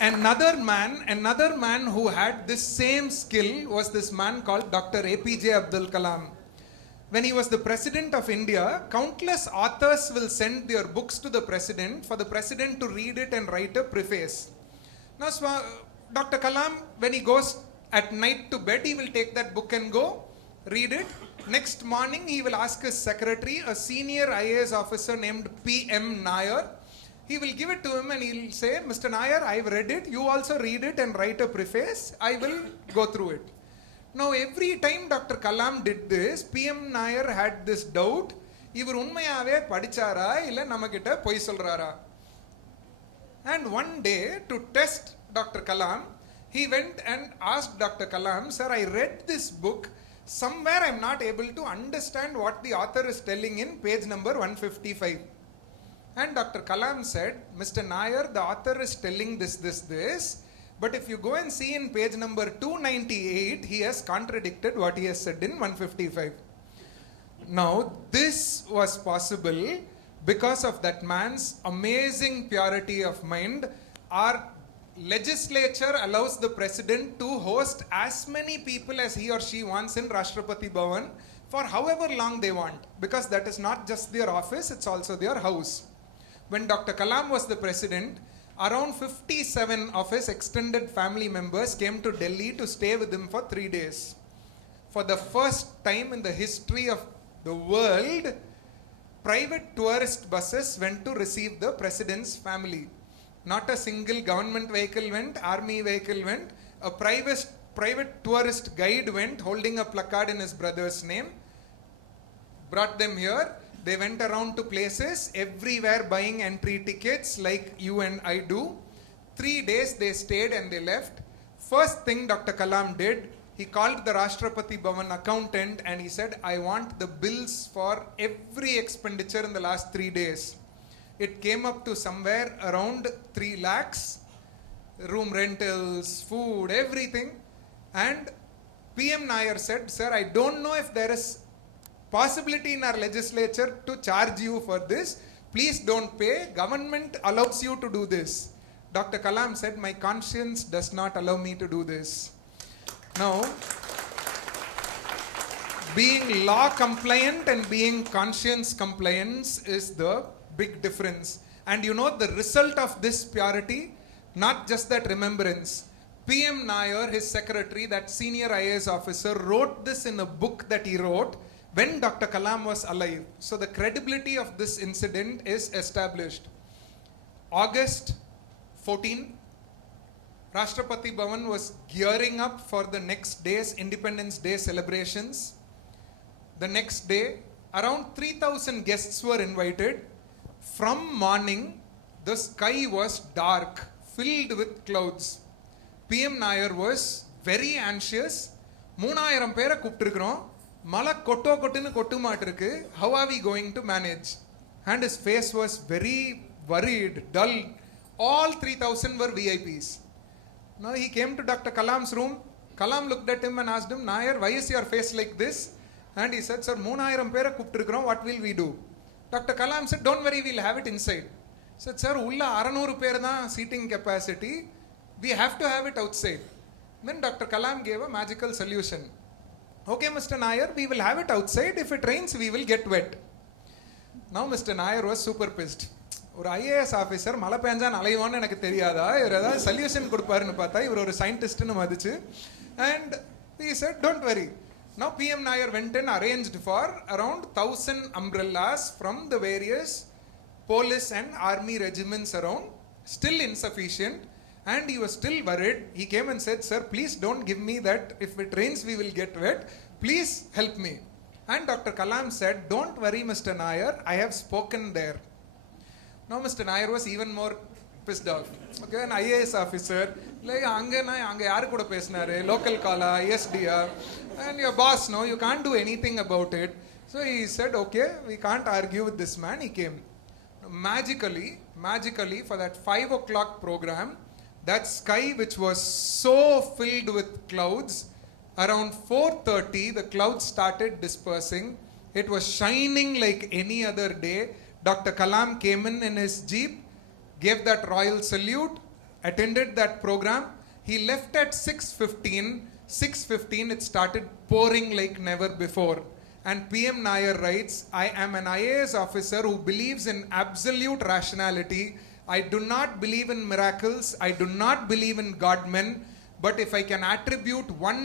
Another man who had this same skill was this man called Dr. APJ Abdul Kalam. When he was the president of India, countless authors will send their books to the president for the president to read it and write a preface. Now, Dr. Kalam, when he goes at night to bed, he will take that book and go read it. Next morning, he will ask his secretary, a senior IAS officer named P.M. Nair. He will give it to him and he will say, Mr. Nair, I have read it. You also read it and write a preface. I will go through it. Now, every time Dr. Kalam did this, PM Nair had this doubt. இவர் உண்மையாவே படிச்சாரா இல்ல நம்மகிட்ட பொய் சொல்றாரா? And one day, to test Dr. Kalam, he went and asked Dr. Kalam, sir, I read this book. Somewhere I am not able to understand what the author is telling in page number 155. And Dr. Kalam said, Mr. Nair, the author is telling this. But if you go and see in page number 298, he has contradicted what he has said in 155. Now, this was possible because of that man's amazing purity of mind. Our legislature allows the president to host as many people as he or she wants in Rashtrapati Bhavan for however long they want, because that is not just their office, it's also their house. When Dr. Kalam was the president, around 57 of his extended family members came to Delhi to stay with him for 3 days. For the first time in the history of the world, private tourist buses went to receive the president's family. Not a single government vehicle went, army vehicle went. A private tourist guide went holding a placard in his brother's name, brought them here. They went around to places, everywhere buying entry tickets like you and I do. 3 days they stayed and they left. First thing Dr. Kalam did, he called the Rashtrapati Bhavan accountant and he said, I want the bills for every expenditure in the last 3 days. It came up to somewhere around 3 lakhs, room rentals, food, everything. And PM Nair said, sir, I don't know if there is possibility in our legislature to charge you for this. Please don't pay. Government allows you to do this. Dr. Kalam said, my conscience does not allow me to do this. Now, being law compliant and being conscience compliance is the big difference. And you know the result of this purity, not just that remembrance. PM Nair, his secretary, that senior IAS officer, wrote this in a book that he wrote when Dr. Kalam was alive. So the credibility of this incident is established. August 14, Rashtrapati Bhavan was gearing up for the next day's Independence Day celebrations. The next day, around 3,000 guests were invited. From morning, the sky was dark, filled with clouds. PM Nair was very anxious. 3000 பேரை கூப்பிட்டுருக்கிறோம், மழை கொட்டுன்னு கொட்டு மாட்டிருக்கு, how are we going to manage? And his face was very worried, dull. All 3,000 were VIPs. Now he came to Dr. Kalam's room. Kalam looked at him and asked him, Nair, why is your face like this? And he said, sir, 3000 பேரை கூப்பிட்டுருக்கிறோம், what will we do? Dr. Kalam said, don't worry, we'll have it inside. He said, sir, உள்ள 600 பேர் தான் seating capacity. We have to have it outside. Then Dr. Kalam gave a magical solution. Okay, Mr. Nair, we will have it outside. If it rains, we will get wet. Now Mr. Nair was super pissed. ஒரு IAS officer மழை பெஞ்சா நலைவான்னு எனக்கு தெரியாதா, இவர் ஏதாவது solution கொடுப்பாருன்னு பார்த்தா இவர் ஒரு சயின்டிஸ்ட்னு மதிச்சு. And he said, don't worry. Now PM Nair went and arranged for around 1,000 umbrellas from the various police and army regiments around. Still insufficient. And he was still worried. He came and said, sir, please don't give me that. If it rains, we will get wet. Please help me. And Dr. Kalam said, don't worry, Mr. Nair. I have spoken there. Now Mr. Nair was even more pissed off. Okay, an IAS officer. Like, anga yaru kuda pesnaru, local kala, ISDR. And your boss, no, you can't do anything about it. So he said, okay, we can't argue with this man. He came. Magically, for that 5 o'clock program, that sky which was so filled with clouds, around 4:30 the clouds started dispersing. It was shining like any other day. Dr. Kalam came in his jeep, gave that royal salute, attended that program. He left at 6:15. 6:15 it started pouring like never before. And PM Nair writes, I am an IAS officer who believes in absolute rationality. I do not believe in miracles. I do not believe in God-men. But if I can attribute one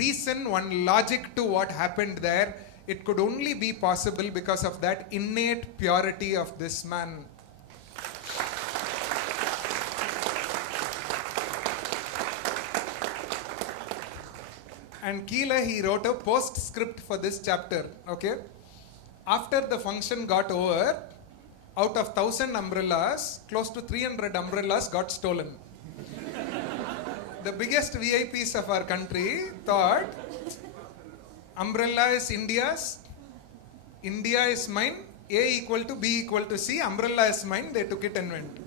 reason, one logic to what happened there, it could only be possible because of that innate purity of this man. And Keela, he wrote a postscript for this chapter. Okay. After the function got over, out of 1,000 umbrellas, close to 300 umbrellas got stolen. The biggest VIPs of our country thought, umbrella is India's, India is mine, A equal to B equal to C, umbrella is mine, they took it and went.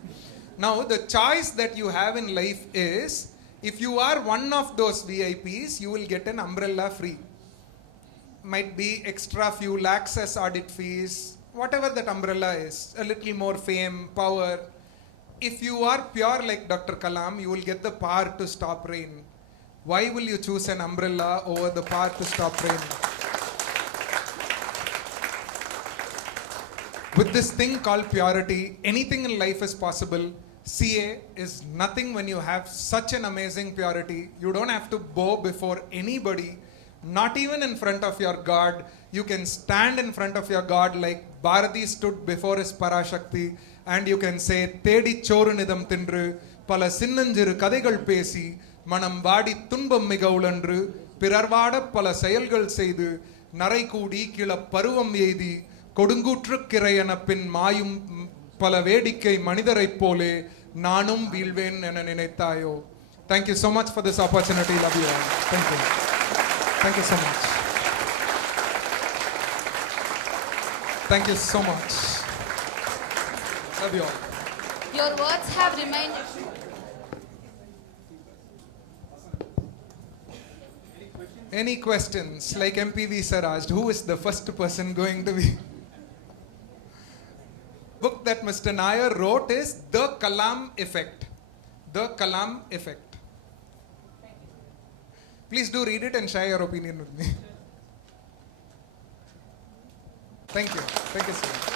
Now, the choice that you have in life is, if you are one of those VIPs, you will get an umbrella free. Might be extra few lakhs as audit fees, whatever that umbrella is, a little more fame, power. If you are pure like Dr. Kalam, you will get the power to stop rain. Why will you choose an umbrella over the power to stop rain? With this thing called purity, anything in life is possible. CA is nothing when you have such an amazing purity. You don't have to bow before anybody, not even in front of your God. You can stand in front of your God like Bharati stood before his Parashakti, and you can say, Tedi chorunidam tindru, pala sinnanjiru kadaigal pesi, manam vaadi துன்பம் மிக உழன்று பிறர்வாட பல செயல்கள் செய்து நரை கூடி கிள பருவம் எய்தி கொடுங்கூற்று கிரையன பின் மாயும் பல வேடிக்கை மனிதரைப் போலே நானும் வீழ்வேன் என நினைத்தாயோ. Thank you so much for this opportunity. Love you all. Thank you. Thank you so much. Thank you so much. Love you all. Your words have remained. Any questions? Like MPV sir asked, who is the first person going to be? book that Mr. Nair wrote is The Kalam Effect. The Kalam Effect. Please do read it and share your opinion with me. Thank you. Thank you so much.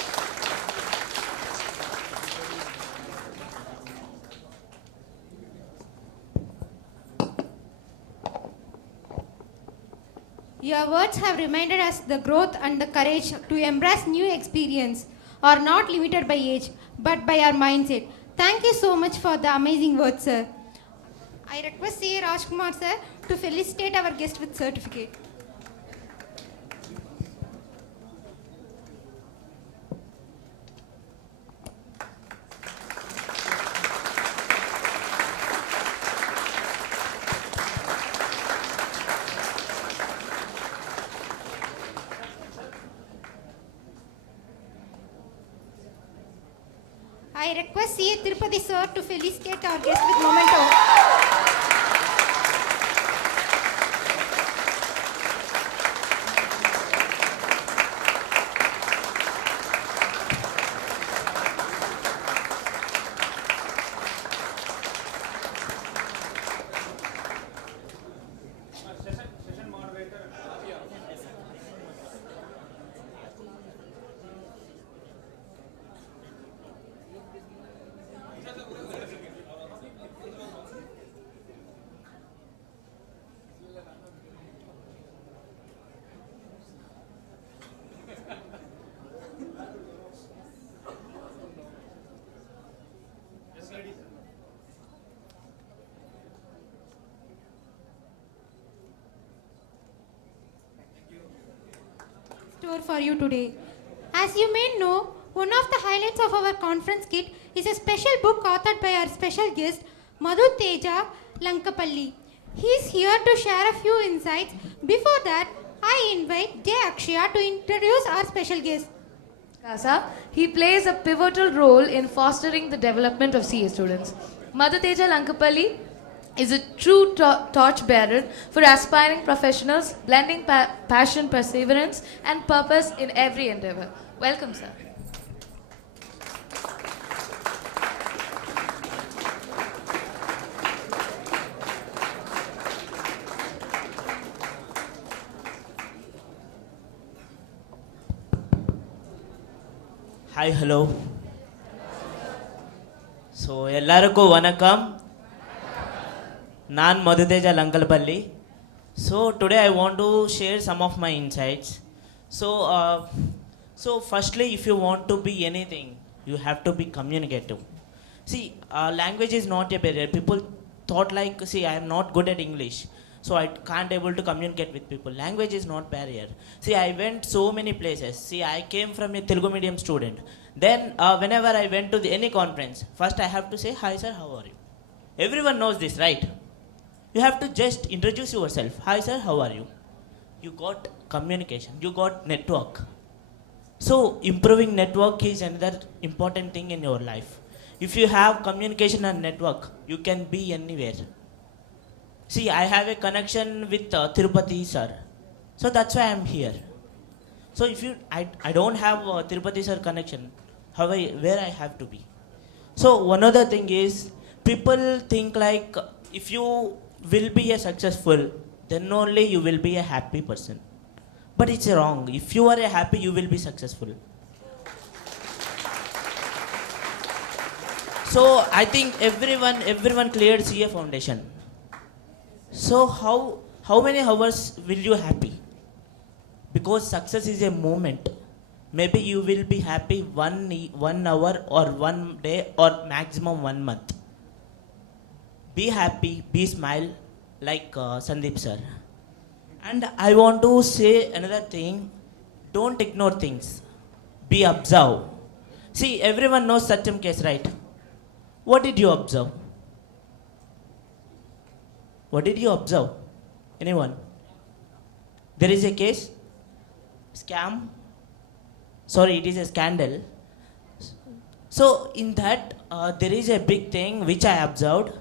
Your words have reminded us the growth and the courage to embrace new experience are not limited by age, but by our mindset. Thank you so much for the amazing words, sir. I request C. Rajkumar, sir, to felicitate our guest with certificate. I request C. Tirupati, sir, to felicitate our guest with memento. Store for you today. As you may know, one of the highlights of our conference kit is a special book authored by our special guest, Madhu Teja Lankapalli. He is here to share a few insights. Before that, I invite J. Akshaya to introduce our special guest. Kasa, he plays a pivotal role in fostering the development of CA students. Mother Teja Lankapalli is a true torchbearer for aspiring professionals, blending passion, perseverance, and purpose in every endeavor. Welcome, sir. Hi, hello. So, ಎಲ್ಲರಿಗೂ ವಣಕಂ. ನಾನು ಮಧುತೇಜ ಲಂಕಲ್ಪಲ್ಲಿ. So, today I want to share some of my insights. So, firstly, if you want to be anything, you have to be communicative. See, language is not a barrier. People thought like, see, I am not good at English, so I can't able to communicate with people. Language is not barrier. See, I went so many places. See, I came from a Telugu medium student. Then, whenever I went to any conference, first I have to say, hi sir, how are you? Everyone knows this, right? You have to just introduce yourself. Hi sir, how are you? You got communication, you got network. So, improving network is another important thing in your life. If you have communication and network, you can be anywhere. See, I have a connection with Tirupati sir. So that's why I'm here. So if I don't have Tirupati sir connection, where I have to be? So one other thing is, people think like if you will be a successful, then only you will be a happy person. But it's wrong. If you are a happy, you will be successful. So I think everyone cleared CA foundation. So how many hours will you happy? Because success is a moment. Maybe you will be happy 1 hour or 1 day or maximum 1 month. Be happy, be smile like Sandeep sir. And I want to say another thing. Don't ignore things. Be observe. See, everyone knows Satyam case, right? What did you observe? What did you observe? Anyone? There is a case? Scam? Sorry, it is a scandal. So, in that, there is a big thing which I observed.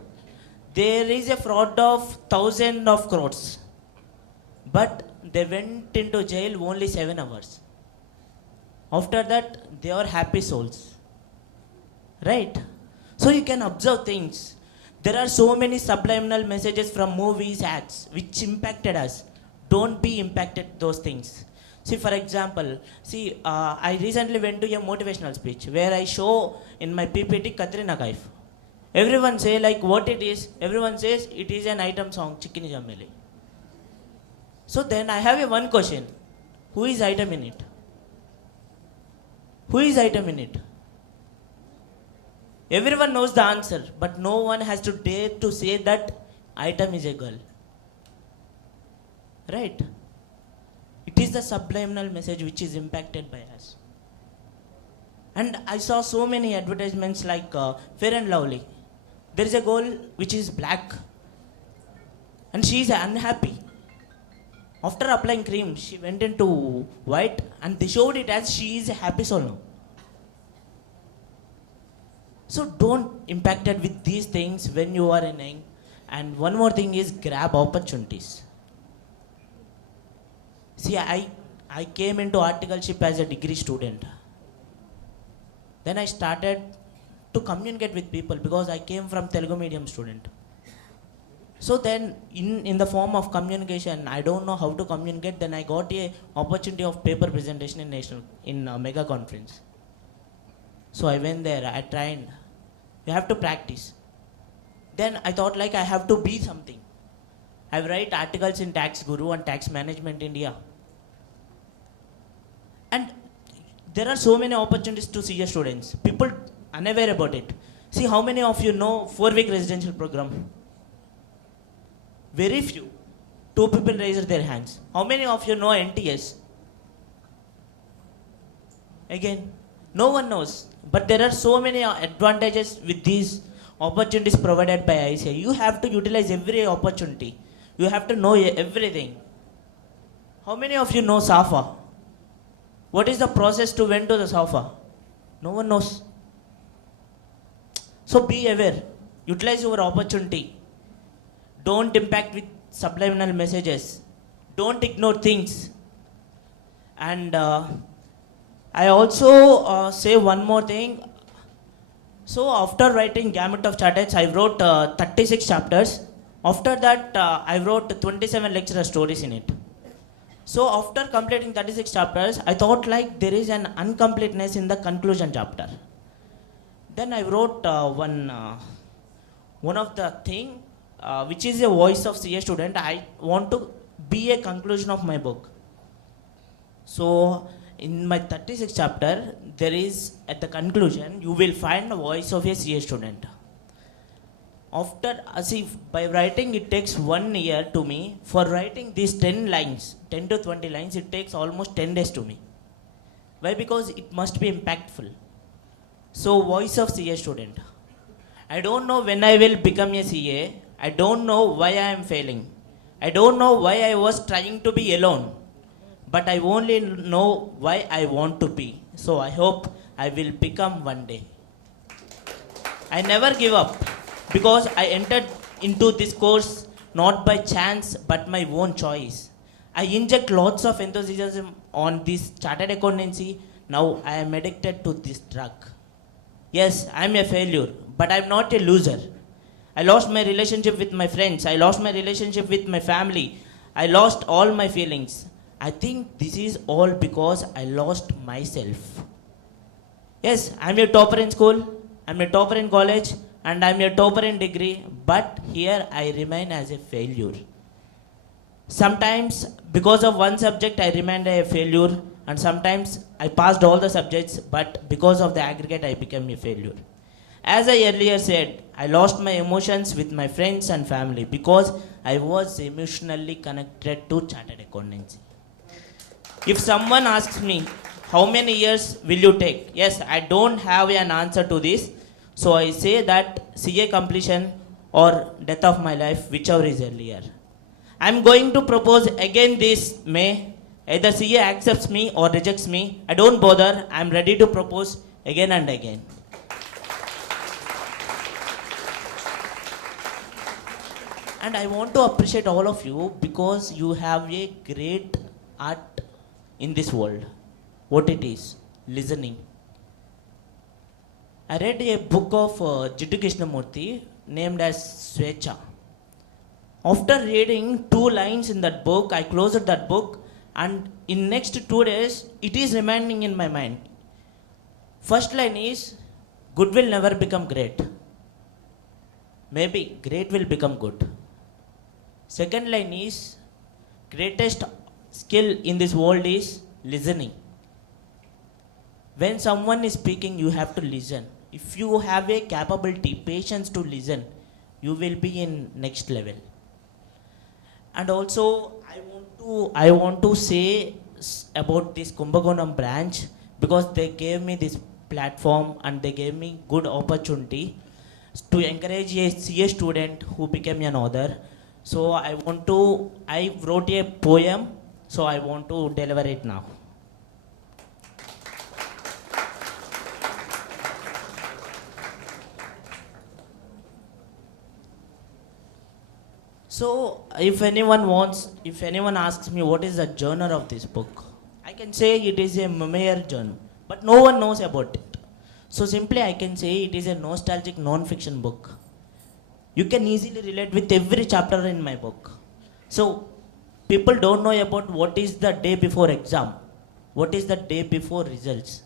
There is a fraud of thousands of crores. But they went into jail only 7 hours. After that, they are happy souls. right? So you can observe things. There are so many subliminal messages from movies, ads, which impacted us. Don't be impacted those things. See, for example, I recently went to a motivational speech where I show in my PPT Katrina Kaif. Everyone say like what it is. Everyone says it is an item song, Chickini Jammeli. So then I have a one question. Who is item in it? Who is item in it? Everyone knows the answer, but no one has to dare to say that item is a girl. Right? It is the subliminal message which is impacted by us. And I saw so many advertisements like Fair and Lovely. There is a girl which is black and she is unhappy. After applying cream, she went into white and they showed it as she is a happy soul now. So don't impacted with these things when you are in young. And one more thing is grab opportunities. See, I came into articleship as a degree student. Then I started to communicate with people because I came from Telugu medium student. So then in the form of communication, I don't know how to communicate, then I got a opportunity of paper presentation in mega conference. So I went there, I trained. You have to practice. Then I thought like I have to be something. I write articles in Tax Guru and Tax Management India. And there are so many opportunities to CA students. People unaware about it. See how many of you know 4-week residential program? Very few. 2 people raised their hands. How many of you know NTS? Again, no one knows. But there are so many advantages with these opportunities provided by ICA. You have to utilize every opportunity. You have to know everything. How many of you know SAFA? What is the process to went to the SAFA? No one knows. So be aware. Utilize your opportunity. Don't impact with subliminal messages. Don't ignore things. And I also say one more thing. So after writing Gamut of Chartered, I wrote 36 chapters. After that, I wrote 27 lecture stories in it. So after completing 36 chapters, I thought like there is an incompleteness in the conclusion chapter. Then I wrote one of the thing, which is a voice of CA student. I want to be a conclusion of my book. So in my 36 chapter, there is at the conclusion, you will find the voice of a CA student. After, by writing it takes 1 year to me. For writing these 10 lines, 10 to 20 lines, it takes almost 10 days to me. Why? Because it must be impactful. So voice of CA student. I don't know when I will become a CA. I don't know why I am failing. I don't know why I was trying to be alone. But I only know why I want to be. So I hope I will become one day. I never give up. Because I entered into this course not by chance but my own choice. I inject lots of enthusiasm on this chartered accountancy. Now I am addicted to this drug. Yes, I am a failure, but I am not a loser. I lost my relationship with my friends. I lost my relationship with my family. I lost all my feelings. I think this is all because I lost myself. Yes, I am a topper in school. I am a topper in college. And I am a topper in degree, but here I remain as a failure. Sometimes, because of one subject, I remained a failure, and sometimes I passed all the subjects, but because of the aggregate, I became a failure. As I earlier said, I lost my emotions with my friends and family because I was emotionally connected to chartered accountancy. If someone asks me, how many years will you take? Yes, I don't have an answer to this. So I say that CA completion or death of my life, whichever is earlier. I am going to propose again this May. Either CA accepts me or rejects me. I don't bother. I am ready to propose again and again. And I want to appreciate all of you because you have a great art in this world. What it is? Listening. I read a book of Jiddu Krishnamurti named as Svecha. After reading 2 lines in that book, I closed that book, and in next 2 days, it is remaining in my mind. First line is, good will never become great. Maybe great will become good. Second line is, greatest skill in this world is listening. When someone is speaking, you have to listen. If you have a capability, patience to listen, you will be in next level. And also, I want to say about this Kumbakonam branch, because they gave me this platform and they gave me good opportunity to encourage a CA student who became an author. So I wrote a poem, so I want to deliver it now. So if anyone asks me what is the genre of this book, I can say it is a memoir genre, but no one knows about it. So simply I can say it is a nostalgic non-fiction book. You can easily relate with every chapter in my book. So people don't know about what is the day before exam, what is the day before results.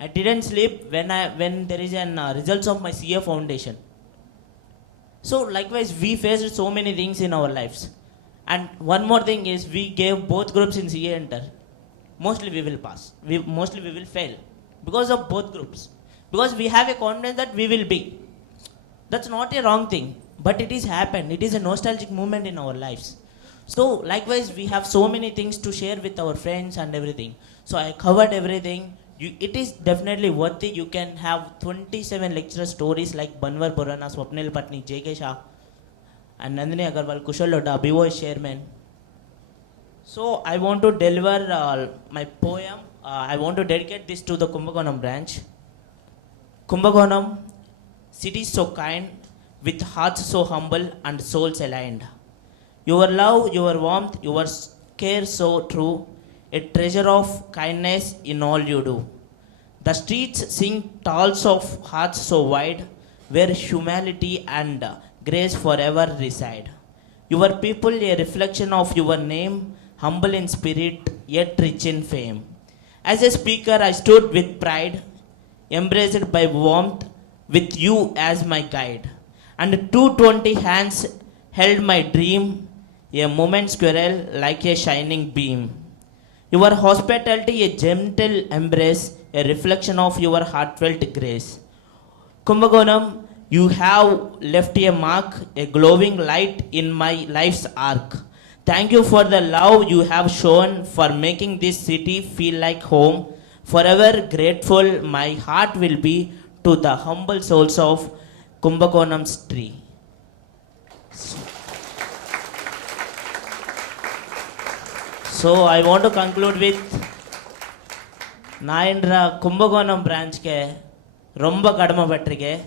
I didn't sleep when there is an results of my CA foundation. So likewise, we faced so many things in our lives. And one more thing is, we gave both groups in CA Inter. Mostly we will pass. Mostly we will fail. Because of both groups. Because we have a confidence that we will be. That's not a wrong thing. But it is happened. It is a nostalgic moment in our lives. So likewise, we have so many things to share with our friends and everything. So I covered everything. It is definitely worthy. You can have 27 lecture stories like Banwar Purana, Swapnil Patni, J.K. Shah, and Nandini Agarwal, Kushal Lodha, BOS chairman. So I want to deliver my poem. I want to dedicate this to the Kumbakonam branch. Kumbakonam, city so kind, with hearts so humble and souls aligned. Your love, your warmth, your care so true, a treasure of kindness in all you do. The streets sing tales of hearts so wide, where humanity and grace forever reside. Your people a reflection of your name, humble in spirit, yet rich in fame. As a speaker, I stood with pride, embraced by warmth, with you as my guide. And 220 hands held my dream, a moment squirrel like a shining beam. Your hospitality, a gentle embrace, a reflection of your heartfelt grace. Kumbakonam, you have left a mark, a glowing light in my life's arc. Thank you for the love you have shown, for making this city feel like home. Forever grateful, my heart will be to the humble souls of Kumbakonam's tree. So I want to conclude with Naindra Kumbakonam branch ke Romba Kadama Patrike.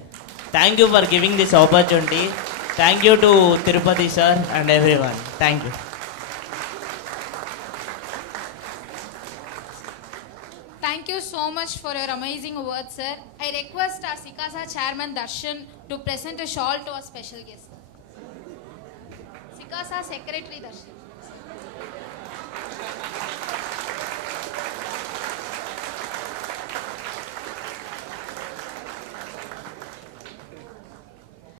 Thank you for giving this opportunity. Thank you to Tirupati sir and everyone. Thank you. Thank you so much for your amazing words, sir. I request our Sikasa chairman Darshan to present a shawl to our special guest. Sikasa secretary Darshan.